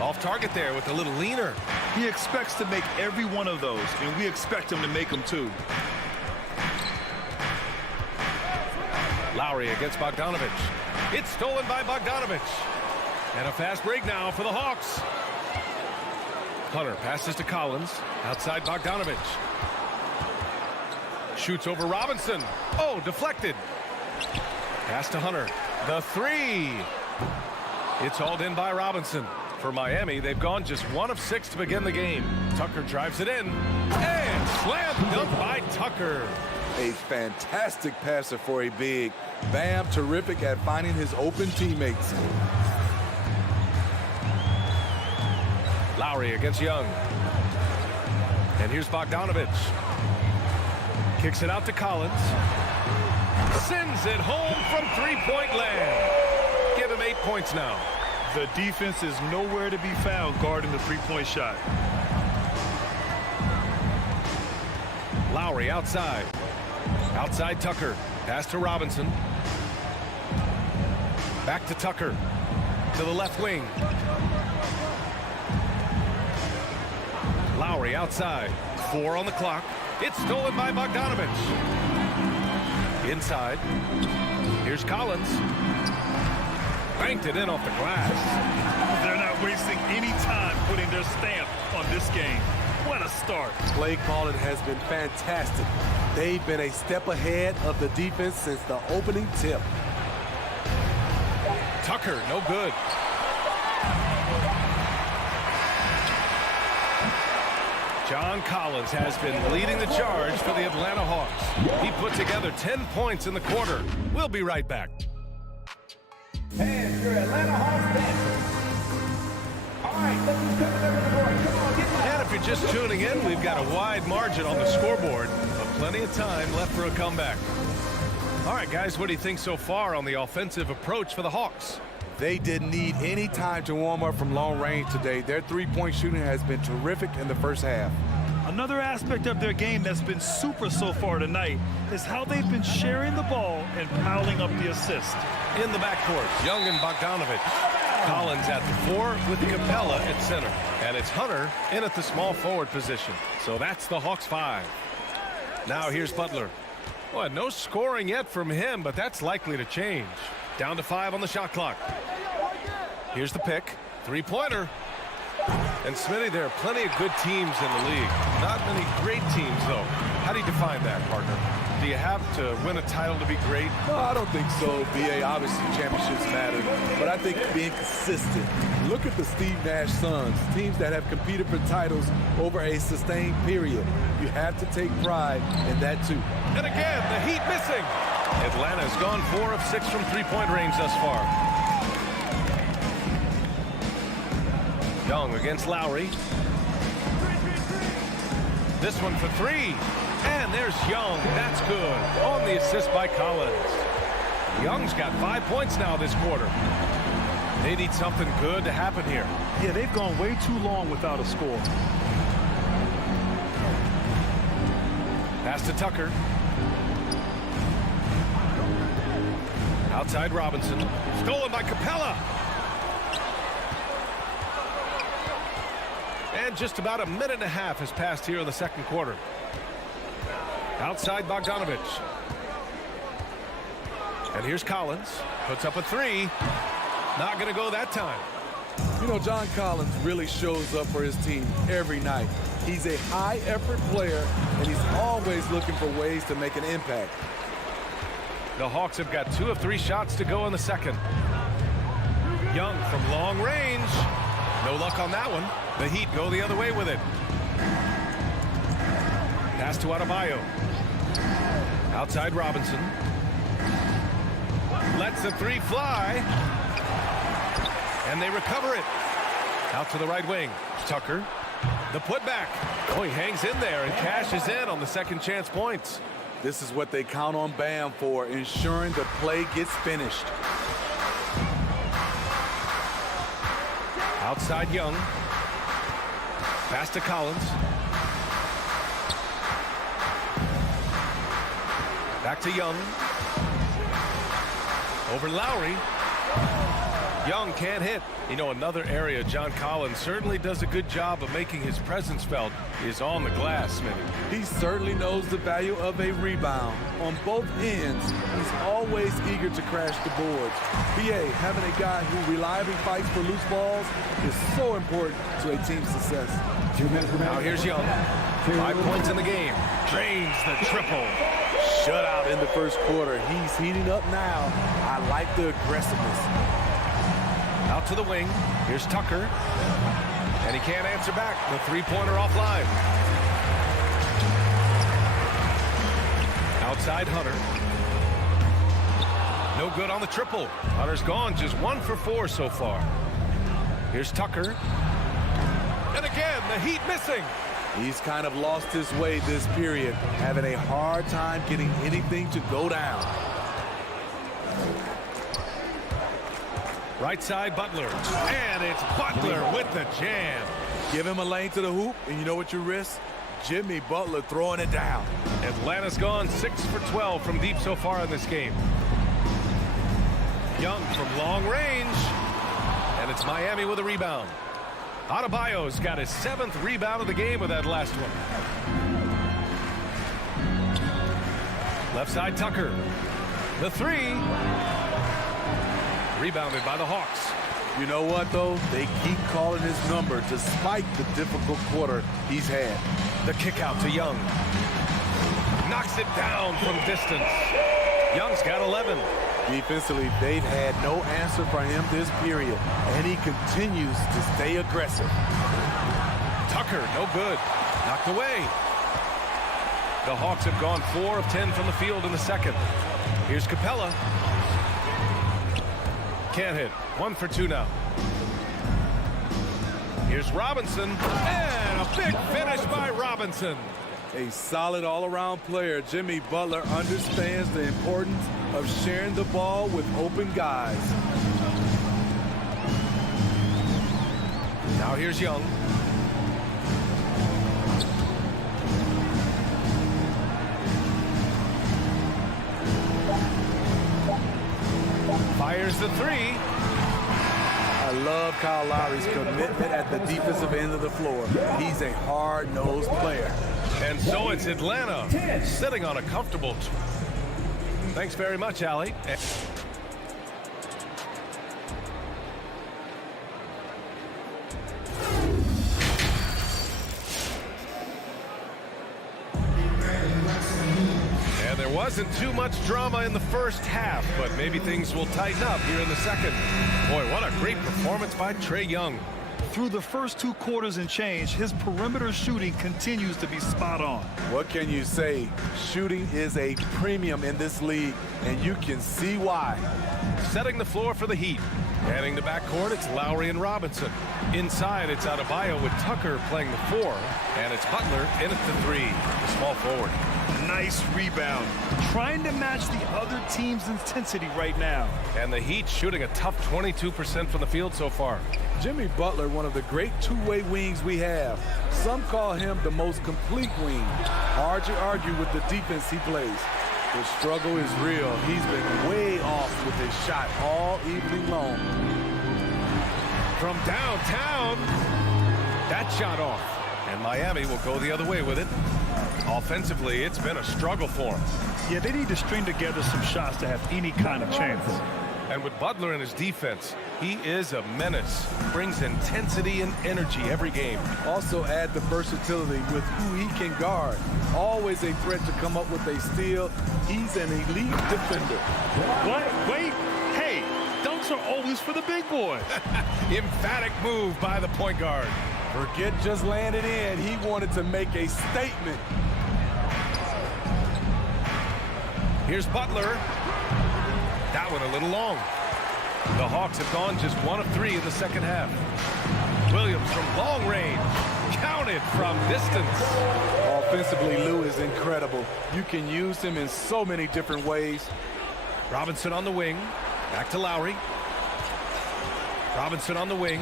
Off target there with a little leaner. He expects to make every one of those, and we expect him to make them too. Lowry against Bogdanovich. It's stolen by Bogdanovich. And a fast break now for the Hawks. Hunter passes to Collins. Outside Bogdanovich. Shoots over Robinson. Oh, deflected. Pass to Hunter. The 3. It's hauled in by Robinson. For Miami, they've gone just 1 of 6 to begin the game. Tucker drives it in. And slam dunk by Tucker. A fantastic passer for a big. Bam, terrific at finding his open teammates. Lowry against Young. And here's Bogdanovich. Kicks it out to Collins. Sends it home from 3-point land. Give him 8 points now. The defense is nowhere to be found guarding the 3-point shot. Lowry outside. Outside Tucker. Pass to Robinson. Back to Tucker. To the left wing. Lowry outside. 4 on the clock. It's stolen by Bogdanovich. Inside. Here's Collins. banked it in off the glass. They're not wasting any time putting their stamp on this game. What a start. Play calling has been fantastic. They've been a step ahead of the defense since the opening tip. Tucker, no good. John Collins has been leading the charge for the Atlanta Hawks. He put together 10 points in the quarter. We'll be right back. And your Atlanta Hawks dancers. All right, let's just come over the board. Come on, get loud. And if you're just tuning in, we've got a wide margin on the scoreboard, but plenty of time left for a comeback. All right, guys, what do you think so far on the offensive approach for the Hawks? They didn't need any time to warm up from long range today. Their three-point shooting has been terrific in the first half. Another aspect of their game that's been super so far tonight is how they've been sharing the ball and piling up the assist. In the backcourt, Young and Bogdanovich. Collins at the 4 with Capella at center. And it's Hunter in at the small forward position. So that's the Hawks 5. Now here's Butler. Well, no scoring yet from him, but that's likely to change. Down to 5 on the shot clock. Here's the pick. Three-pointer. And Smitty, there are plenty of good teams in the league. Not many great teams, though. How do you define that, partner? Do you have to win a title to be great? No, I don't think so, B.A. Obviously, championships matter. But I think being consistent. Look at the Steve Nash Suns, teams that have competed for titles over a sustained period. You have to take pride in that, too. And again, the Heat missing. Atlanta's gone 4 of 6 from three-point range thus far. Young against Lowry. This one for 3. And there's Young. That's good. On the assist by Collins. Young's got 5 points now this quarter. They need something good to happen here. Yeah, they've gone way too long without a score. Pass to Tucker. Outside Robinson. Stolen by Capella. And just about a minute and a half has passed here in the second quarter. Outside Bogdanovich. And here's Collins. Puts up a 3. Not going to go that time. You know, John Collins really shows up for his team every night. He's a high-effort player, and he's always looking for ways to make an impact. The Hawks have got 2 of 3 shots to go in the second. Young from long range. No luck on that one. The Heat go the other way with it. Pass to Adebayo. Outside Robinson. Lets the 3 fly. And they recover it. Out to the right wing. Tucker. The putback. Oh, he hangs in there and cashes in on the second chance points. This is what they count on Bam for, ensuring the play gets finished. Outside Young. Pass to Collins. Back to Young. Over Lowry. Young can't hit. You know, another area John Collins certainly does a good job of making his presence felt is on the glass, Smitty. He certainly knows the value of a rebound. On both ends, he's always eager to crash the boards. B.A., having a guy who reliably fights for loose balls is so important to a team's success. Now here's Young. 5 points in the game. Drains the triple. Shutout in the first quarter. He's heating up now. I like the aggressiveness. Out to the wing. Here's Tucker. And he can't answer back. The three-pointer offline. Outside Hunter. No good on the triple. Hunter's gone just 1 for 4 so far. Here's Tucker. And again, the Heat missing. He's kind of lost his way this period, having a hard time getting anything to go down. Right side, Butler. And it's Butler with the jam. Give him a lane to the hoop, and you know what you risk? Jimmy Butler throwing it down. Atlanta's gone 6 for 12 from deep so far in this game. Young from long range. And it's Miami with a rebound. Adebayo's got his 7th rebound of the game with that last one. Left side, Tucker. The 3. Rebounded by the Hawks. You know what, though? They keep calling his number despite the difficult quarter he's had. The kick out to Young. Knocks it down from distance. Young's got 11. Defensively, they've had no answer for him this period, and he continues to stay aggressive. Tucker, no good. Knocked away. The Hawks have gone 4 of 10 from the field in the second. Here's Capella. Can't hit. 1 for 2 now. Here's Robinson. And a big finish by Robinson. A solid all-around player, Jimmy Butler understands the importance of sharing the ball with open guys. Now here's Young. Fires the three. I love Kyle Lowry's commitment at the defensive end of the floor. He's a hard-nosed player. And so it's Atlanta sitting on a comfortable. Thanks very much, Allie. And there wasn't too much drama in the first half, but maybe things will tighten up here in the second. Boy, what a great performance by Trae Young. Through the first 2 quarters and change, his perimeter shooting continues to be spot on. What can you say? Shooting is a premium in this league, and you can see why. Setting the floor for the Heat. Heading to backcourt, it's Lowry and Robinson. Inside, it's Adebayo with Tucker playing the 4, and it's Butler in at the 3, the small forward. Nice rebound. Trying to match the other team's intensity right now. And the Heat shooting a tough 22% from the field so far. Jimmy Butler, one of the great two-way wings we have. Some call him the most complete wing. Hard to argue with the defense he plays. The struggle is real. He's been way off with his shot all evening long. From downtown, that shot off. And Miami will go the other way with it. Offensively, it's been a struggle for him. Yeah, they need to string together some shots to have any kind of chance. And with Butler in his defense, he is a menace. Brings intensity and energy every game. Also add the versatility with who he can guard. Always a threat to come up with a steal. He's an elite defender. What? Wait. Hey, dunks are always for the big boy. Emphatic move by the point guard. Forget just landed in. He wanted to make a statement. Here's Butler. That one a little long. The Hawks have gone just 1 of 3 in the second half. Williams from long range. Counted from distance. Offensively, Lou is incredible. You can use him in so many different ways. Robinson on the wing. Back to Lowry. Robinson on the wing.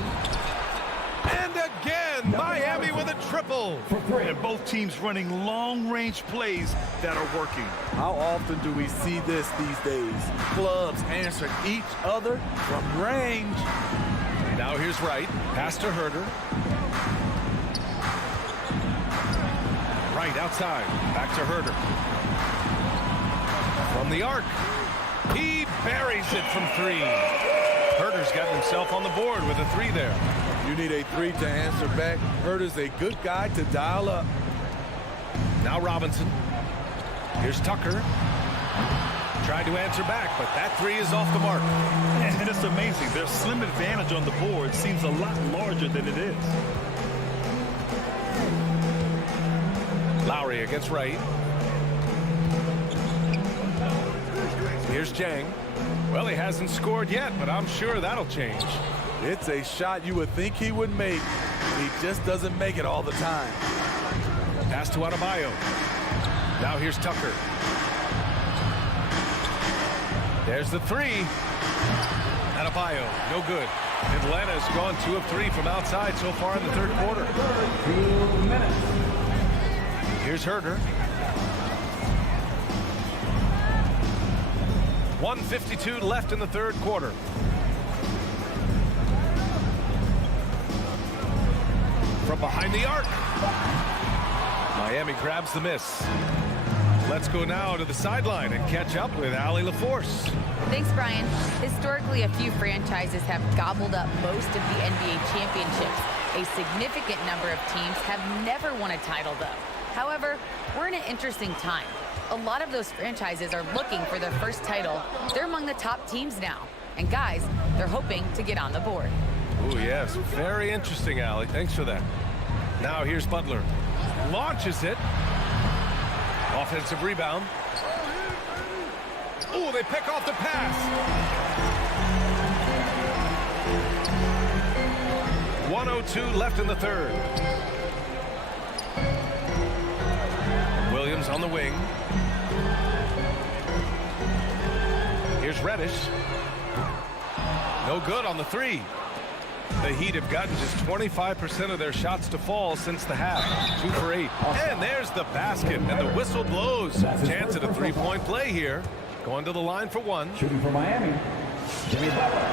And again, Miami with a triple. And both teams running long-range plays that are working. How often do we see this these days? Clubs answering each other from range. Now here's Wright. Pass to Herder. Wright outside. Back to Herder. From the arc. He buries it from 3. Herder's got himself on the board with a 3 there. You need a 3 to answer back. Herder's a good guy to dial up. Now Robinson. Here's Tucker. Tried to answer back, but that 3 is off the mark. And it's amazing. Their slim advantage on the board seems a lot larger than it is. Lowry against Wright. Here's Jang. Well, he hasn't scored yet, but I'm sure that'll change. It's a shot you would think he would make. He just doesn't make it all the time. Pass to Adebayo. Now here's Tucker. There's the 3. Adebayo, no good. Atlanta's gone 2 of 3 from outside so far in the third quarter. 2 minutes. Here's Herder. 1:52 left in the third quarter. From behind the arc. Miami grabs the miss. Let's go now to the sideline and catch up with Allie LaForce. Thanks, Brian. Historically, a few franchises have gobbled up most of the NBA championships. A significant number of teams have never won a title, though. However, we're in an interesting time. A lot of those franchises are looking for their first title. They're among the top teams now. And guys, they're hoping to get on the board. Oh, yes. Very interesting, Allie. Thanks for that. Now here's Butler. Launches it. Offensive rebound. Oh, they pick off the pass. 1:02 left in the third. Williams on the wing. Here's Reddish. No good on the three. The Heat have gotten just 25% of their shots to fall since the half. 2 for 8. And there's the basket, and the whistle blows. Chance at a three-point play here. Going to the line for one. Shooting for Miami, Jimmy Butler.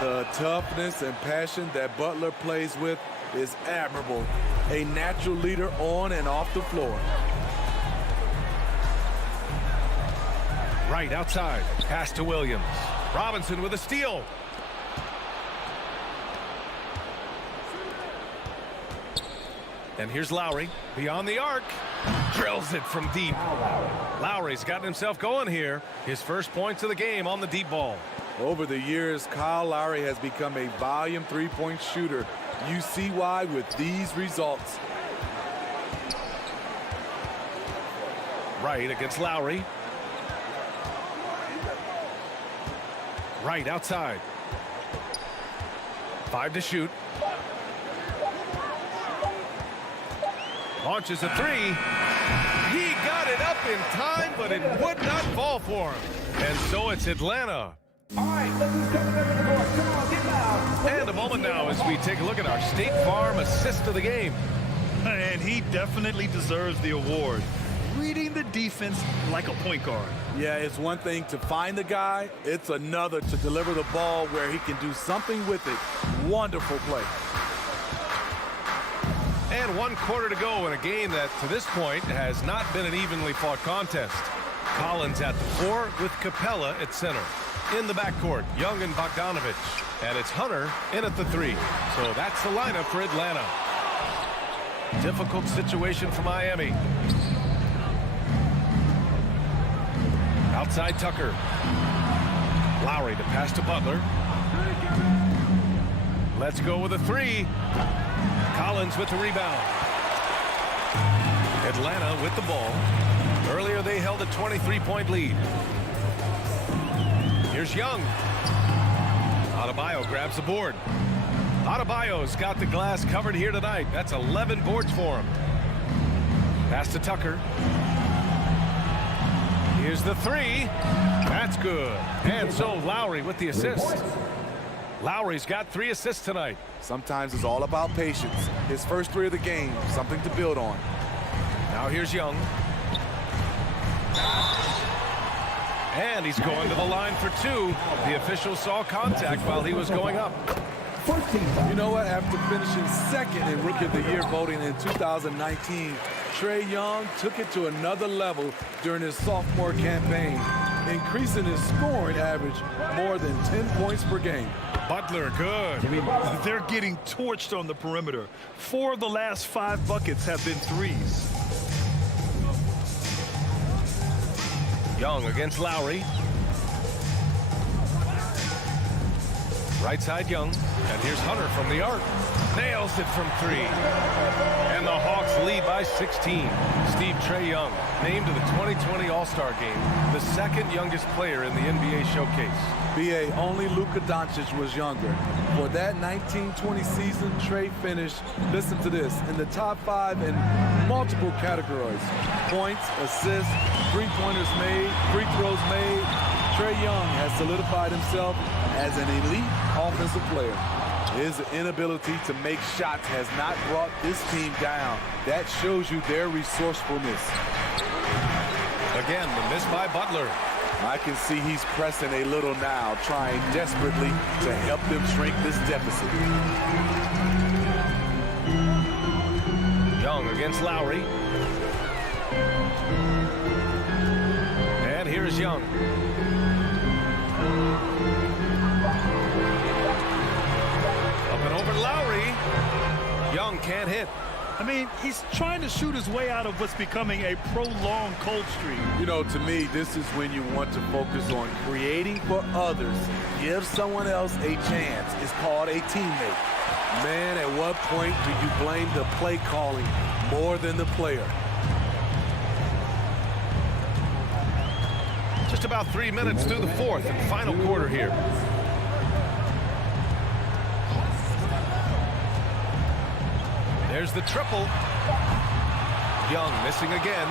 The toughness and passion that Butler plays with is admirable. A natural leader on and off the floor. Right outside. Pass to Williams. Robinson with a steal. And here's Lowry beyond the arc. Drills it from deep. Lowry's gotten himself going here. His first points of the game on the deep ball. Over the years, Kyle Lowry has become a volume three-point shooter. You see why with these results. Right against Lowry. Right outside. 5 to shoot. Launches a three. He got it up in time, but it would not fall for him. And so it's Atlanta. All right, look who's coming over the court. Come on, get loud. And a moment now as we take a look at our State Farm assist of the game. And he definitely deserves the award. Reading the defense like a point guard. Yeah, it's one thing to find the guy. It's another to deliver the ball where he can do something with it. Wonderful play. And 1 quarter to go in a game that, to this point, has not been an evenly fought contest. Collins at the 4 with Capella at center. In the backcourt, Young and Bogdanovich. And it's Hunter in at the 3. So that's the lineup for Atlanta. Difficult situation for Miami. Outside Tucker. Lowry to pass to Butler. Let's go with a 3. Collins with the rebound. Atlanta with the ball. Earlier they held a 23-point lead. Here's Young. Adebayo grabs the board. Adebayo's got the glass covered here tonight. That's 11 boards for him. Pass to Tucker. Here's the 3. That's good. And so Lowry with the assist. Lowry's got 3 assists tonight. Sometimes it's all about patience. His first 3 of the game, something to build on. Now here's Young. And he's going to the line for 2. The official saw contact while he was going up. You know what? After finishing second in Rookie of the Year voting in 2019, Trae Young took it to another level during his sophomore campaign, increasing his scoring average more than 10 points per game. Butler, good. They're getting torched on the perimeter. 4 of the last 5 buckets have been threes. Young against Lowry. Right side Young. And here's Hunter from the arc. Nails it from 3. And the Hawks lead by 16. Steve Trae Young named to the 2020 All-Star Game, the second youngest player in the NBA Showcase. B.A. only Luka Doncic was younger. For that 1920 season, Trae finished, listen to this, in the top 5 in multiple categories. Points, assists, three-pointers made, free throws made. Trae Young has solidified himself as an elite offensive player. His inability to make shots has not brought this team down. That shows you their resourcefulness. Again, the miss by Butler. I can see he's pressing a little now, trying desperately to help them shrink this deficit. Young against Lowry. can't hit. I mean, he's trying to shoot his way out of what's becoming a prolonged cold streak. You know, to me, this is when you want to focus on creating for others. Give someone else a chance. It's called a teammate. Man, at what point do you blame the play calling more than the player? Just about 3 minutes through the fourth and final quarter here. There's the triple. Young missing again.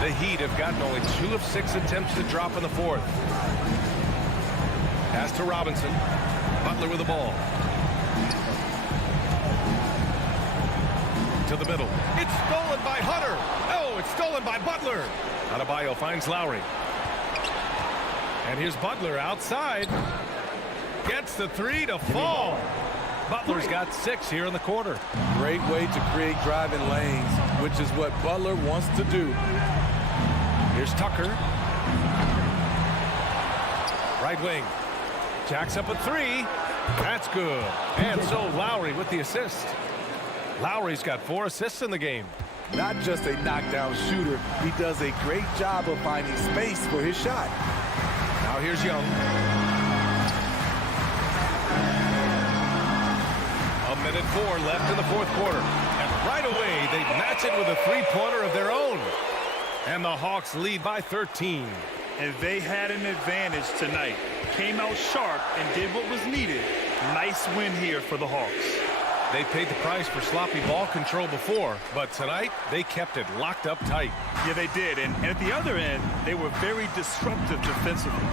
The Heat have gotten only 2 of 6 attempts to drop in the fourth. Pass to Robinson. Butler with the ball. To the middle. It's stolen by Hunter. Oh, it's stolen by Butler. Adebayo finds Lowry. And here's Butler outside. Gets the 3 to fall. Butler's got 6 here in the quarter. Great way to create driving lanes, which is what Butler wants to do. Here's Tucker. Right wing. Jacks up a 3. That's good. And so Lowry with the assist. Lowry's got 4 assists in the game. Not just a knockdown shooter, he does a great job of finding space for his shot. Now here's Young. A minute 4 left in the fourth quarter. And right away, they match it with a 3-pointer of their own. And the Hawks lead by 13. And they had an advantage tonight. Came out sharp and did what was needed. Nice win here for the Hawks. They paid the price for sloppy ball control before, but tonight they kept it locked up tight. Yeah, they did. And at the other end, they were very disruptive defensively.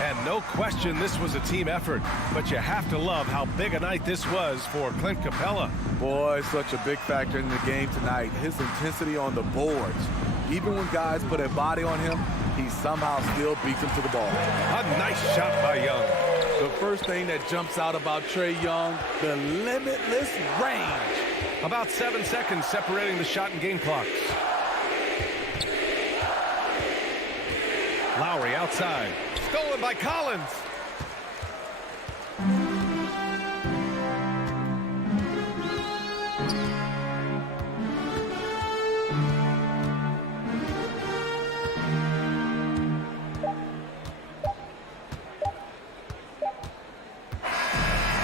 And no question this was a team effort, but you have to love how big a night this was for Clint Capella. Boy, such a big factor in the game tonight. His intensity on the boards. Even when guys put a body on him, he somehow still beats them to the ball. A nice shot by Young. The first thing that jumps out about Trae Young, the limitless range. About 7 seconds separating the shot and game clocks. Lowry outside. Stolen by Collins.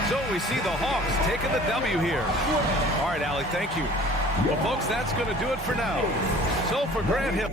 So we see the Hawks taking the W here. All right, Allie, thank you. Well, folks, that's going to do it for now. So for Grant Hill.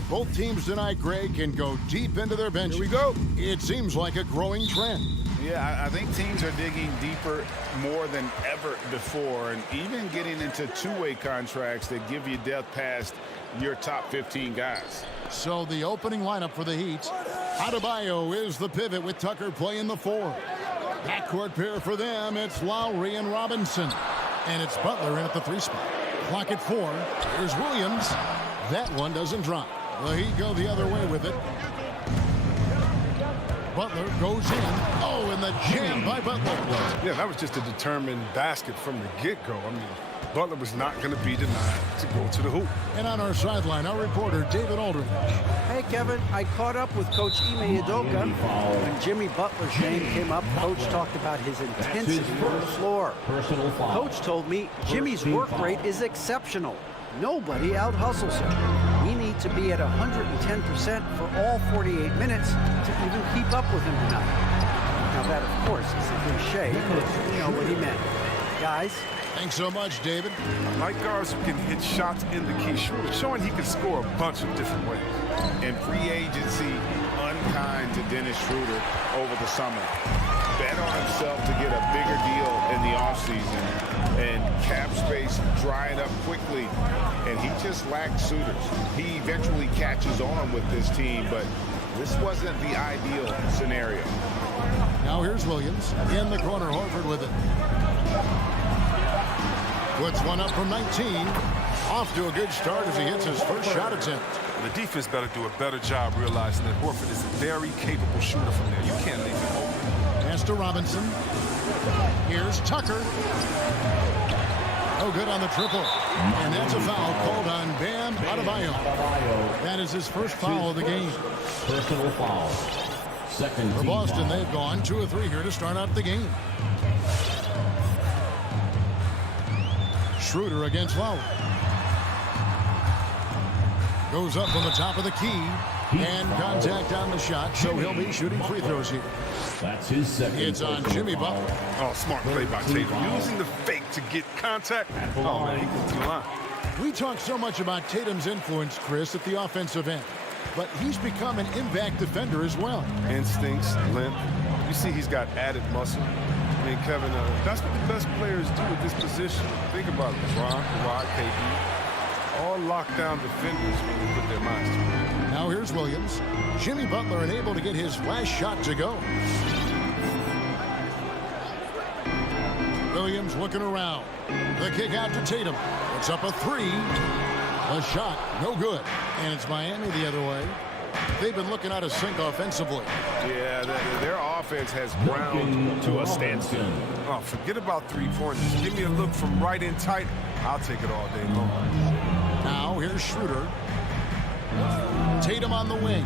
And both teams tonight, Greg, can go deep into their benches. Here we go. It seems like a growing trend. Yeah, I think teams are digging deeper more than ever before, and even getting into two-way contracts that give you depth past your top 15 guys. So the opening lineup for the Heat. Adebayo is the pivot with Tucker playing the 4. Backcourt pair for them, it's Lowry and Robinson. And it's Butler in at the 3 spot. Clock at 4. Here's Williams. That one doesn't drop. The Heat go the other way with it. Butler goes in. Oh, and the jam by Butler. Yeah, that was just a determined basket from the get-go. I mean, Butler was not going to be denied to go to the hoop. And on our sideline, our reporter, David Aldridge. Hey, Kevin, I caught up with Coach Ime Udoka. When Jimmy Butler's name came up, Coach talked about his intensity on the floor. Coach told me Jimmy's work rate is exceptional. Nobody out-hustles him. We need to be at 110% for all 48 minutes to even keep up with him tonight. Now that, of course, is a cliche, but you know what he meant. Guys? Thanks so much, David. Like guards who can hit shots in the key, showing he can score a bunch of different ways. And free agency, unkind to Dennis Schroeder over the summer. Bet on himself to get a bigger deal in the offseason. And cap space drying up quickly. And he just lacked suitors. He eventually catches on with this team, but this wasn't the ideal scenario. Now here's Williams. In the corner, Horford with it. Puts one up from 19. Off to a good start as he hits his first shot attempt. The defense better do a better job realizing that Horford is a very capable shooter from there. You can't leave him open. Pass to Robinson. Here's Tucker. No good on the triple. And that's a foul called on Bam Adebayo. That is his first foul of the game. Personal foul. Second For team Boston, foul. they've gone 2 of 3 here to start out the game. Schroeder against Lowry. Goes up on the top of the key. And contact on the shot, so he'll be shooting free throws here. That's his second. It's on Jimmy Butler. Oh, smart play by Tatum. Using the fake to get contact. Oh, man, he goes to the line. We talk so much about Tatum's influence, Chris, at the offensive end. But he's become an impact defender as well. Instincts, length. You see he's got added muscle. I mean, Kevin, that's what the best players do at this position. Think about it. LeBron, Kawhi, KD. All lockdown defenders when they put their minds to it. Now here's Williams. Jimmy Butler unable to get his last shot to go. Williams looking around. The kick out to Tatum. It's up a 3. A shot, no good. And it's Miami the other way. They've been looking out of sync offensively. Yeah, their offense has ground to a standstill. Oh, forget about three-pointers. Give me a look from right in tight. I'll take it all day long. Now here's Schroeder. Tatum on the wing.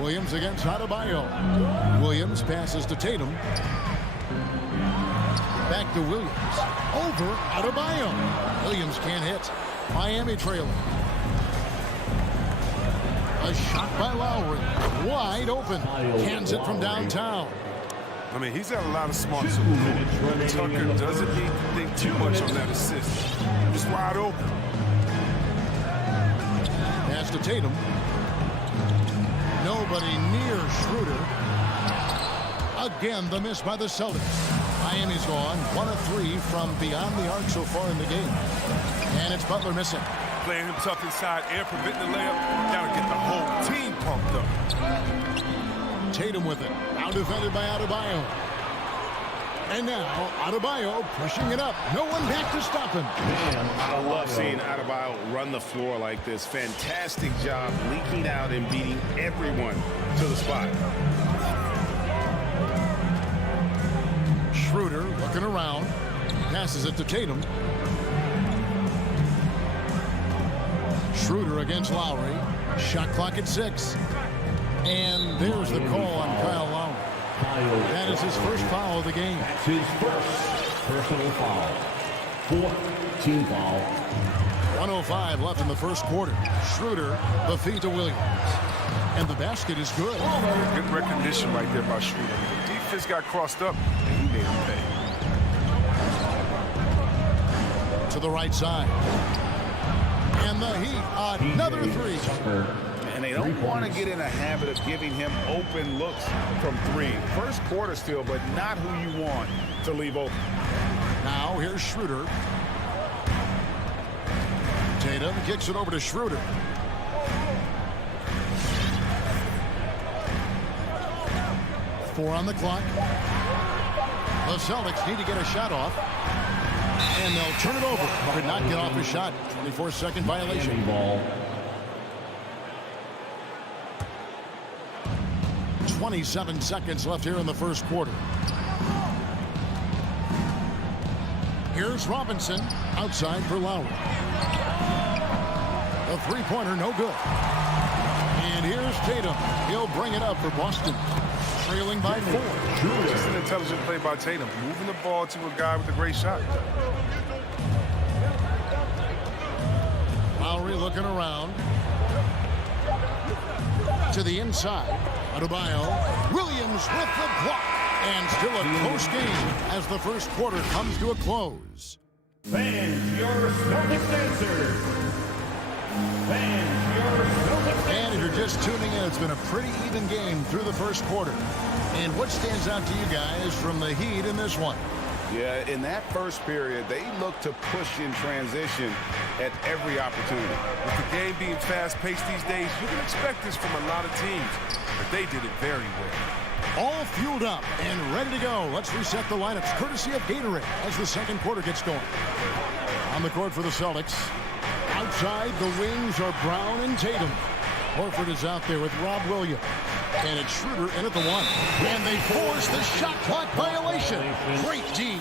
Williams against Adebayo. Williams passes to Tatum. Back to Williams. Over Adebayo. Williams can't hit. Miami trailing. A shot by Lowry. Wide open. Cans it from downtown. I mean, he's got a lot of smarts. Tucker doesn't need to think too much on that assist. Just wide open. Pass to Tatum. Nobody near Schroeder. Again, the miss by the Celtics. Miami's gone 1 of 3 from beyond the arc so far in the game. And it's Butler missing. Playing him tough inside and preventing the layup. Gotta get the whole team pumped up. Tatum with it. Now defended by Adebayo. And now Adebayo pushing it up. No one back to stop him. I love seeing Adebayo run the floor like this. Fantastic job leaking out and beating everyone to the spot. Schroeder looking around. Passes it to Tatum. Schroeder against Lowry. Shot clock at 6. And there's the call on Kyle Lowry. That is his first foul of the game. That's his first personal foul. 4th team foul. 1:05 left in the first quarter. Schroeder, the feed to Williams. And the basket is good. Good recognition right there by Schroeder. The defense got crossed up, and he made him pay. To the right side. Another three. And they don't want to get in a habit of giving him open looks from three. First quarter still, but not who you want to leave open. Now here's Schroeder. Tatum kicks it over to Schroeder. Four on the clock. The Celtics need to get a shot off. And they'll turn it over. Could not get off the shot. 24-second violation. Ball. 27 seconds left here in the first quarter. Here's Robinson outside for Lowry. The three-pointer no good. And here's Tatum. He'll bring it up for Boston. Trailing by 4. Just an intelligent play by Tatum. Moving the ball to a guy with a great shot. Lowry looking around. To the inside. Adebayo. Williams with the block. And still a close game as the first quarter comes to a close. Fans, your Celtics answer. Fans, your Celtics answer. And if you're just tuning in, it's been a pretty even game through the first quarter. And what stands out to you guys from the Heat in this one? Yeah, in that first period, they look to push in transition at every opportunity. With the game being fast-paced these days, you can expect this from a lot of teams, but they did it very well. All fueled up and ready to go. Let's reset the lineups courtesy of Gatorade as the second quarter gets going. On the court for the Celtics. Outside, the wings are Brown and Tatum. Horford is out there with Rob Williams. And it's Schroeder in at the one. And they force the shot clock violation. Great D.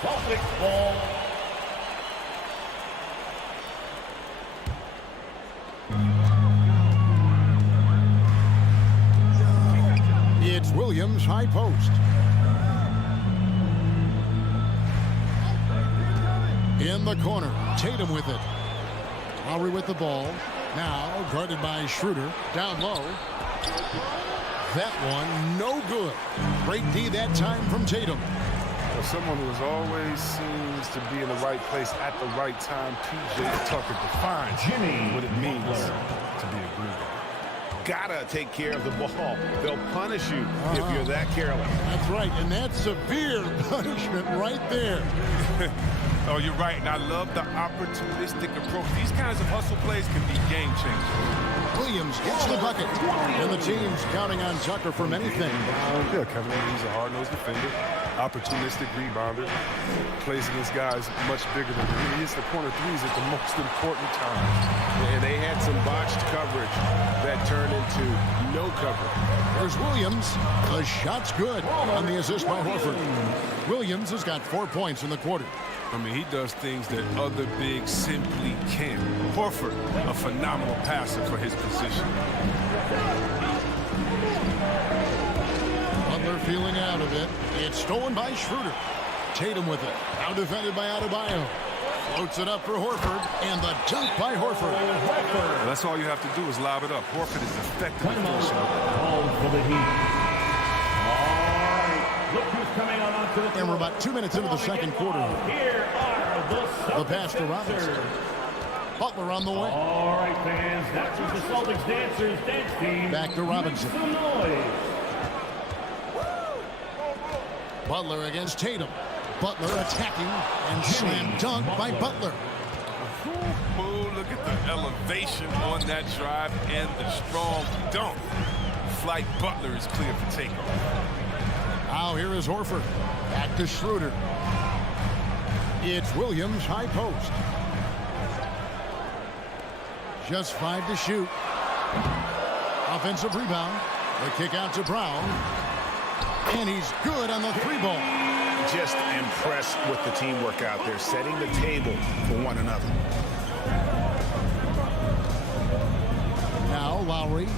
Celtics ball. It's Williams, high post. In the corner, Tatum with it. Lowry with the ball. Now guarded by Schroeder. Down low. That one, no good. Great D that time from Tatum. For someone who always seems to be in the right place at the right time, P.J. Tucker defines what it means to be a Green. Gotta take care of the ball. They'll punish you if you're that careless. That's right, and that's severe punishment right there. Oh, you're right, and I love the opportunistic approach. These kinds of hustle plays can be game changers. Williams gets the bucket, and the team's counting on Tucker for many things. Yeah, Kevin, he's a hard-nosed defender, opportunistic rebounder, plays against guys much bigger than him. He hits the corner threes at the most important time. And they had some botched coverage that turned into no coverage. There's Williams. The shot's good on the assist by Horford. Williams has got 4 points in the quarter. I mean, he does things that other bigs simply can't. Horford, a phenomenal passer for his position. Butler feeling out of it. It's stolen by Schroeder. Tatum with it. Now defended by Adebayo. Floats it up for Horford. And the dunk by Horford. Well, that's all you have to do is lob it up. Horford is effective at finishing up. Called for the Heat. Look who's coming on onto the court. And we're about 2 minutes into the second quarter. Here are the Celtics. The pass to Robinson. Butler on the way. All right, fans, that's what the Celtics dancers dance team. Back to Robinson. Make some noise. Butler against Tatum. Butler attacking and slam dunk by Butler. Oh, look at the elevation on that drive and the strong dunk. Flight Butler is clear for takeoff. Now here is Horford. Back to Schroeder. It's Williams, high post. Just 5 to shoot. Offensive rebound. The kick out to Brown. And he's good on the 3 ball. Just impressed with the teamwork out there, setting the table for one another. Now Lowry.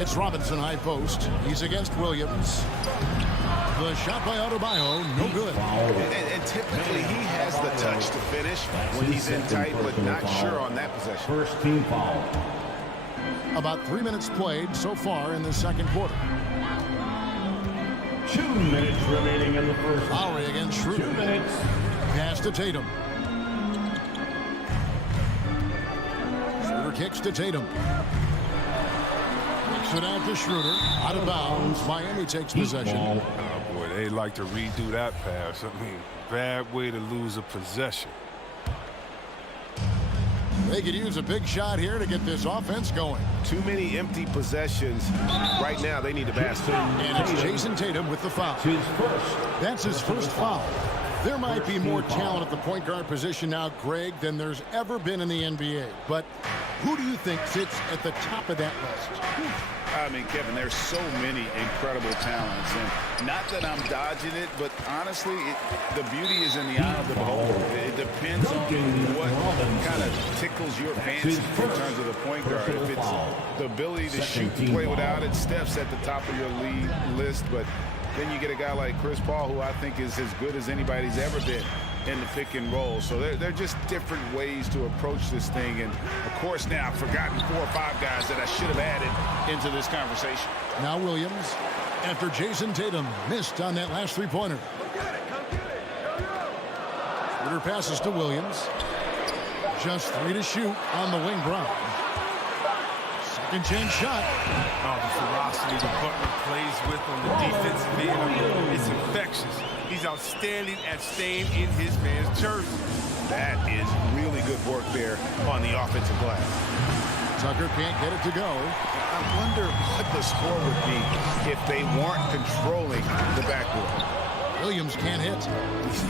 It's Robinson, high post. He's against Williams. The shot by Adebayo, no good. And typically he has the touch to finish when he's in tight, but not sure on that possession. First team foul. About 3 minutes played so far in the second quarter. 2 minutes remaining in the first. Lowry against Schroeder. 2 minutes. Pass to Tatum. kicks to Tatum. Kicks it out to Schroeder. Out of bounds. Miami takes possession. Oh, boy, they like to redo that pass. I mean, bad way to lose a possession. They could use a big shot here to get this offense going. Too many empty possessions. Right now, they need to basket. And it's Jason Tatum with the foul. That's his first foul. There might be more talent at the point guard position now, Greg, than there's ever been in the NBA. But who do you think sits at the top of that list? I mean, Kevin, there's so many incredible talents. And not that I'm dodging it, but honestly, the beauty is in the eye of the beholder. It depends on what kind of tickles your fancy in terms of the point guard. If it's the ability to shoot and play without it, Steph's at the top of your league list. But then you get a guy like Chris Paul, who I think is as good as anybody's ever been in the pick and roll. So they're just different ways to approach this thing. And, of course, now I've forgotten 4 or 5 guys that I should have added into this conversation. Now Williams, after Jason Tatum missed on that last three-pointer. Schroeder passes to Williams. Just 3 to shoot on the wing. Brown. Second chance shot. Oh, the ferocity the Butler plays with on the defensive end, it's infectious. He's outstanding at staying in his man's jersey. That is really good work there on the offensive glass. Tucker can't get it to go. I wonder what the score would be if they weren't controlling the backboard. Williams can't hit.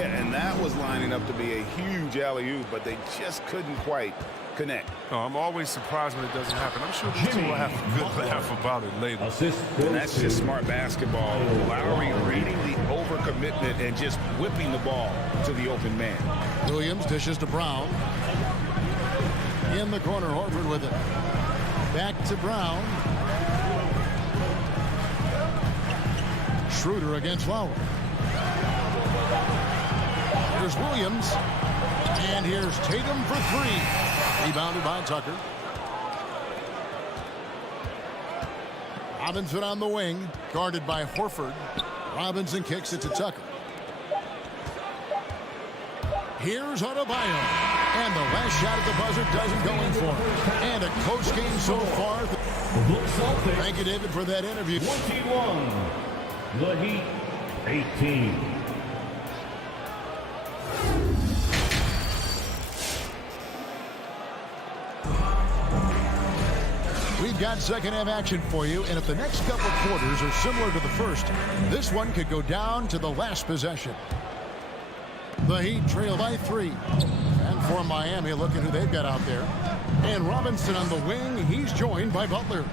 Yeah, and that was lining up to be a huge alley-oop, but they just couldn't quite connect. Oh, I'm always surprised when it doesn't happen. I'm sure these two will have a good laugh about it later. And that's just smart basketball. Lowry reading the overcommitment and just whipping the ball to the open man. Williams dishes to Brown. In the corner, Horford with it. Back to Brown. Schroeder against Lowry. Here's Williams. And here's Tatum for 3. Rebounded by Tucker. Robinson on the wing. Guarded by Horford. Robinson kicks it to Tucker. Here's Adebayo. And the last shot at the buzzer doesn't go in for him. And a close game so far. Thank you, David, for that interview. 21. The Heat, 18. We've got second half action for you, and if the next couple quarters are similar to the first, this one could go down to the last possession. The Heat trail by 3. And for Miami, look at who they've got out there. And Robinson on the wing, he's joined by Butler.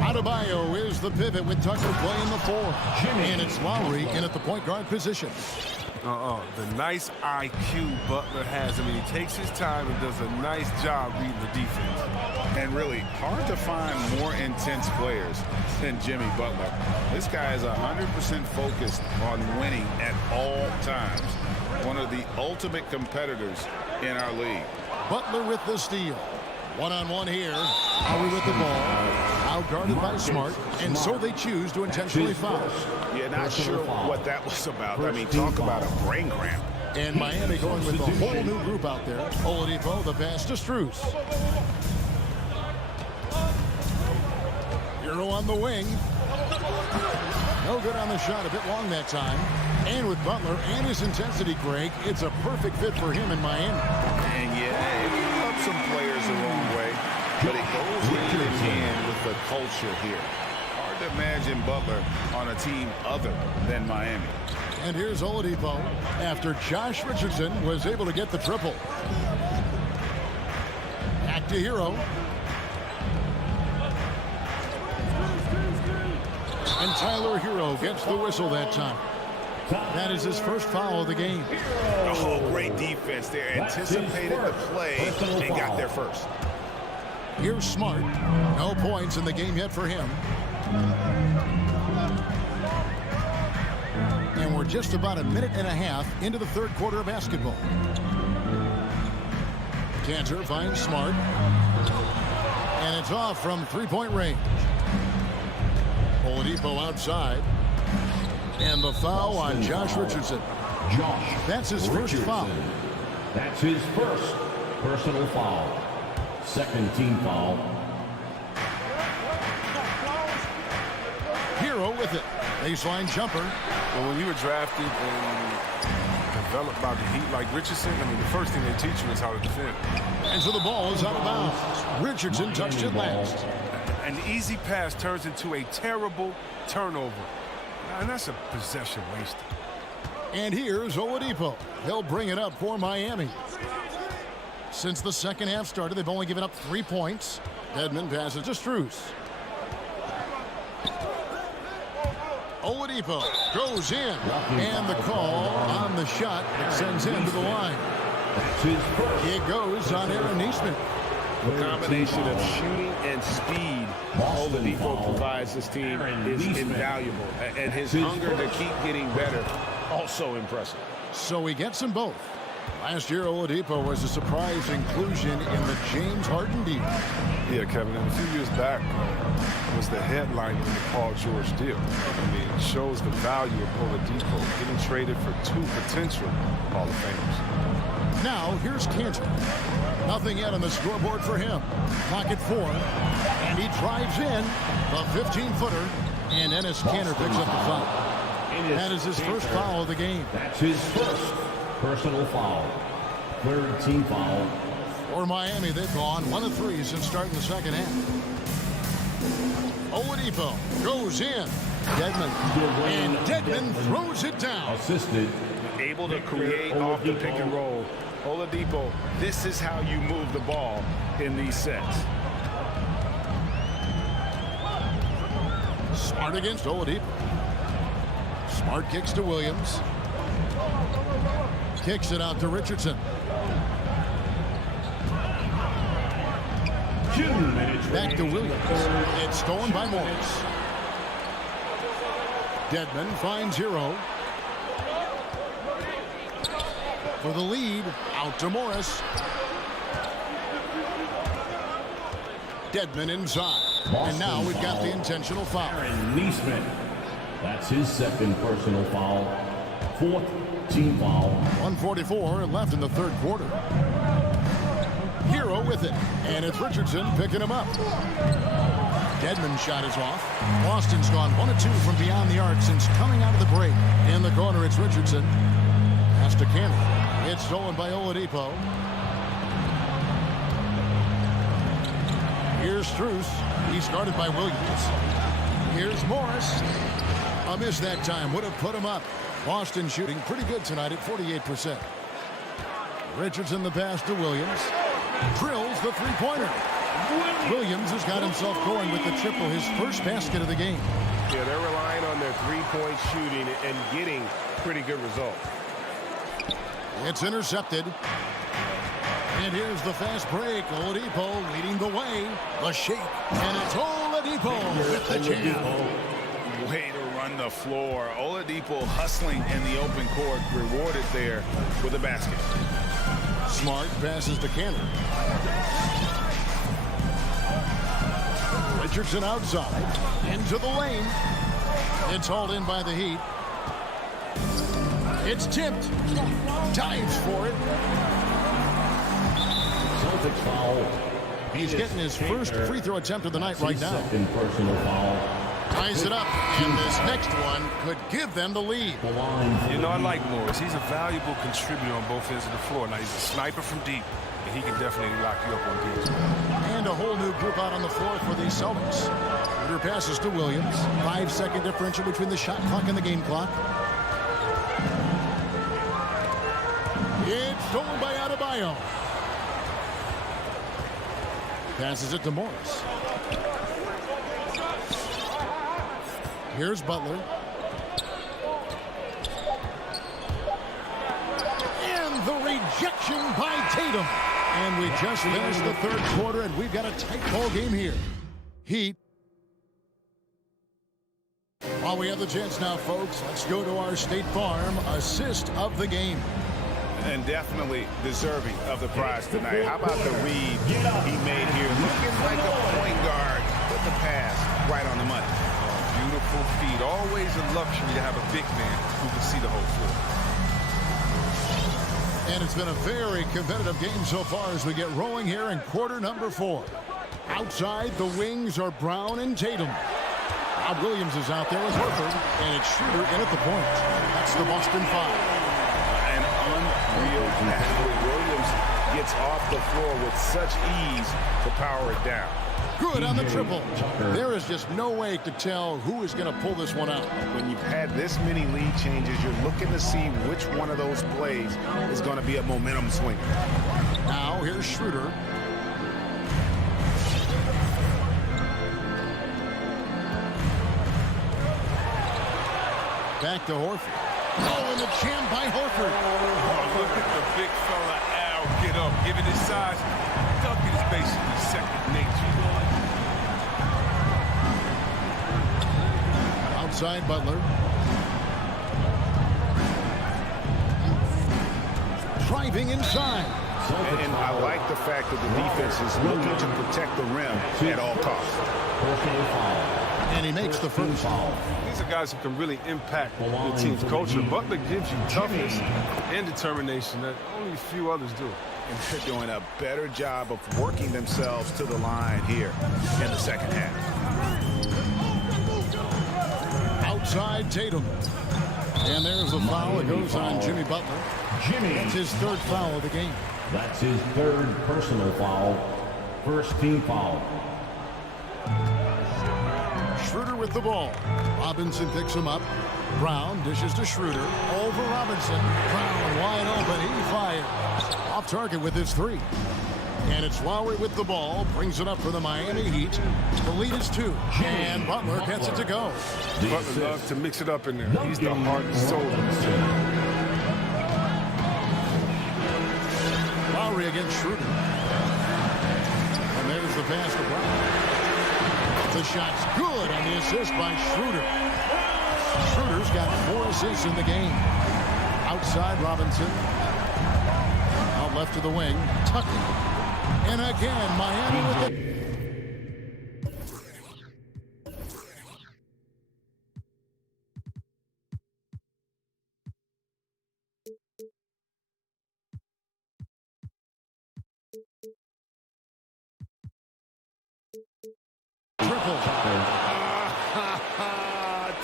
Adebayo is the pivot with Tucker playing the 4. And it's Lowry in at the point guard position. The nice IQ Butler has. I mean, he takes his time and does a nice job reading the defense. And really hard to find more intense players than Jimmy Butler. This guy is 100% focused on winning at all times. One of the ultimate competitors in our league. Butler with the steal. One-on-one here. Lowry with the ball. Out guarded by Smart. And so they choose to intentionally foul. Yeah, not sure what that was about. I mean, talk about a brain cramp. And Miami going with a whole new group out there. Oladipo, the pass to Strus. Hero on the wing. No good on the shot. A bit long that time. And with Butler and his intensity, Greg, it's a perfect fit for him in Miami. And yeah, it rubs some players the wrong way, but it goes hand in hand with the culture here. Hard to imagine Butler on a team other than Miami. And here's Oladipo after Josh Richardson was able to get the triple. Back to Hero. And Tyler Hero gets the whistle that time. That is his first foul of the game. Oh, great defense there. Anticipated the play and got there first. Here's Smart. No points in the game yet for him. And we're just about a minute and a half into the third quarter of basketball. Cantor finds Smart. And it's off from three-point range. Oladipo outside. And the foul on Josh Richardson. That's his first foul. That's his first personal foul. Second team foul. Hero with it. Baseline jumper. Well, when you were drafted and developed by the Heat like Richardson, I mean, the first thing they teach you is how to defend. And so the ball is out of bounds. Richardson touched it last. An easy pass turns into a terrible turnover. And that's a possession wasted. And here's Oladipo. He'll bring it up for Miami. Since the second half started, they've only given up 3 points. Dedmon passes to Strus. Oladipo goes in. And the call on the shot that sends him to the line. It goes on Aaron Neesmith. The combination of shooting and speed Oladipo provides this team is invaluable. And his hunger to keep getting better, also impressive. So he gets them both. Last year, Oladipo was a surprise inclusion in the James Harden deal. Yeah, Kevin, and a few years back was the headline in the Paul George deal. I mean, it shows the value of Oladipo getting traded for 2 potential Hall of Famers. Now, here's Cantor. Nothing yet on the scoreboard for him. Clock at 4. And he drives in the 15-footer. And Enes Kanter picks up the foul. That is his first foul of the game. That's his first personal foul. Third team foul. For Miami, they've gone 1 of 3 since starting the second half. Oladipo goes in. Dedmon. And Dedmon throws it down. Assisted. Able to create off the pick and roll. Oladipo, this is how you move the ball in these sets. Smart against Oladipo. Smart kicks to Williams. Kicks it out to Richardson. Back to Williams. It's stolen by Morris. Dedmon finds Hero. For the lead, out to Morris. Dedmon inside. And now we've got the intentional foul. Aaron Neesmith. That's his second personal foul. Fourth team foul. 1:44 left in the third quarter. Hero with it. And it's Richardson picking him up. Dedmon's shot is off. Boston's gone 1 of 2 from beyond the arc since coming out of the break. In the corner, it's Richardson. Pass to Cantor. It's stolen by Oladipo. Here's Strus. He's guarded by Williams. Here's Morris. A miss that time. Would have put him up. Boston shooting pretty good tonight at 48%. Richardson the pass to Williams. Drills the three-pointer. Williams has got himself going with the triple, his first basket of the game. Yeah, they're relying on their three-point shooting and getting pretty good results. It's intercepted. And here's the fast break. Oladipo leading the way. The shake. And it's Oladipo with the jam. Way to run the floor. Oladipo hustling in the open court, rewarded there with a basket. Smart passes to Cantor. Richardson outside. Into the lane. It's hauled in by the Heat. It's tipped. Dives for it. Celtics foul. He's getting his first free throw attempt of the night right now. Second personal foul. Ties it up, and this next one could give them the lead. You know, I like Morris. He's a valuable contributor on both ends of the floor. Now, he's a sniper from deep, and he can definitely lock you up on D as well. And a whole new group out on the floor for the Celtics. Her passes to Williams. 5-second differential between the shot clock and the game clock. It's stolen by Adebayo. Passes it to Morris. Here's Butler. And the rejection by Tatum. And we just finished the third quarter, and we've got a tight ball game here. Heat. While we have the chance now, folks, let's go to our State Farm assist of the game. And definitely deserving of the prize tonight. How about the read he made here? Looking like a point guard. Put the pass right on the money. Beautiful feed. Always a luxury to have a big man who can see the whole floor. And it's been a very competitive game so far as we get rolling here in quarter number 4. Outside, the wings are Brown and Tatum. Bob Williams is out there with Horford, and it's Schroeder in at the point. That's the Boston 5. An unreal athlete. Williams gets off the floor with such ease to power it down. Good on the triple. There is just no way to tell who is going to pull this one out. When you've had this many lead changes, you're looking to see which one of those plays is going to be a momentum swing. Now here's Schroeder. Back to Horford. Oh, and the jam by Horford. Oh, look at the big fella Al get up. Given his size, dunking is basically second nature. Outside Butler. Driving inside. And I like the fact that the defense is looking to protect the rim at all costs. And he makes the first. These are guys who can really impact the team's culture. Butler gives you toughness and determination that only a few others do. And they're doing a better job of working themselves to the line here in the second half. Outside Tatum. And there's a foul that goes on Jimmy Butler. That's his third foul of the game. That's his third personal foul. First team foul. Schroeder with the ball. Robinson picks him up. Brown dishes to Schroeder. Over Robinson. Brown wide open. He fires. Off target with his 3. And it's Lowry with the ball. Brings it up for the Miami Heat. The lead is 2. And Butler gets it to go. Butler loves to mix it up in there. He's the heart and soul of this team. Lowry against Schroeder. And there's the pass to Brown. The shot's good on the assist by Schroeder. Schroeder's got 4 assists in the game. Outside Robinson. Out left to the wing. Tucker. And again, Miami with it.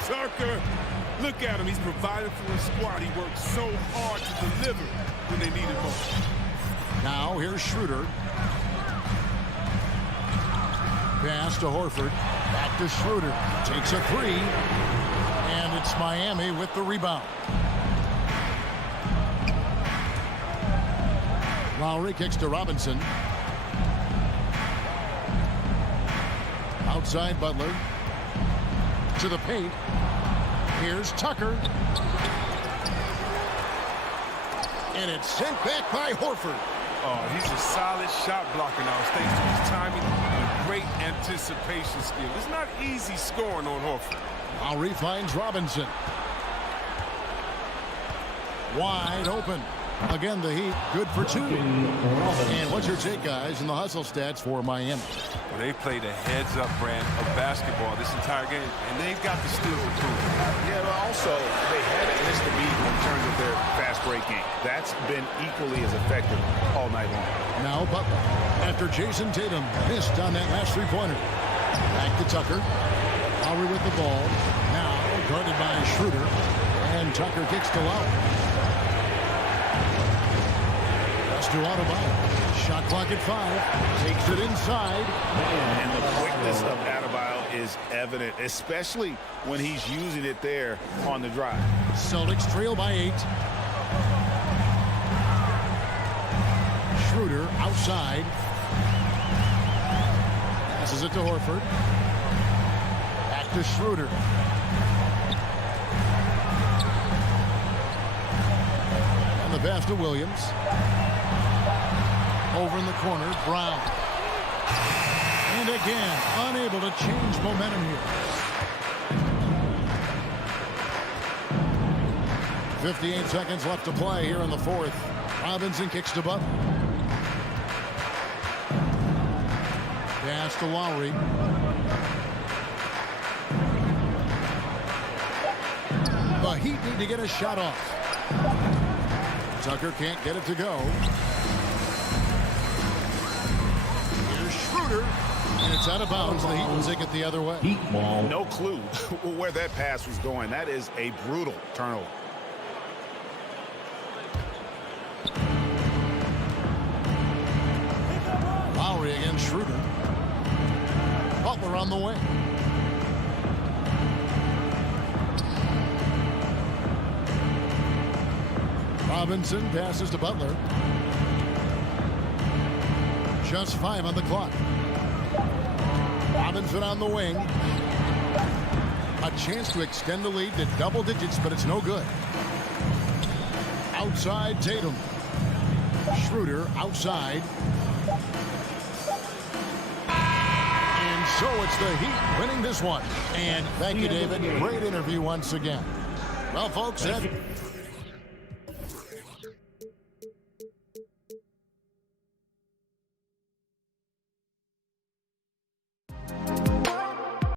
Tucker, look at him. He's providing for his squad. He worked so hard to deliver when they needed most. Now here's Schroeder. Pass to Horford. Back to Schroeder. Takes a 3. And it's Miami with the rebound. Lowry kicks to Robinson. Outside Butler. To the paint. Here's Tucker. And it's sent back by Horford. Oh, he's a solid shot blocker now. Thanks to his timing and great anticipation skill. It's not easy scoring on Horford. Lowry finds Robinson. Wide open. Again, the Heat good for 2. And what's your take, guys, in the hustle stats for Miami? Well, they played a heads-up brand of basketball this entire game, and they've got the steals to prove it. Yeah, but also they haven't missed a beat in terms of their fast break game. That's been equally as effective all night long. Now Butler, after Jason Tatum missed on that last 3-pointer. Back to Tucker. Lowry with the ball. Now guarded by Schroeder. And Tucker kicks to Lowry. To Adebayo. Shot clock at 5. Takes it inside. And the quickness of Adebayo is evident, especially when he's using it there on the drive. Celtics trail by 8. Schroeder outside. Passes it to Horford. Back to Schroeder. And the pass to Williams. Over in the corner, Brown. And again, unable to change momentum here. 58 seconds left to play here in the 4th. Robinson kicks to Butler. Pass to Lowry. The Heat need to get a shot off. Tucker can't get it to go. Here's Schroeder, and it's out of bounds. The Heat will take it the other way. Heat ball. No clue where that pass was going. That is a brutal turnover. Lowry against Schroeder. Butler on the wing. Robinson passes to Butler. Just 5 on the clock. Robinson on the wing. A chance to extend the lead to double digits, but it's no good. Outside Tatum. Schroeder outside. And so it's the Heat winning this one. And thank you, David. Great interview once again. Well, folks, that